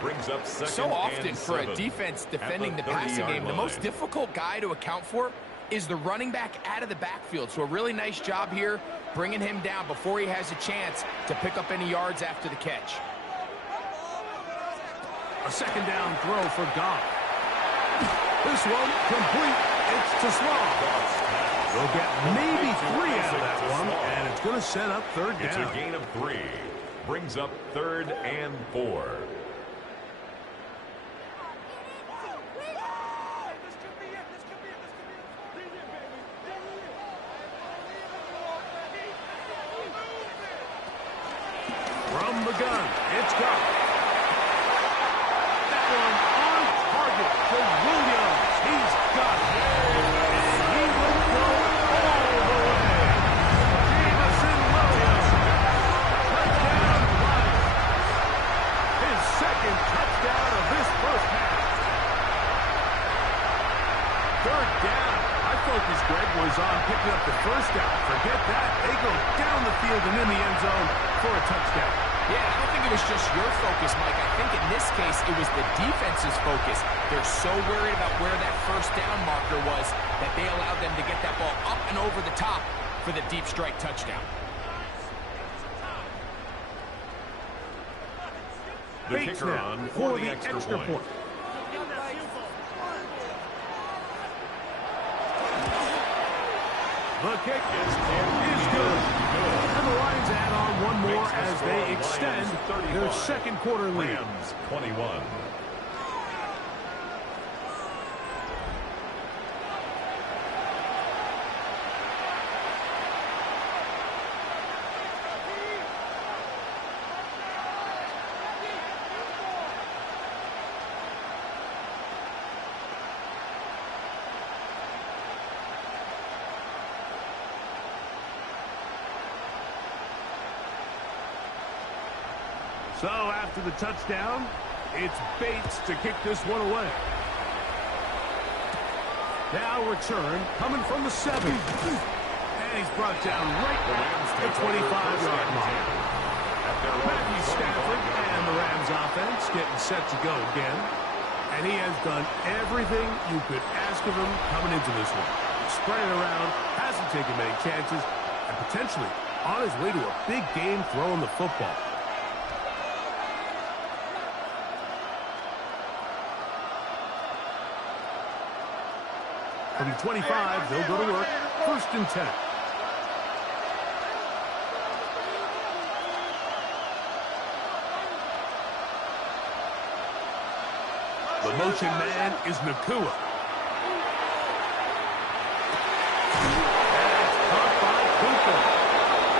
Brings up second So often and for a 7 defense defending the at the passing 30-yard game, the line. most difficult guy to account for is the running back out of the backfield. So a really nice job here bringing him down before he has a chance to pick up any yards after the catch. A second down throw for Goff. This one complete. It's to Small. They'll get maybe 3 out of that one, and it's going to set up third down. It's a gain of 3. Brings up 3rd and 4. From the gun, it's Goff. That one on target for Williams. He's got it. And he will go all the way. Jamison Williams. Touchdown Lions. His second touchdown of this first half. Third down. My focus, Greg, was on picking up the first down. Forget that. They go down the field and in the end zone for a touchdown. Yeah, I don't think it was just your focus, Mike. I think in this case, it was the defense's focus. They're so worried about where that first down marker was that they allowed them to get that ball up and over the top for the deep strike touchdown. The kicker on for the extra point. The kick is good. And the Lions add on one more as they extend their second quarter lead. Rams 21. So after the touchdown, it's Bates to kick this one away. Now return coming from the 7. And he's brought down right at the 25-yard line. Matthew Stafford and the Rams offense getting set to go again. And he has done everything you could ask of him coming into this one. Spread it around, hasn't taken many chances, and potentially on his way to a big game throwing the football. From the 25, they'll go to work. 1st and 10. The motion man is Nakua. And it's caught by Cooper.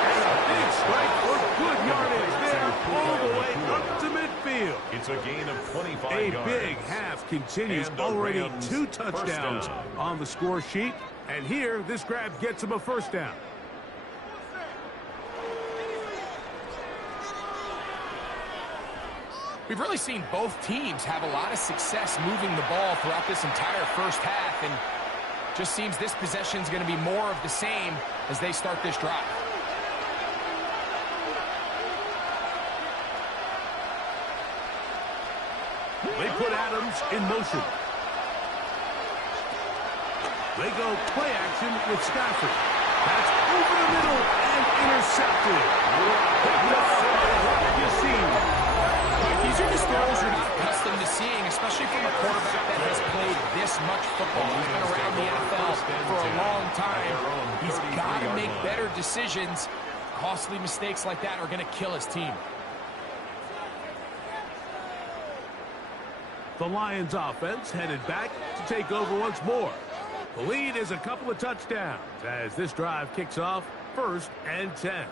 And a big strike for good yardage there all the way up to midfield. It's a gain of 25 A yards. big half continues. And the Already Rams 2 first touchdowns down. on the score sheet. And here, this grab gets him a first down. We've really seen both teams have a lot of success moving the ball throughout this entire first half, and just seems this possession is going to be more of the same as they start this drive. They put Adams in motion. They go play action with Stafford. That's over the middle and intercepted. Picked up by Yassine. These are just throws you're not accustomed to seeing, especially from a quarterback that has played this much football. He's been around the NFL for a long time. He's got to make better decisions. Costly mistakes like that are going to kill his team. The Lions offense headed back to take over once more. The lead is a couple of touchdowns as this drive kicks off 1st and 10.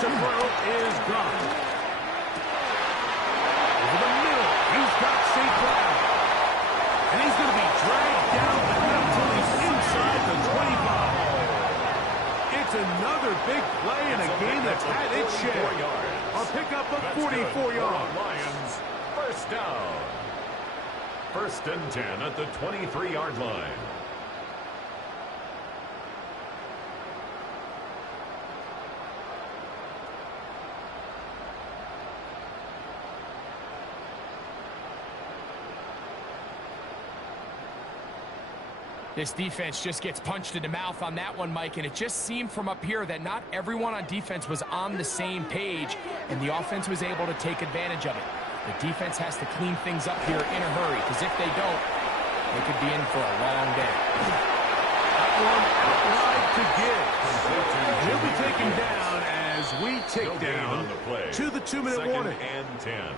To throw is gone. Over the middle, he's got St. Cloud. And he's going to be dragged down the field until he's inside the 25. big play in a game that's had its share. A pickup of 44 yards. Lions, first down. First and 10 at the 23-yard line. This defense just gets punched in the mouth on that one, Mike, and it just seemed from up here that not everyone on defense was on the same page, and the offense was able to take advantage of it. The defense has to clean things up here in a hurry, because if they don't, they could be in for a long day. That one outside to give. He'll be taken down as we take down to the 2-minute warning. And 10.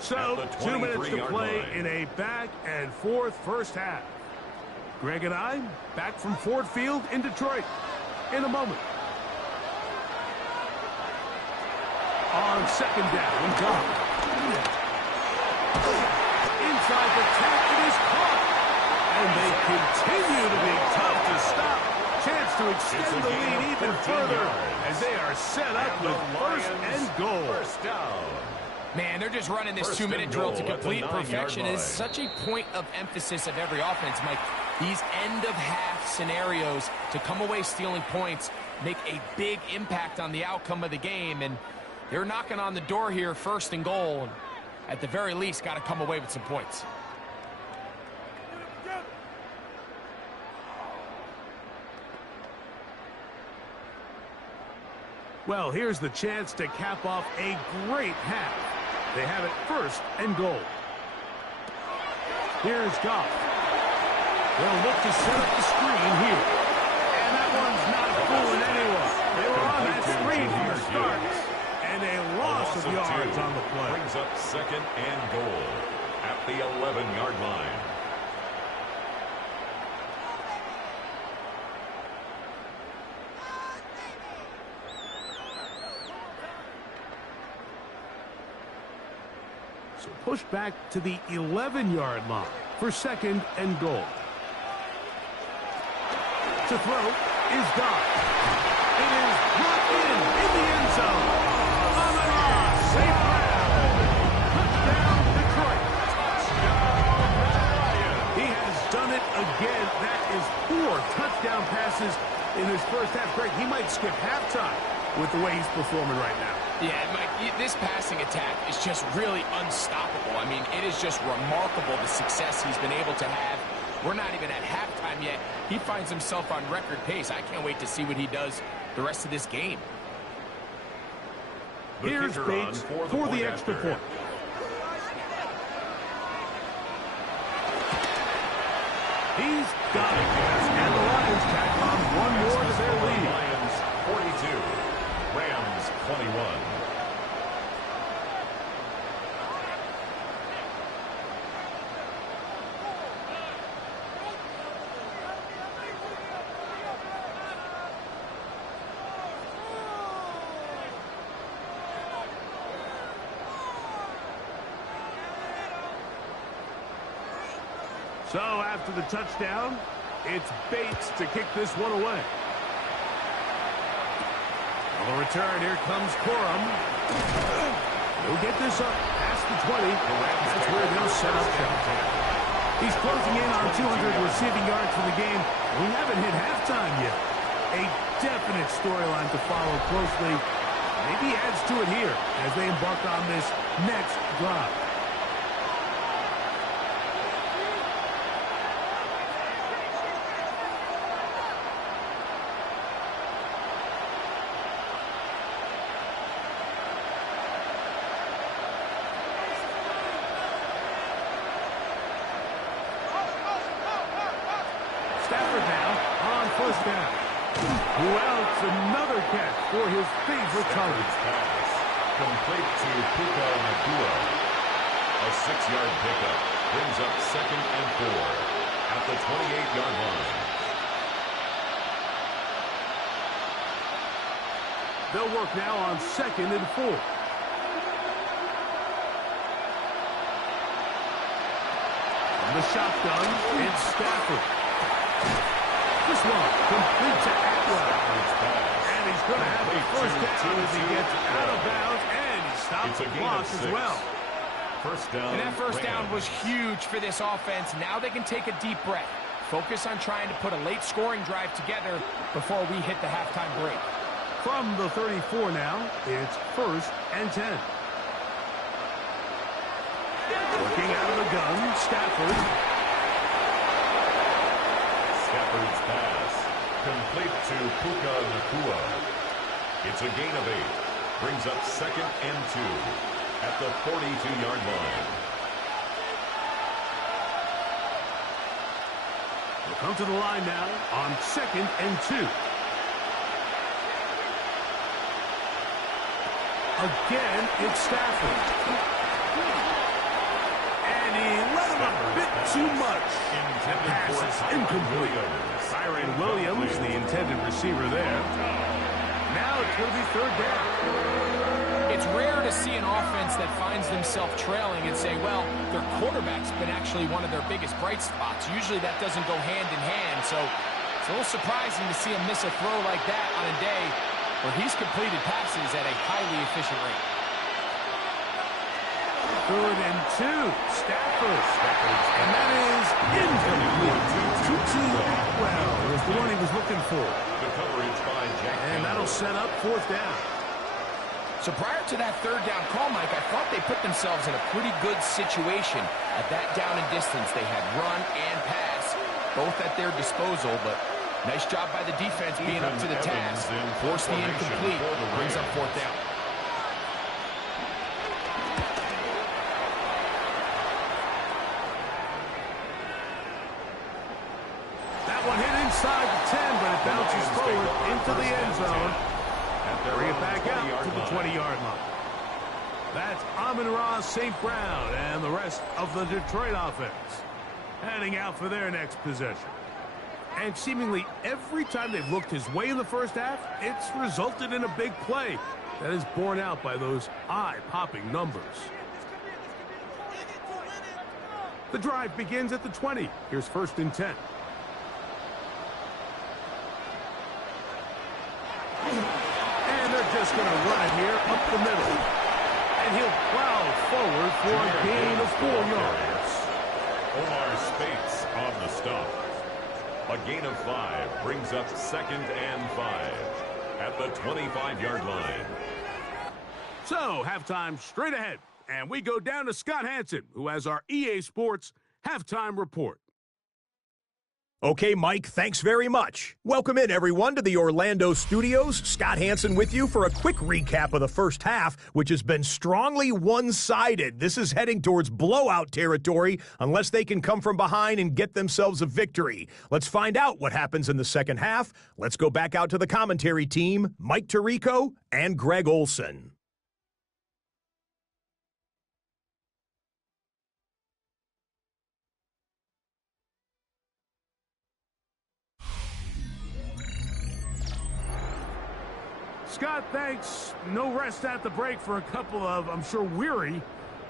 So, 2 minutes to play in a back-and-forth first half. Greg and I back from Ford Field in Detroit in a moment. On second down, Goff. Inside the 10, it is caught. And they continue to be tough to stop. Chance to extend the lead even further as they are set up with first and goal. First down. Man, they're just running this 2-minute drill to complete perfection. It is such a point of emphasis of every offense, Mike. These end-of-half scenarios to come away stealing points make a big impact on the outcome of the game, and they're knocking on the door here, first and goal. And at the very least, got to come away with some points. Well, here's the chance to cap off a great half. They have it first and goal. Here's Goff. They'll look to set up the screen here. And that one's not fooling anyone. They were on that screen from the start. And a loss of yards on the play. Brings up second and goal at the 11-yard line. So push back to the 11-yard line for second and goal. To throw is Goff. It is brought in the end zone. Safe grab. Touchdown, Detroit. He has done it again. That is 4 touchdown passes in his first half. Greg, he might skip halftime with the way he's performing right now. Yeah, Mike, this passing attack is just really unstoppable. I mean, it is just remarkable the success he's been able to have. We're not even at halftime yet. He finds himself on record pace. I can't wait to see what he does the rest of this game. Here's Bates for the extra point. He's got it. And the Lions tack on one more to their lead. Lions 42, Rams 21. So after the touchdown, it's Bates to kick this one away. On the return, here comes Corum. He'll get this up past the 20. That's where they'll set up shop. He's closing in on 200 receiving yards for the game. We haven't hit halftime yet. A definite storyline to follow closely. Maybe adds to it here as they embark on this next drive. Stafford now on first down. Well, it's another catch for his favorite target. Complete to Puka Nakua. A 6-yard pickup brings up second and 4 at the 28-yard line. They'll work now on second and 4. From the shotgun, it's Stafford. This one complete to Atwell. And And he's going to have the first down as he gets out of bounds, and he stops the clock as well. First down. And that first down was huge for this offense. Now they can take a deep breath. Focus on trying to put a late scoring drive together before we hit the halftime break. From the 34 now, it's 1st and 10. Looking out of the gun, Stafford. Stafford's pass. Complete to Puka Nacua. It's a gain of 8. Brings up 2nd and 2 at the 42-yard line. We'll come to the line now on 2nd and 2. Again, it's Stafford. And he let him a bit too much. That pass is incomplete. Kyren Williams, the intended receiver there. Now it's going to be 3rd down. It's rare to see an offense that finds themselves trailing and say, well, their quarterback's been actually one of their biggest bright spots. Usually that doesn't go hand in hand, so it's a little surprising to see him miss a throw like that on a day where he's completed passes at a highly efficient rate. 3rd and 2. Stafford. And that is incomplete. Tutu Atwell was the one he was looking for. The coverage by Jack. And that'll set up 4th down. So prior to that 3rd down call, Mike, I thought they put themselves in a pretty good situation at that down and distance. They had run and pass, both at their disposal, but nice job by the defense being up to the task. Force the incomplete, brings up 4th down. That one hit inside the 10, but it bounces forward into the end zone. Bring it back out to the 20-yard line. That's Amon-Ra St. Brown and the rest of the Detroit offense heading out for their next possession. And seemingly every time they've looked his way in the first half, it's resulted in a big play that is borne out by those eye-popping numbers. The drive begins at the 20. Here's 1st and 10. Just going to run it here up the middle. And he'll plow forward for a gain of 4 yards. Omar Spates on the stop. A gain of 5 brings up 2nd and 5 at the 25-yard line. So, halftime straight ahead. And we go down to Scott Hansen, who has our EA Sports halftime report. Okay, Mike, thanks very much. Welcome in, everyone, to the Orlando studios. Scott Hansen with you for a quick recap of the first half, which has been strongly one-sided. This is heading towards blowout territory unless they can come from behind and get themselves a victory. Let's find out what happens in the second half. Let's go back out to the commentary team, Mike Tirico and Greg Olson. Scott, thanks. No rest at the break for a couple of, I'm sure, weary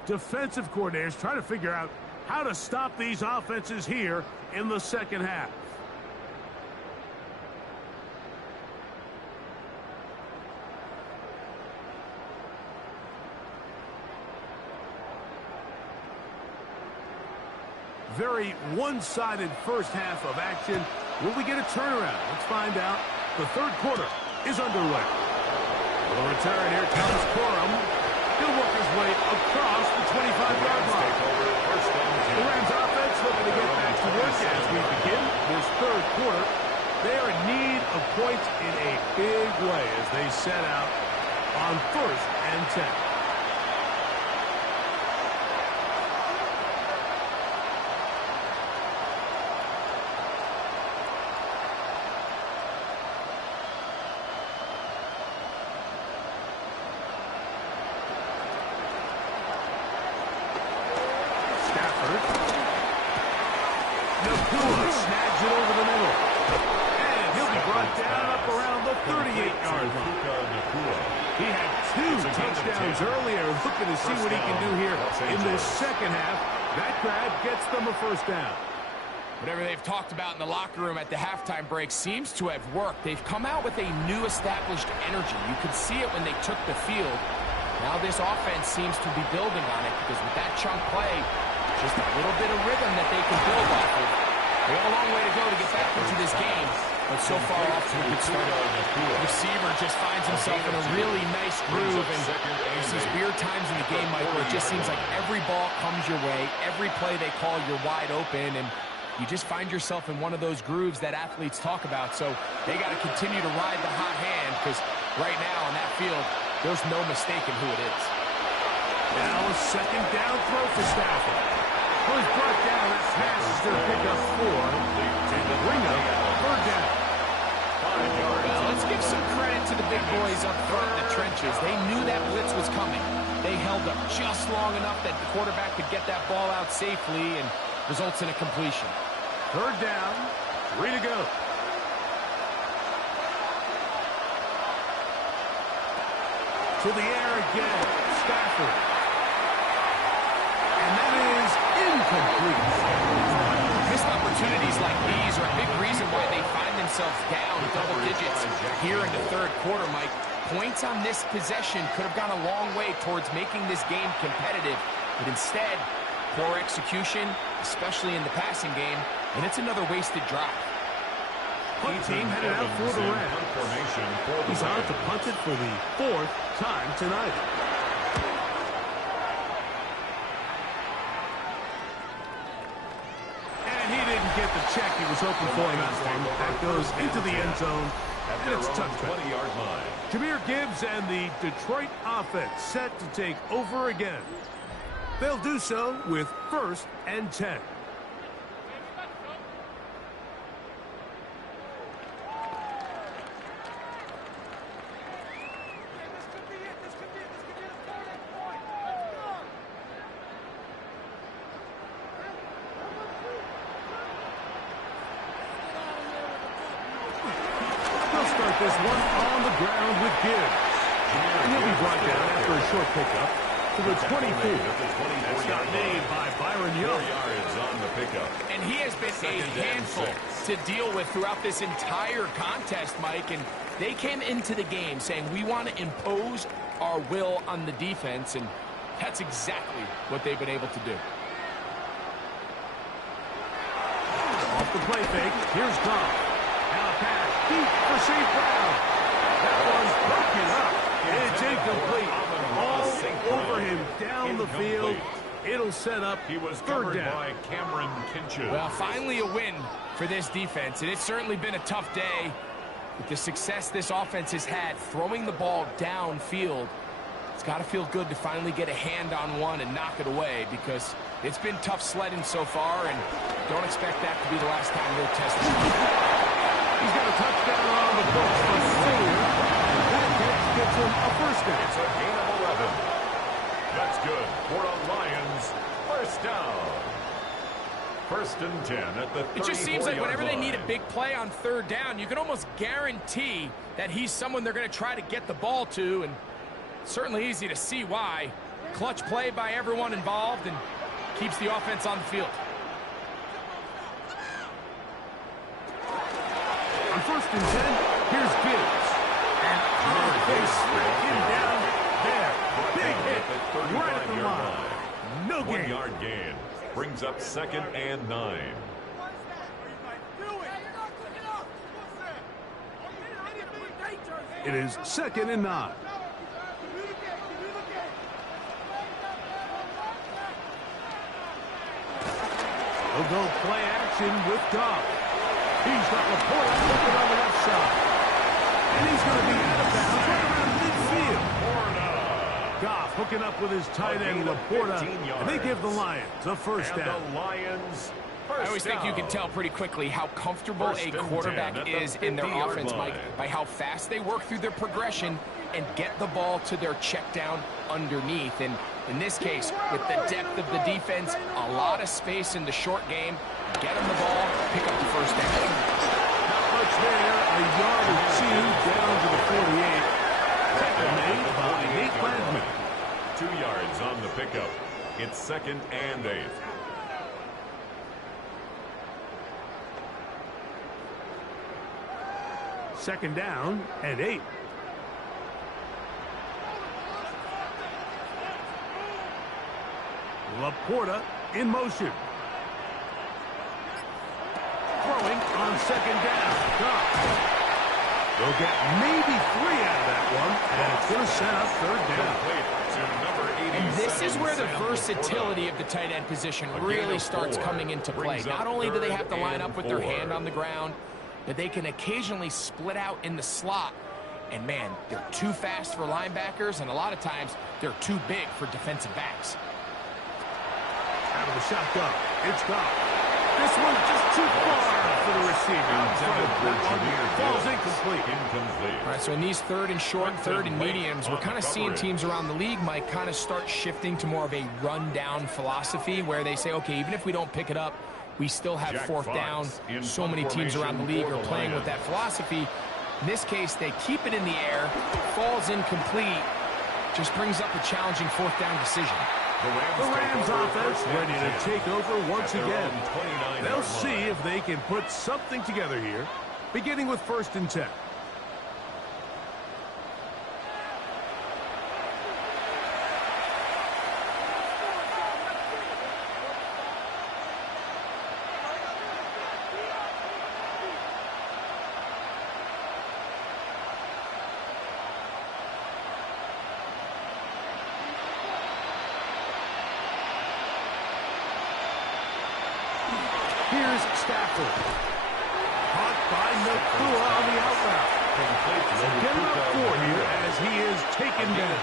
defensive coordinators trying to figure out how to stop these offenses here in the second half. Very one-sided first half of action. Will we get a turnaround? Let's find out. The 3rd quarter is underway. For the return, here comes Corum. He'll work his way across the 25-yard line. The Rams offense looking to get back to work as we begin this 3rd quarter. They are in need of points in a big way as they set out on 1st and 10. Earlier, looking to see what he can do here in this second half. That grab gets them a first down. Whatever they've talked about in the locker room at the halftime break seems to have worked. They've come out with a new established energy. You could see it when they took the field. Now this offense seems to be building on it because with that chunk play, just a little bit of rhythm that they can build off of. They have a long way to go to get back into this game, but so far off to a good start. The receiver just finds himself in a really nice groove, and there's these weird times in the game, Mike, where it just seems like every ball comes your way, every play they call, you're wide open, and you just find yourself in one of those grooves that athletes talk about. So they got to continue to ride the hot hand because right now on that field, there's no mistaking who it is. Now a second down throw for Stafford. Was brought down. That pass is going to pick up 4 and bring up third down. Well, let's give some credit to the big boys up front in the trenches. They knew that blitz was coming. They held up just long enough that the quarterback could get that ball out safely and results in a completion. Third down, 3 to go. To the air again, Stafford. And that is incomplete. Missed opportunities like these are a big reason why they find themselves down double digits here in the third quarter, Mike. Points on this possession could have gone a long way towards making this game competitive, but instead, poor execution, especially in the passing game, and it's another wasted drive. Punt team headed out for the Rams. He's on to punt it for the 4th time tonight. And he didn't get the check he was hoping for in that one. That goes into the end zone, and it's touchdown. 20-yard line. Jahmyr Gibbs and the Detroit offense set to take over again. They'll do so with 1st and 10. They'll start this one on the ground with Gibbs. And he'll be brought down after a short pickup to the 24. That's got made by Byron Young. 4 yards on the pickup. And he has been a handful to deal with throughout this entire contest, Mike. And they came into the game saying, we want to impose our will on the defense. And that's exactly what they've been able to do. Off the play fake. Here's Goff. Now a pass deep for St. Brown. That one's broken up. It's incomplete. All over him down the field. It'll set up He was third covered down. by Cameron Kinches. Well, finally a win for this defense, and it's certainly been a tough day with the success this offense has had throwing the ball downfield. It's got to feel good to finally get a hand on one and knock it away because it's been tough sledding so far, and don't expect that to be the last time they'll test it. He's got a touchdown on the books for Fuller. That catch gets him a first down. It's a gain of 11. That's good for a Lions first down. 1st and 10 at the 34-yard line. It just seems like whenever they need a big play on third down, you can almost guarantee that he's someone they're going to try to get the ball to, and certainly easy to see why. Clutch play by everyone involved and keeps the offense on the field. On 1st and 10, here's Gibbs. And they smack him down there. Big hit right at the line. No 1 gain. yard gain brings up 2nd and 9. It is 2nd and 9. They'll go play action with Goff. He's got Laporta looking on the left side. And he's going to be out of bounds right around midfield. Goff hooking up with his tight end, Laporta. And they give the Lions a first down. The Lions I always think you can tell pretty quickly how comfortable a quarterback is in their offense, Mike, by how fast they work through their progression and get the ball to their check down underneath. And in this case, with the depth of the defense, a lot of space in the short game, get them the ball, pick up the first down. Not much there, a yard or two down to the 48. Tackle made by Nate Landman. 2 yards on the pickup. It's 2nd and 8. Second down and 8. Laporta in motion. Throwing on second down. They'll get maybe 3 out of that one, and it's going to set up third down. And this is where the versatility of the tight end position really starts coming into play. Not only do they have to line up with their hand on the ground, but they can occasionally split out in the slot. And, man, they're too fast for linebackers, and a lot of times they're too big for defensive backs. Out of the shotgun. It's gone. This one just too far for the receiver. That one falls incomplete. All right, so in these third and short, third and mediums, we're kind of seeing teams around the league, Mike, kind of start shifting to more of a run-down philosophy where they say, okay, even if we don't pick it up, we still have fourth down. So many teams around the league are playing with that philosophy. In this case, they keep it in the air, falls incomplete, just brings up a challenging fourth down decision. The Rams offense ready to take over once again. They'll see if they can put something together here, beginning with 1st and 10. Here's Stafford. Caught by Nakua on the out route. Get him up 4 here as he is taken down.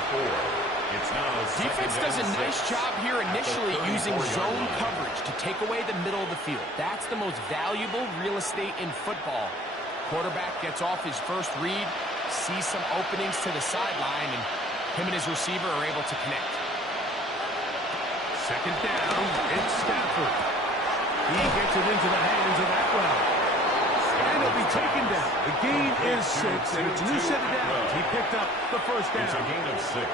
Defense does a nice job here initially using zone coverage to take away the middle of the field. That's the most valuable real estate in football. Quarterback gets off his first read, sees some openings to the sideline, and him and his receiver are able to connect. Second down, it's Stafford. He gets it into the hands of Atwell. And it'll be taken down. The gain is 6, and it's a new set of downs. He picked up the first down. It's a gain of 6.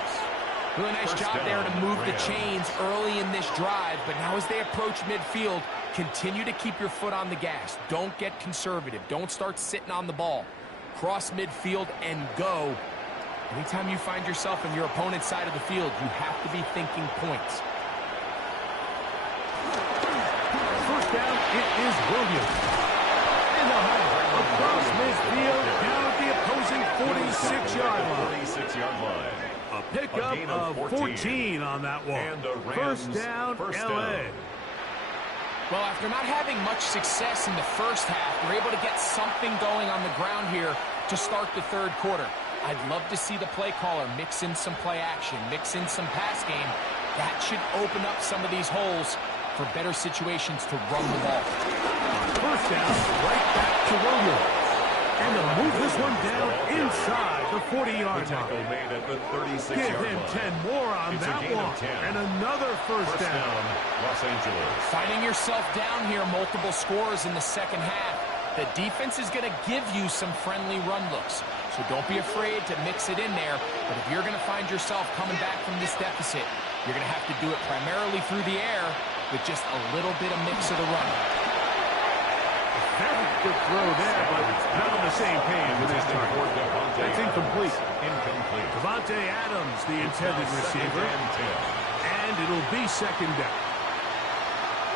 Really nice job there to move the chains early in this drive, but now as they approach midfield, continue to keep your foot on the gas. Don't get conservative. Don't start sitting on the ball. Cross midfield and go. Anytime you find yourself on your opponent's side of the field, you have to be thinking points. First down, it is Williams. In the huddle, across midfield, down at the opposing 46-yard line. A pickup of 14 on that one. First down, L.A. Well, after not having much success in the first half, they're able to get something going on the ground here to start the third quarter. I'd love to see the play caller mix in some play action, mix in some pass game. That should open up some of these holes for better situations to run the ball. First down, right back to Williams. And they'll move this one down inside the 40-yard line. Made at the 36-yard Give him line. 10 more on that one. And another first down. Los Angeles. Finding yourself down here, multiple scores in the second half. The defense is going to give you some friendly run looks. So don't be afraid to mix it in there. But if you're going to find yourself coming back from this deficit, you're going to have to do it primarily through the air with just a little bit of mix of the run. Very good throw there, but not on the same page with this time. That's incomplete. Devontae Adams, the intended receiver. And it'll be second down.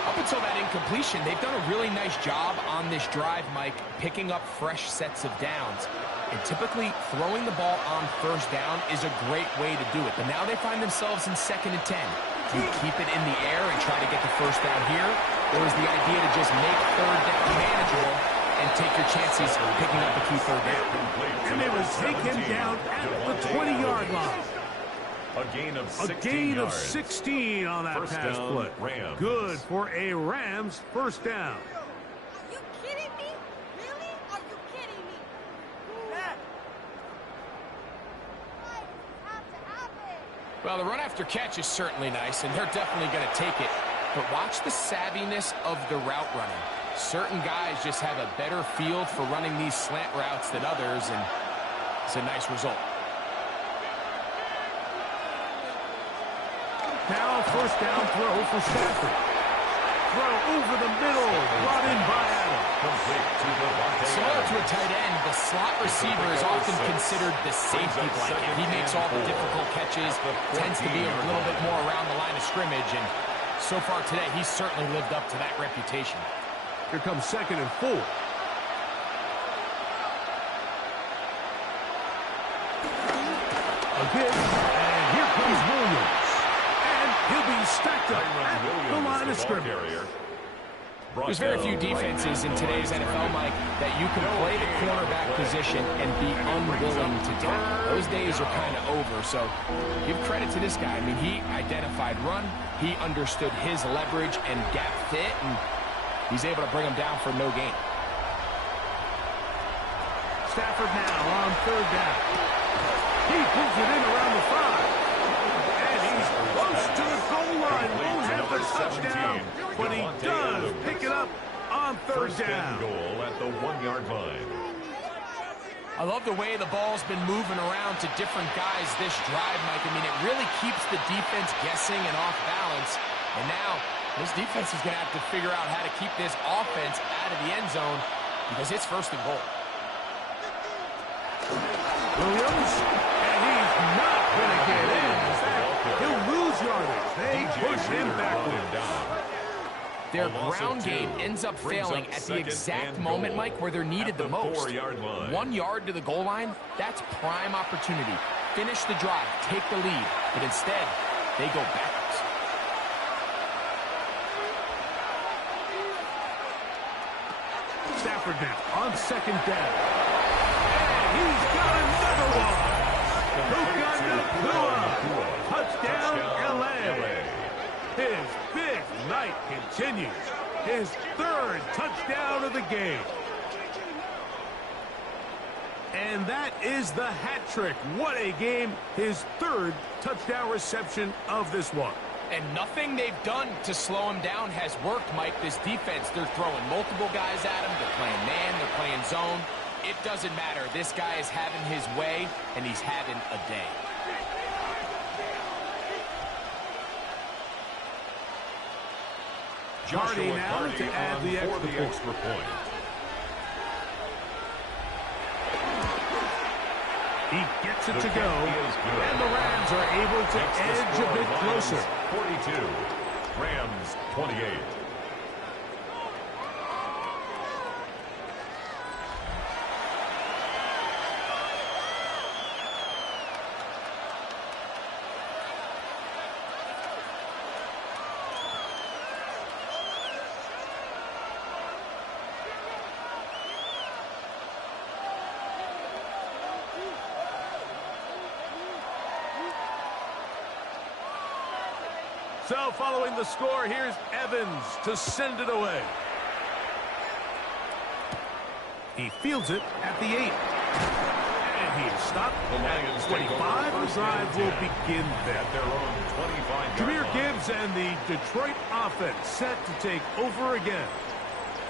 Up until that incompletion, they've done a really nice job on this drive, Mike, picking up fresh sets of downs. And typically, throwing the ball on first down is a great way to do it. But now they find themselves in 2nd and 10. Do you keep it in the air and try to get the first down here? Or is the idea to just make third down manageable and take your chances of picking up a key third down? And they will take him down at the 20-yard line. A gain of 16 A gain of yards. 16 on that First pass down, play. Rams. Good for a Rams first down. Are you kidding me? Really? Are you kidding me? Dad. Why does this have to happen? Well, the run after catch is certainly nice, and they're definitely going to take it. But watch the savviness of the route running. Certain guys just have a better feel for running these slant routes than others, and it's a nice result. Now first down throw for Stafford. Throw over the middle, brought in by Adams. Complete to Devontae Similar to a tight end, the slot receiver is often considered the safety blanket. He makes all the difficult catches, tends to be a little bit more around the line of scrimmage, and so far today, he's certainly lived up to that reputation. Here comes 2nd and 4. Again, and here comes Williams. And he'll be stacked up at the line of scrimmage. There's very few defenses in today's NFL, Mike, that you can play the cornerback position and be unwilling to tackle. Those days are kind of over, so give credit to this guy. I mean, he identified run, he understood his leverage and gap fit, and he's able to bring him down for no gain. Stafford now on 3rd down. He pulls it in around the 5. And he's close to the goal line. Won't have the touchdown, but he does pick it up on 3rd down. Goal at the 1-yard line. I love the way the ball's been moving around to different guys this drive, Mike. I mean, it really keeps the defense guessing and off balance. And now, this defense is going to have to figure out how to keep this offense out of the end zone because it's 1st and goal. Williams, and he's not going to get in. He'll lose yardage. They push him backward. Their ground game ends up failing at the exact moment, Mike, where they're needed the most. 1 yard to the goal line, that's prime opportunity. Finish the drive, take the lead, but instead, they go backwards. Stafford now on 2nd down. And he's got another one. Touchdown, L.A. His big night continues. His 3rd touchdown of the game. And that is the hat trick. What a game. His 3rd touchdown reception of this one. And nothing they've done to slow him down has worked, Mike. This defense, they're throwing multiple guys at him. They're playing man, they're playing zone. It doesn't matter. This guy is having his way, and he's having a day. Hardy now to add the extra point. He gets it to go, and the Rams are able to edge a bit closer. 42, Rams 28. So following the score, here's Evans to send it away. He fields it at the 8. And he is stopped at 25. The drive will begin then. Their own 25. Jahmyr Gibbs and the Detroit offense set to take over again.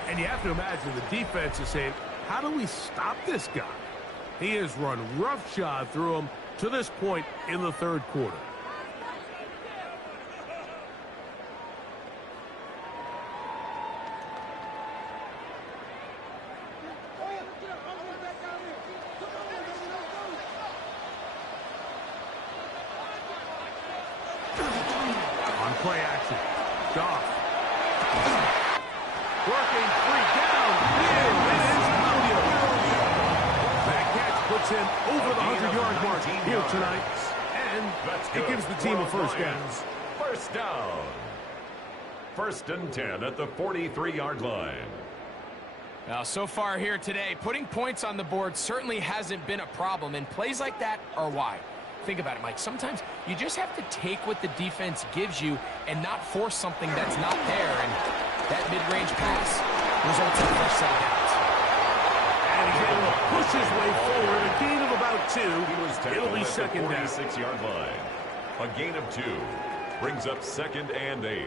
And you have to imagine the defense is saying, how do we stop this guy? He has run roughshod through him to this point in the 3rd quarter. Play action. Goff. Working 3 down. It is Williams. That catch puts him over the 100-yard mark here tonight. And it gives the team a 1st down. 1st down. 1st and 10 at the 43-yard line. Now, so far here today, putting points on the board certainly hasn't been a problem, and plays like that are why. Think about it, Mike. Sometimes you just have to take what the defense gives you and not force something that's not there. And that mid-range pass results in the 1st set of downs. And he's able to push his way forward. A gain of about 2. It'll be 2nd down. 46-yard line. A gain of 2 brings up 2nd and 8.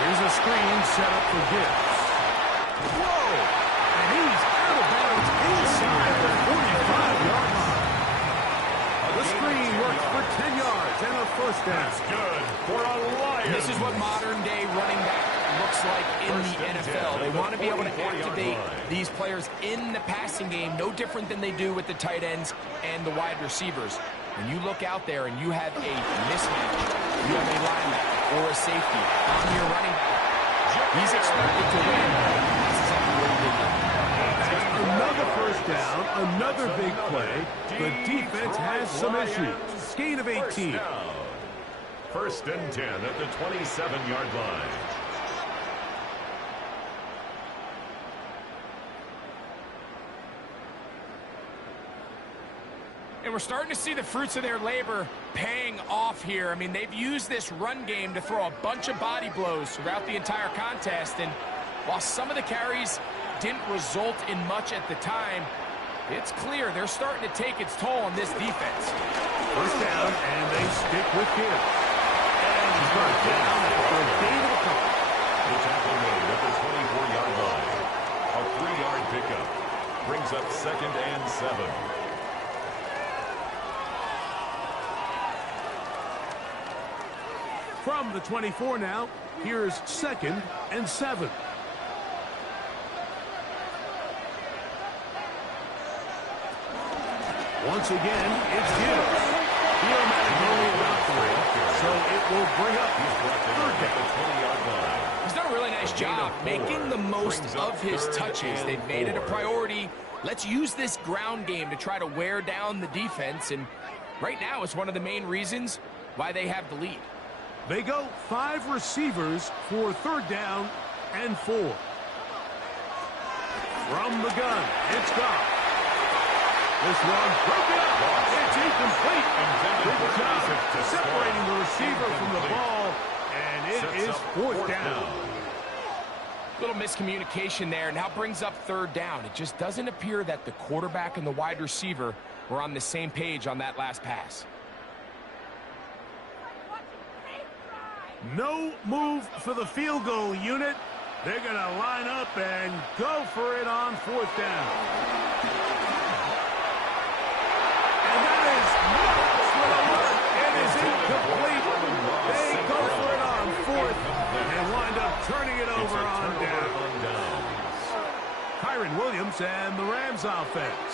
Here's a screen set up for Gibbs. Whoa! And he's out of bounds inside the 45-yard line. first down. That's good for a Lions. This is what modern-day running back looks like in the NFL. They want to be able to activate these players in the passing game, no different than they do with the tight ends and the wide receivers. When you look out there and you have a mismatch, you have a linebacker or a safety on your running back, he's expected to win. That's exactly what he did here. Another first down, another big play. The defense has some issues. Gain of 18. First and 10 at the 27-yard line. And we're starting to see the fruits of their labor paying off here. I mean, they've used this run game to throw a bunch of body blows throughout the entire contest. And while some of the carries didn't result in much at the time, it's clear they're starting to take its toll on this defense. First down, and they stick with him. And he's brought down after a gain of a couple. The tackle made at the 24-yard line. A 3-yard pickup brings up 2nd and 7. From the 24 now, here's 2nd and 7. Once again, it's Gibbs. The automatic only about 3, so it will bring up 3rd down. He's done a really nice job making the most of his touches. They've made it a priority. Let's use this ground game to try to wear down the defense, and right now it's one of the main reasons why they have the lead. They go 5 receivers for 3rd down and 4. From the gun, it's gone. This one broken up. It's incomplete. Good job separating the receiver from the ball, and it is 4th down. Little miscommunication there, now brings up 3rd down. It just doesn't appear that the quarterback and the wide receiver were on the same page on that last pass. No move for the field goal unit. They're going to line up and go for it on 4th down. And that is nuts with a look. It is incomplete. They go for it on 4th and wind up turning it over on down. Kyron Williams and the Rams offense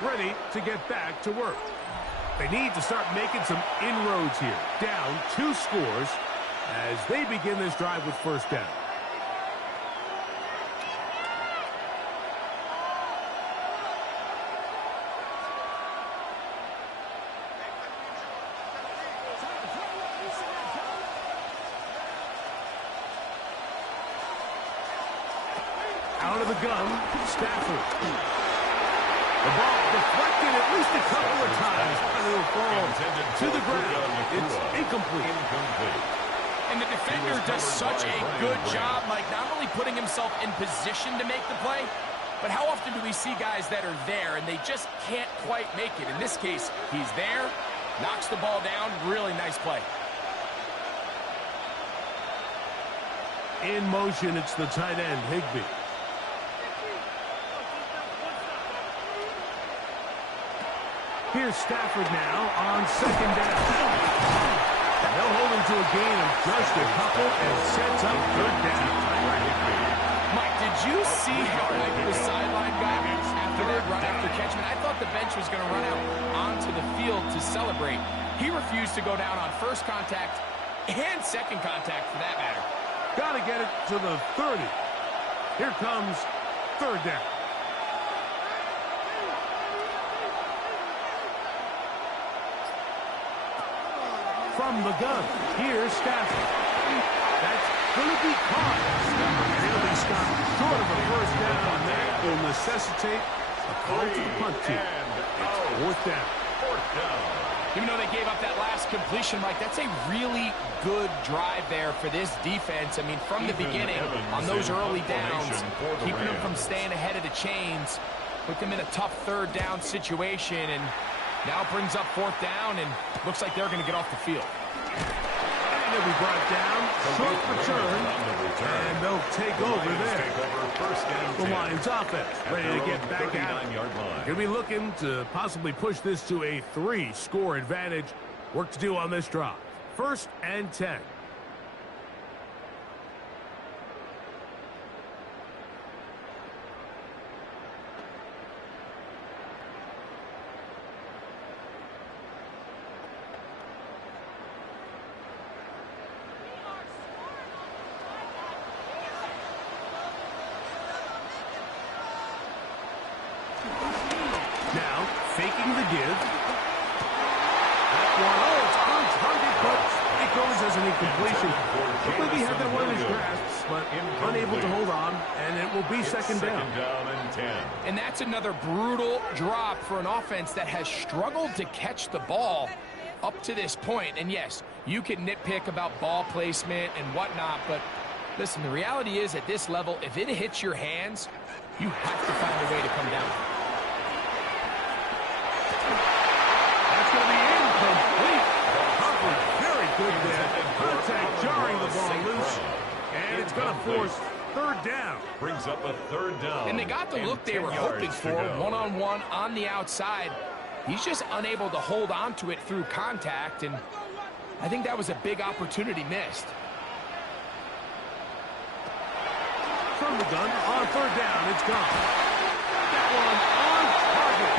ready to get back to work. They need to start making some inroads here. Down 2 scores as they begin this drive with 1st down. Out of the gun, Stafford. The ball deflected at least a couple of times, and it'll fall to the ground. It's incomplete. And the defender does such a good job, Mike, not only putting himself in position to make the play, but how often do we see guys that are there and they just can't quite make it? In this case, he's there, knocks the ball down, really nice play. In motion, it's the tight end, Higbee. Here's Stafford now on 2nd down. They'll hold him to a gain of just a couple and sets up 3rd down. Mike, did you see how hyped the sideline got after that run after catch? I thought the bench was going to run out onto the field to celebrate. He refused to go down on 1st contact and 2nd contact for that matter. Got to get it to the 30. Here comes 3rd down. From the gun, here's Stafford. That's going to be caught. And he'll be stopped short of a 1st down, and that will necessitate a call to the punt team. It's 4th down. Even though they gave up that last completion, Mike, that's a really good drive there for this defense. I mean, from the beginning, on those early downs, keeping them from staying ahead of the chains, put them in a tough 3rd down situation, and now it brings up 4th down, and looks like they're going to get off the field. And they'll be brought down, short return, and they'll take over there. The Lions offense ready to get back at it. Going to be looking to possibly push this to a 3-score advantage. Work to do on this drive. 1st and 10. Now, faking the give. That one, oh, it's on target, but it goes as an incompletion. Looked like he had that one in his grasp, but unable to hold on, and it will be second down. And 10. And that's another brutal drop for an offense that has struggled to catch the ball up to this point. And yes, you can nitpick about ball placement and whatnot, but listen, the reality is at this level, if it hits your hands, you have to find a way to come down. That's going to be incomplete. Covered very good there. Contact jarring the ball loose. And it's going to force third down. Brings up a third down. And they got the look they were hoping for, one-on-one on the outside. He's just unable to hold on to it through contact, and I think that was a big opportunity missed. From the gun, on third down, it's gone. That one on target.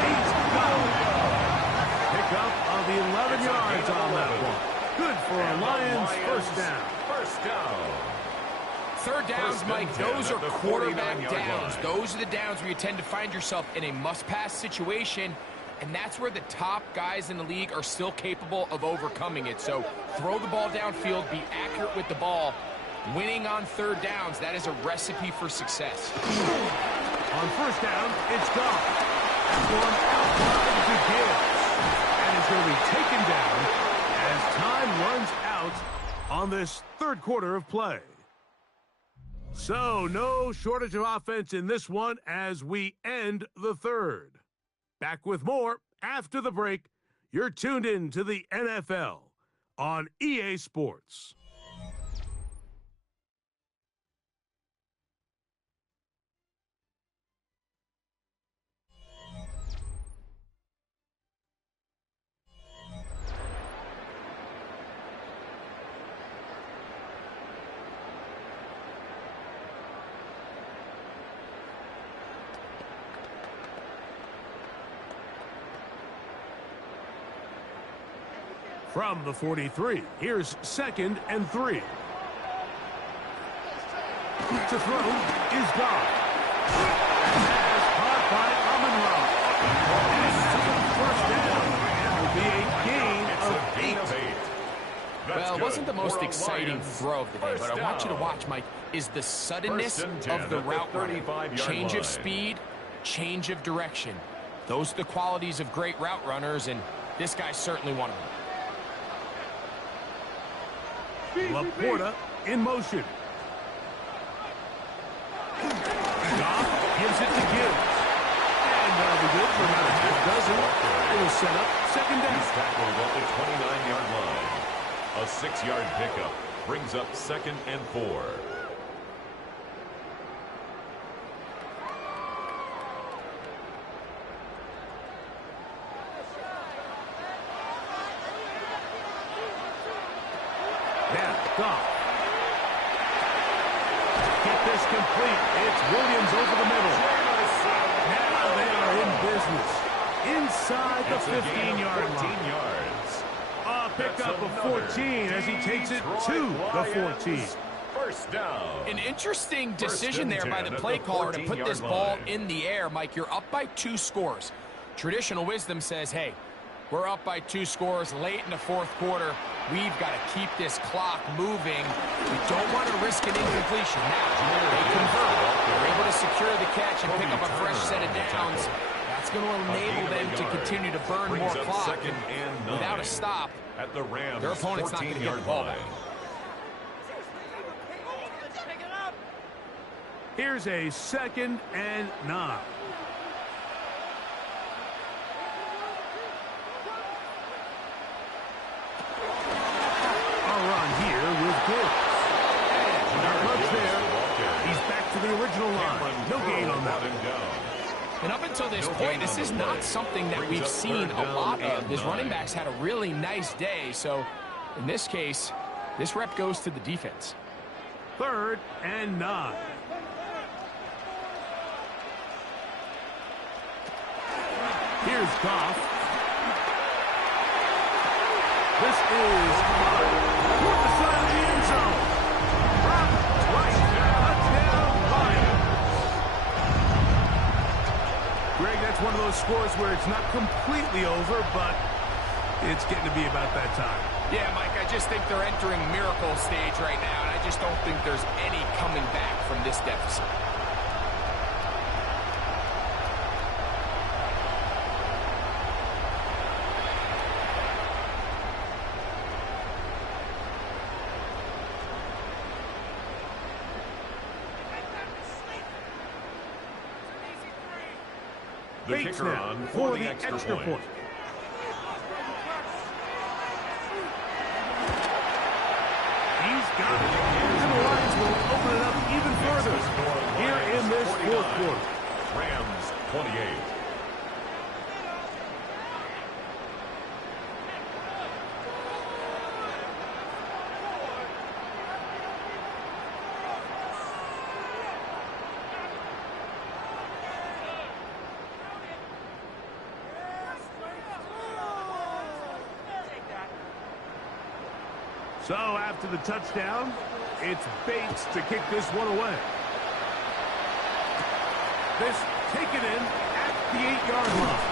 He's gone. Pick up of 11 yards on that one. Good for a Lions first down. First down. Third downs, Mike, those are quarterback downs. line. Those are the downs where you tend to find yourself in a must-pass situation, and that's where the top guys in the league are still capable of overcoming it. So throw the ball downfield, be accurate with the ball. Winning on third downs, that is a recipe for success. On first down, it's gone. That one outside to Gibbs. And it's going to be taken down as time runs out on this third quarter of play. So, no shortage of offense in this one as we end the third. Back with more after the break. You're tuned in to the NFL on EA Sports. From the 43, here's 2nd and 3. To throw is gone. Pass caught by Amon-Ra. And it's a first down. It will be a gain of 8. Well, it wasn't the most exciting throw of the day, but I want you to watch, Mike, is the suddenness of the route running. Change of speed, change of direction. Those are the qualities of great route runners, and this guy's certainly one of them. Laporta in motion. Goff gives it to Gibbs. And that'll be good for about a half dozen. It'll set up second down. He's tackled at the 29-yard line. A 6-yard pickup brings up 2nd and 4. Goff. Get this complete. It's Williams over the middle. Now they are in business. Inside the 15-yard line. Yards. A pickup of 14 as he takes it to the 14. First down. An interesting decision there by the play caller to put this ball in the air. Mike, you're up by 2 scores. Traditional wisdom says, hey, we're up by 2 scores late in the fourth quarter. We've got to keep this clock moving. We don't want to risk an incompletion. Now, they convert. They're able to secure the catch and pick up a fresh set of downs. That's going to enable them to continue to burn more clock. And without a stop, at the Rams, their opponent's not going to get the ball back. Here's a 2nd and 9. And up until this point, this is not something that we've seen a lot of. His running backs had a really nice day, so in this case, this rep goes to the defense. 3rd and 9. Here's Goff. This is toward the side of the end zone. Right, touchdown, Lions. Greg, that's one of those scores where it's not completely over, but it's getting to be about that time. Yeah, Mike, I just think they're entering miracle stage right now, and I just don't think there's any coming back from this deficit. The kicker on for the extra point. He's got it. And the Lions will open it up even further here in this 4th quarter. Rams 28. So after the touchdown, it's Bates to kick this one away. This taken in at the 8-yard line.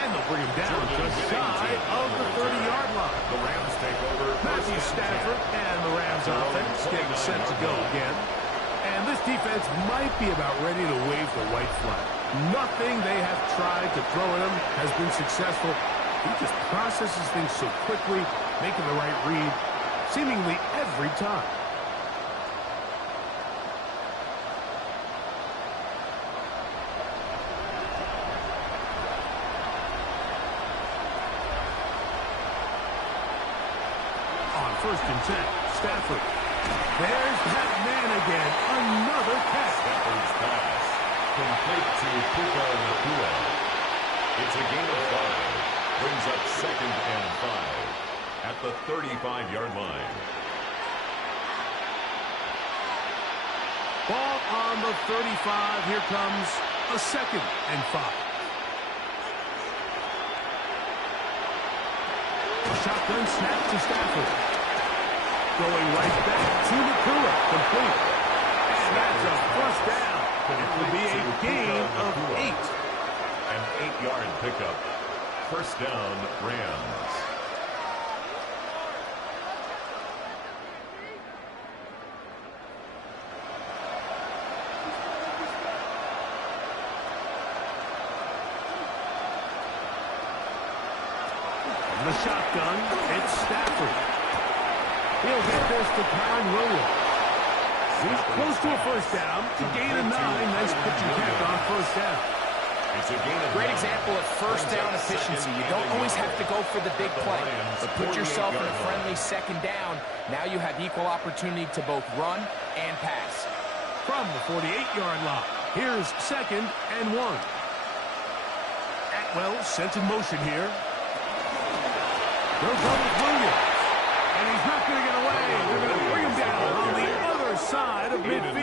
And they'll bring him down just shy of the 30-yard line. The Rams take over. Matthew Stafford and the Rams offense getting set to go again. And this defense might be about ready to wave the white flag. Nothing they have tried to throw at him has been successful. He just processes things so quickly, making the right read seemingly every time. On 1st and 10, Stafford. There's that man again. Another catch. Stafford's pass. Complete to Puka Nakua. It's a gain of 5. Brings up 2nd and 5. At the 35-yard line. Ball on the 35. Here comes a 2nd and 5. A shotgun snap to Stafford. Going right back to Nakua. Complete. And that's a first down. It will be a gain of 8. An 8-yard pickup. First down, Rams. The shotgun, it's Stafford. He'll get this to Kyron Williams. He's close to a first down to gain a 9. Nice pitching catch on first down. It's a gain of Great 9. example of first down efficiency. You don't always have to go for the big play, but put yourself in a friendly 2nd down. Now you have equal opportunity to both run and pass. From the 48-yard line, here's 2nd and 1. Atwell sent in motion here. They'll go with Williams. And he's not going to get away. They're going to bring him down on the other side of midfield.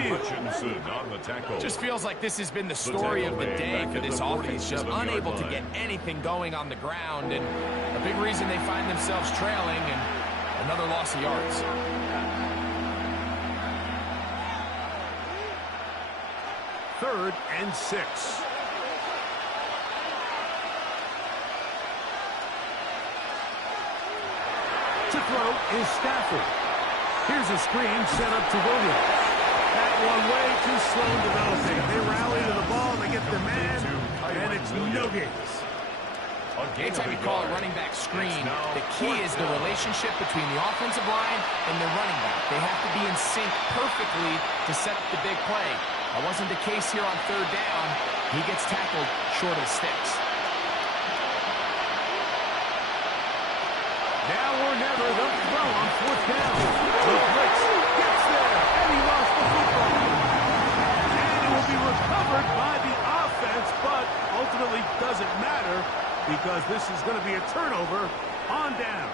On the tackle. Just feels like this has been the story of the day for this offense. Just unable to get anything going on the ground. And a big reason they find themselves trailing and another loss of yards. Third and 6. To throw is Stafford. Here's a screen set up to Williams. That one way too slow in developing. They rally to the ball, they get their man, and it's no gains. Anytime you call a running back screen, the key is the relationship between the offensive line and the running back. They have to be in sync perfectly to set up the big play. That wasn't the case here on 3rd down. He gets tackled short of sticks. Now or never, the throw on 4th down. The blitz gets there, and he lost the football. And it will be recovered by the offense, but ultimately doesn't matter because this is going to be a turnover on downs.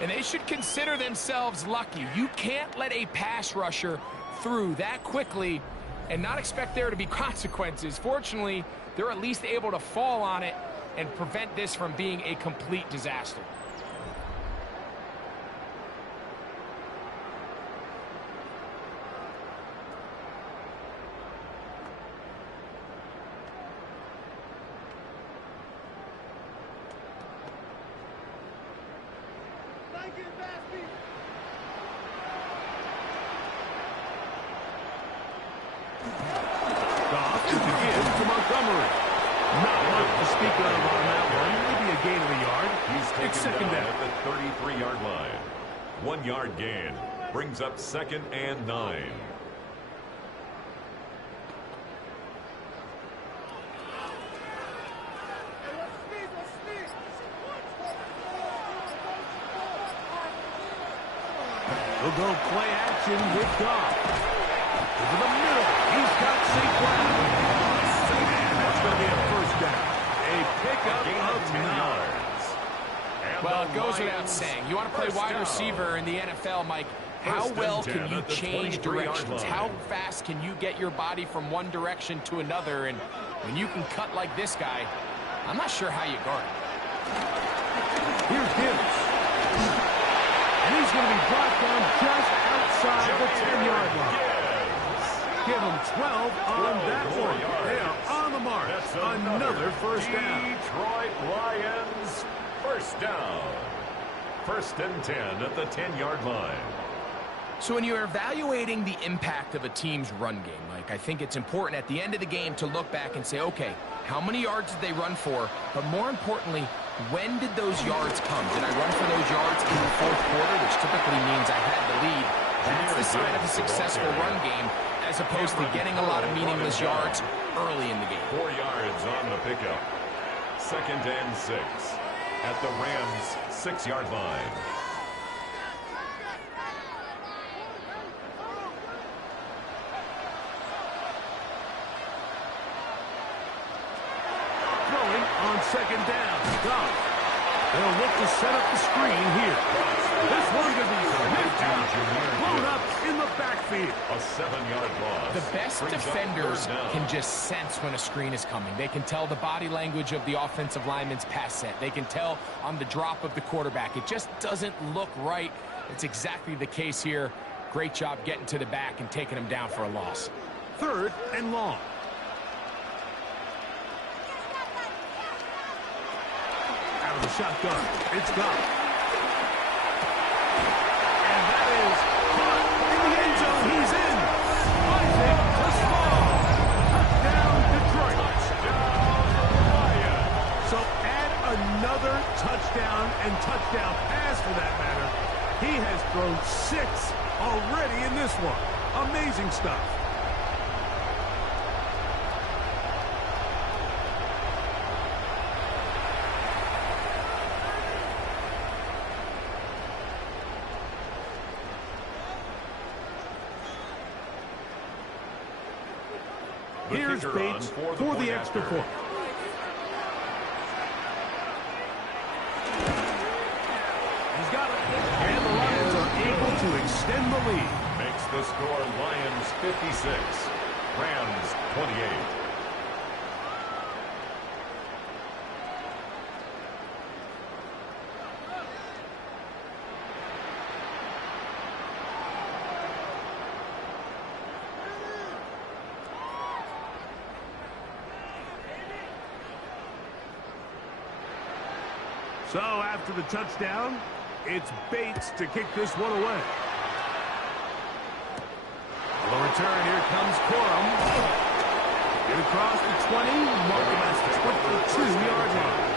And they should consider themselves lucky. You can't let a pass rusher through that quickly and not expect there to be consequences. Fortunately, they're at least able to fall on it and prevent this from being a complete disaster. Not much to speak of on that one. Maybe a gain of a yard. He's taken second down down at the 33-yard line. 1 yard gain brings up 2nd and 9. We'll go play action with Goff. Over the middle. He's got Saquon. And that's going to be a first down. A pickup of 10 9. yards. Well, it goes without saying. You want to play wide receiver in the NFL, Mike. How well can you change directions? How fast can you get your body from one direction to another? And when you can cut like this guy, I'm not sure how you guard him. Here's Gibbs. And he's going to be brought down just outside the 10-yard line. Give him 12 on that one. They are on the mark. Another first down. Detroit Lions, first down. 1st and 10 at the 10-yard line. So when you're evaluating the impact of a team's run game, Mike, I think it's important at the end of the game to look back and say, okay, how many yards did they run for? But more importantly, when did those yards come? Did I run for those yards in the 4th quarter, which typically means I had the lead? That's the sign of a successful run game, as opposed to getting a lot of meaningless yards early in the game. 4 yards on the pickup. 2nd and 6 at the Rams' 6-yard line. Throwing on 2nd down. Goff. They'll look to set up the screen here. This one's going to be sniffed out. Blown up in the backfield. A 7-yard loss. The best defenders can just sense when a screen is coming. They can tell the body language of the offensive lineman's pass set. They can tell on the drop of the quarterback. It just doesn't look right. It's exactly the case here. Great job getting to the back and taking him down for a loss. 3rd and long. Out of the shotgun. It's Goff. And that is caught in the end zone. He's in. Isaac to Small. Touchdown, Detroit. So add another touchdown and touchdown pass for that matter. He has thrown 6 already in this one. Amazing stuff. Here's Bates for the extra point. He's got it. And the Lions are able to extend the lead. Makes the score Lions 56, Rams 28. So after the touchdown, it's Bates to kick this one away. The return, here comes Corum. Get across the 20, mark him at the 22-yard line.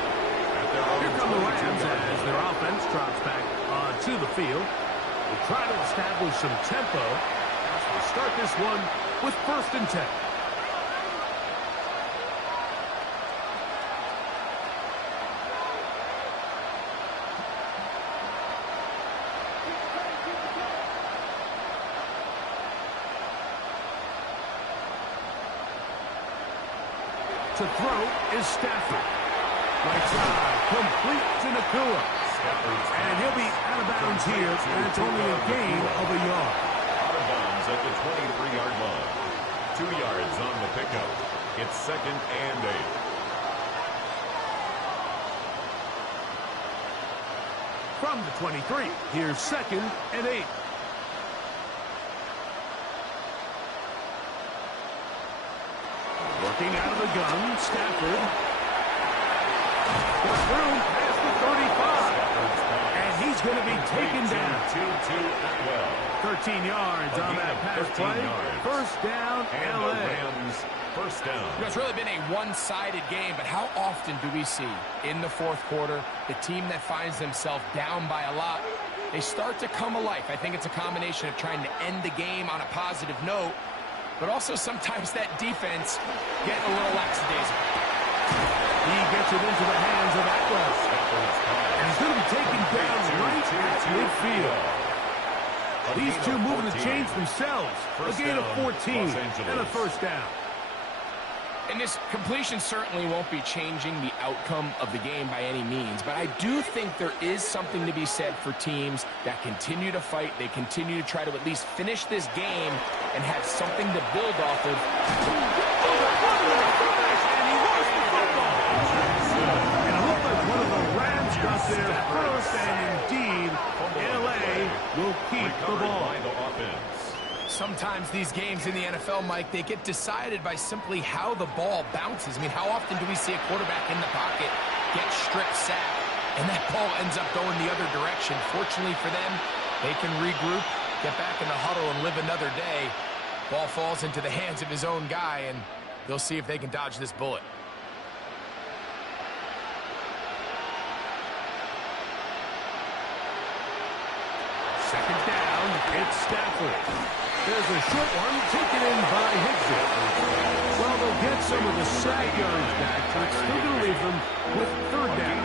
Here come the Rams as their offense trots back onto the field. We'll try to establish some tempo as we start this one with 1st and 10. To to throw is Stafford. Right side, complete to Nakua. And he'll be out of bounds here, and it's only a gain of a yard. Out of bounds at the 23-yard line. 2 yards on the pickup. It's 2nd and 8. From the 23, here's 2nd and 8. Working out of the gun, Stafford. Got room past the 35. And he's going to be taken down. 13 yards on that pass play. First down, LA. Rams, first down. You know, it's really been a one-sided game, but how often do we see in the fourth quarter the team that finds themselves down by a lot, they start to come alive? I think it's a combination of trying to end the game on a positive note, but also sometimes that defense getting a little lackadaisical. He gets it into the hands of Atwell. And he's going to be taken down right at midfield. These two moving the chains themselves. A gain of 14 and a first down. And this completion certainly won't be changing the outcome of the game by any means, but I do think there is something to be said for teams that continue to fight. They continue to try to at least finish this game and have something to build off of. And it looked like one of the Rams got there first, and indeed, LA will keep the ball. Sometimes these games in the NFL, Mike, they get decided by simply how the ball bounces. I mean, how often do we see a quarterback in the pocket get strip sacked, and that ball ends up going the other direction? Fortunately for them, they can regroup, get back in the huddle, and live another day. Ball falls into the hands of his own guy, and they'll see if they can dodge this bullet. Second down, it's Stafford. There's a short one taken in by Hickson. Well, they'll get some of the sack yards back, but it's still going to leave them with third down.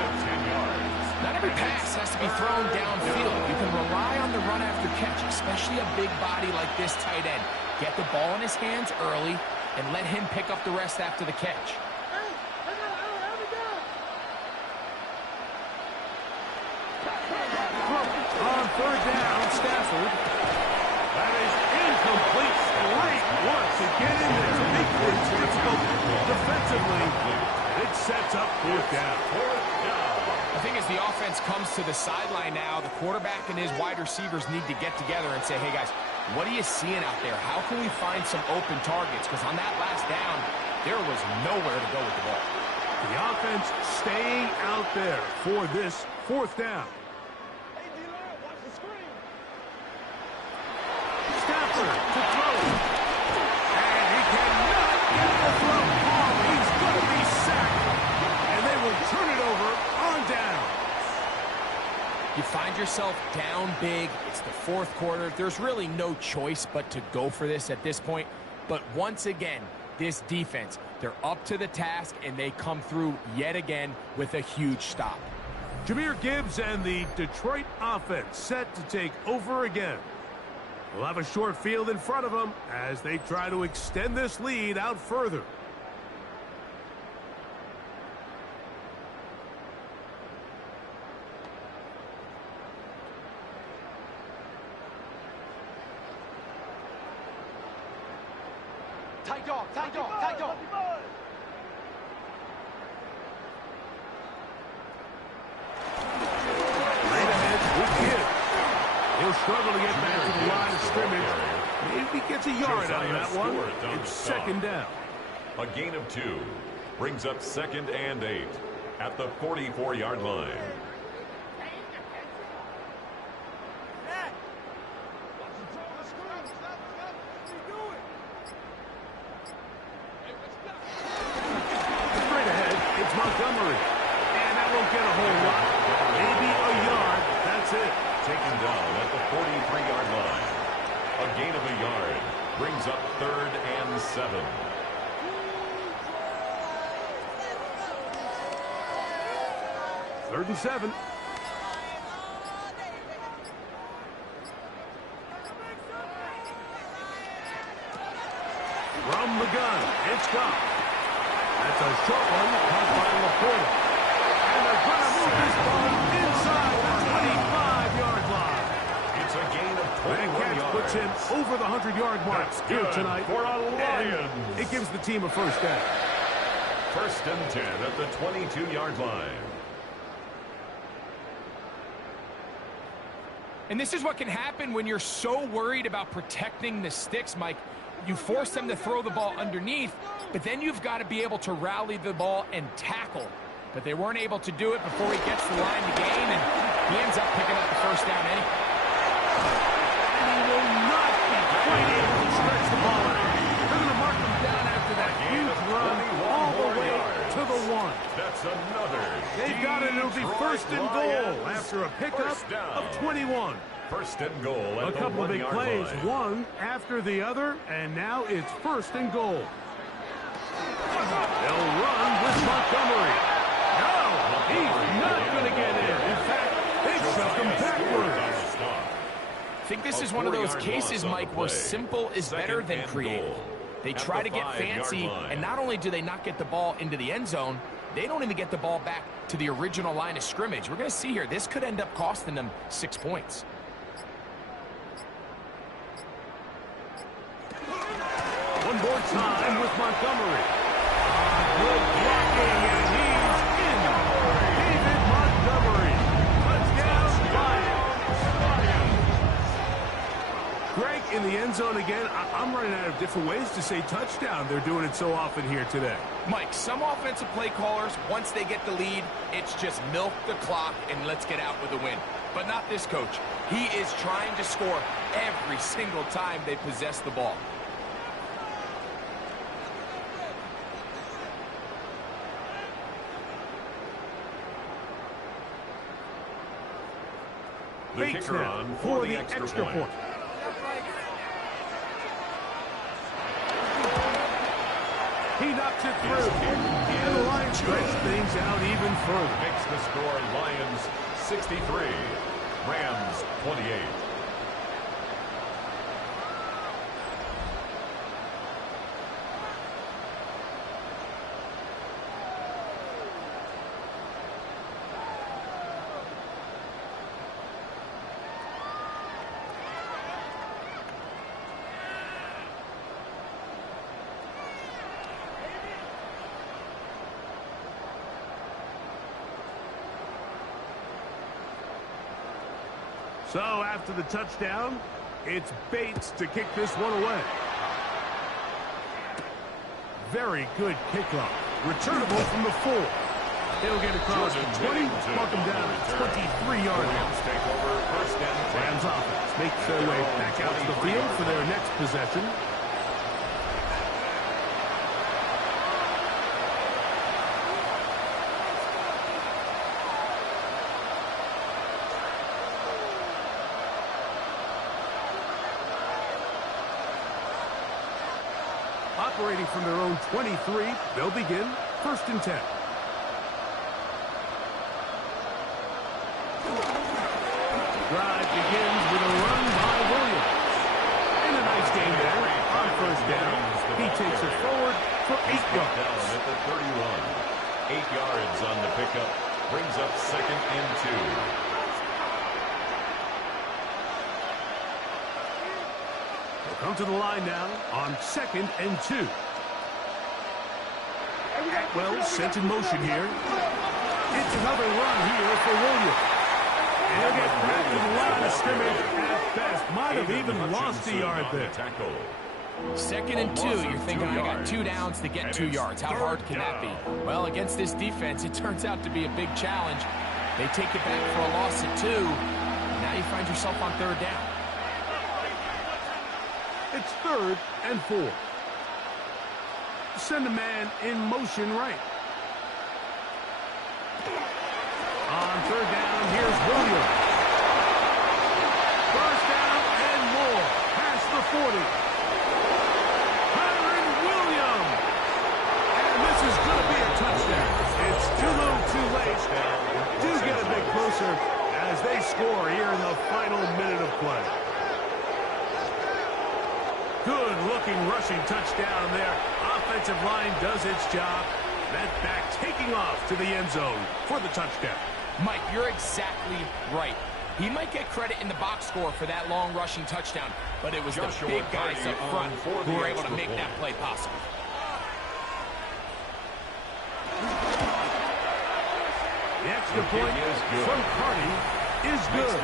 Not every pass has to be thrown downfield. You can rely on the run after catch, especially a big body like this tight end. Get the ball in his hands early and let him pick up the rest after the catch. On third down, Stafford. That is incomplete. Great work to get in there. Big things difficult defensively. It sets up fourth down. I think as the offense comes to the sideline now, the quarterback and his wide receivers need to get together and say, hey, guys, what are you seeing out there? How can we find some open targets? Because on that last down, there was nowhere to go with the ball. The offense staying out there for this fourth down. Stafford to throw. And he cannot get the throw. Oh, he's going to be sacked. And they will turn it over on down. You find yourself down big. It's the fourth quarter. There's really no choice but to go for this at this point. But once again, this defense, they're up to the task, and they come through yet again with a huge stop. Jahmyr Gibbs and the Detroit offense set to take over again. We'll have a short field in front of them as they try to extend this lead out further. Tight dog, tight dog, tight dog. Right ahead with Gibbs. He'll struggle to get back to the line of scrimmage. Maybe gets a yard out of that one. It's second down. A gain of 2 brings up 2nd and 8 at the 44-yard line. Straight ahead, it's Montgomery. And that won't get a whole lot. Maybe a yard. That's it. Taken down at the 43-yard line. A gain of a yard brings up 3rd and 7. Third and 7. From the gun, it's Goff. That's a short one caught by Laporta. And they're going to move this ball inside the 25-yard line. It's a gain of 21 That catch yards. puts him over the 100-yard mark That's here good tonight. for a And Lions. it gives the team a first down. First and 10 at the 22-yard line. And this is what can happen when you're so worried about protecting the sticks, Mike. You force them to throw the ball underneath, but then you've got to be able to rally the ball and tackle. But they weren't able to do it before he gets the line to gain, and he ends up picking up the first down anyway. And he will not be quite able to stretch the ball out. They're going to mark him down after that huge run all the way to the 1. That's another. They've got it. It'll be first and goal after a pickup of 21. First and goal A at the couple of big 1-yard plays, line. one after the other, and now it's first and goal. They'll run with Montgomery. No, he's not going to get in. In fact, they shoved him backwards. I think this is one of those cases, Mike, where simple is better than creative. They try to get fancy, and not only do they not get the ball into the end zone, they don't even get the ball back to the original line of scrimmage. We're going to see here, this could end up costing them 6 points. One more time with Montgomery. Good blocking, and he's in. David Montgomery. Touchdown, Lions. Greg, in the end zone again. I'm running out of different ways to say touchdown. They're doing it so often here today. Mike, some offensive play callers, once they get the lead, it's just milk the clock and let's get out with a win. But not this coach. He is trying to score every single time they possess the ball. The Bates kicker now on for the the extra point. He knocks it through. And the Lions stretch things out even further. Makes the score Lions 63, Rams 28. So after the touchdown, it's Bates to kick this one away. Very good kickoff. Returnable from the 4. He'll get across the 20, mark him down at 23-yard line. Take over first and 10. Rams offense makes their way back out to the field for their next possession. Operating from their own 23, they'll begin first and 10. Drive begins with a run by Williams. And a nice game there on first down. He takes it forward for 8 yards. Down at the 31. 8 yards on the pickup. Brings up second and 2. Come to the line now on second and 2. Atwell sent in motion here. It's another run here for Williams. And he'll get back to the line of scrimmage at best. Might have even lost a yard there. Second and 2, you're thinking, I got 2 downs to get 2 yards. How hard can that be? Well, against this defense, it turns out to be a big challenge. They take it back for a loss at 2. And now you find yourself on third down. It's third and 4. Send a man in motion right. On third down, here's Williams. First down and more. Past the 40. Kyron Williams. And this is going to be a touchdown. It's too little too late. Do get a bit closer as they score here in the final minute of play. Good-looking rushing touchdown there. Offensive line does its job. That back taking off to the end zone for the touchdown. Mike, you're exactly right. He might get credit in the box score for that long rushing touchdown, but it was the big guys up front who were able to make that play possible. The extra point from Carney is good.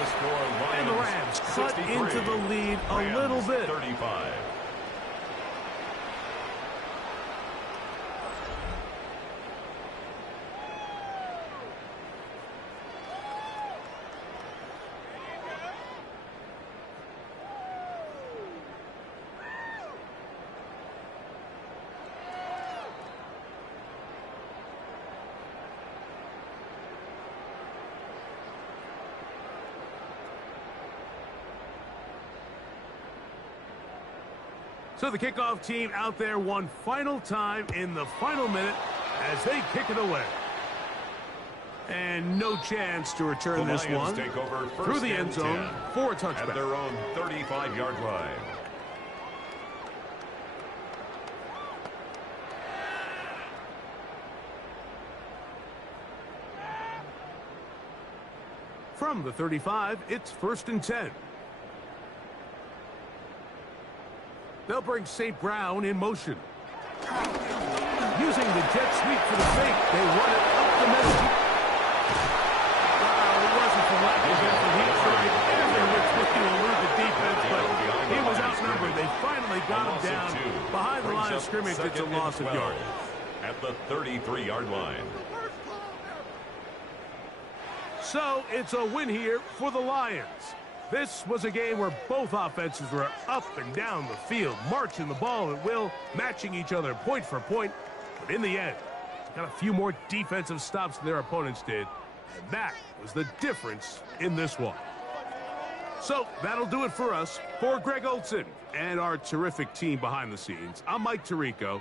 And the Rams cut into the lead a little bit. 35. So the kickoff team out there one final time in the final minute as they kick it away. And no chance to return this one through the end zone for a touchback. At their own 35-yard line. From the 35, it's 1st and 10. They'll bring St. Brown in motion. Using the jet sweep for the fake, they run it up the middle. Well, it wasn't for lack of effort. He tried every which way to elude the defense, but he was outnumbered. They finally got him down behind the line of scrimmage. It's a loss of yardage. At the 33-yard line. So it's a win here for the Lions. This was a game where both offenses were up and down the field, marching the ball at will, matching each other point for point. But in the end, they got a few more defensive stops than their opponents did. And that was the difference in this one. So that'll do it for us. For Greg Olson and our terrific team behind the scenes, I'm Mike Tirico.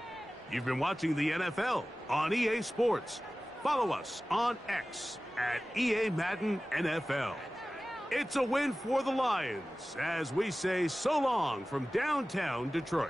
You've been watching the NFL on EA Sports. Follow us on X at EA Madden NFL. It's a win for the Lions as we say so long from downtown Detroit.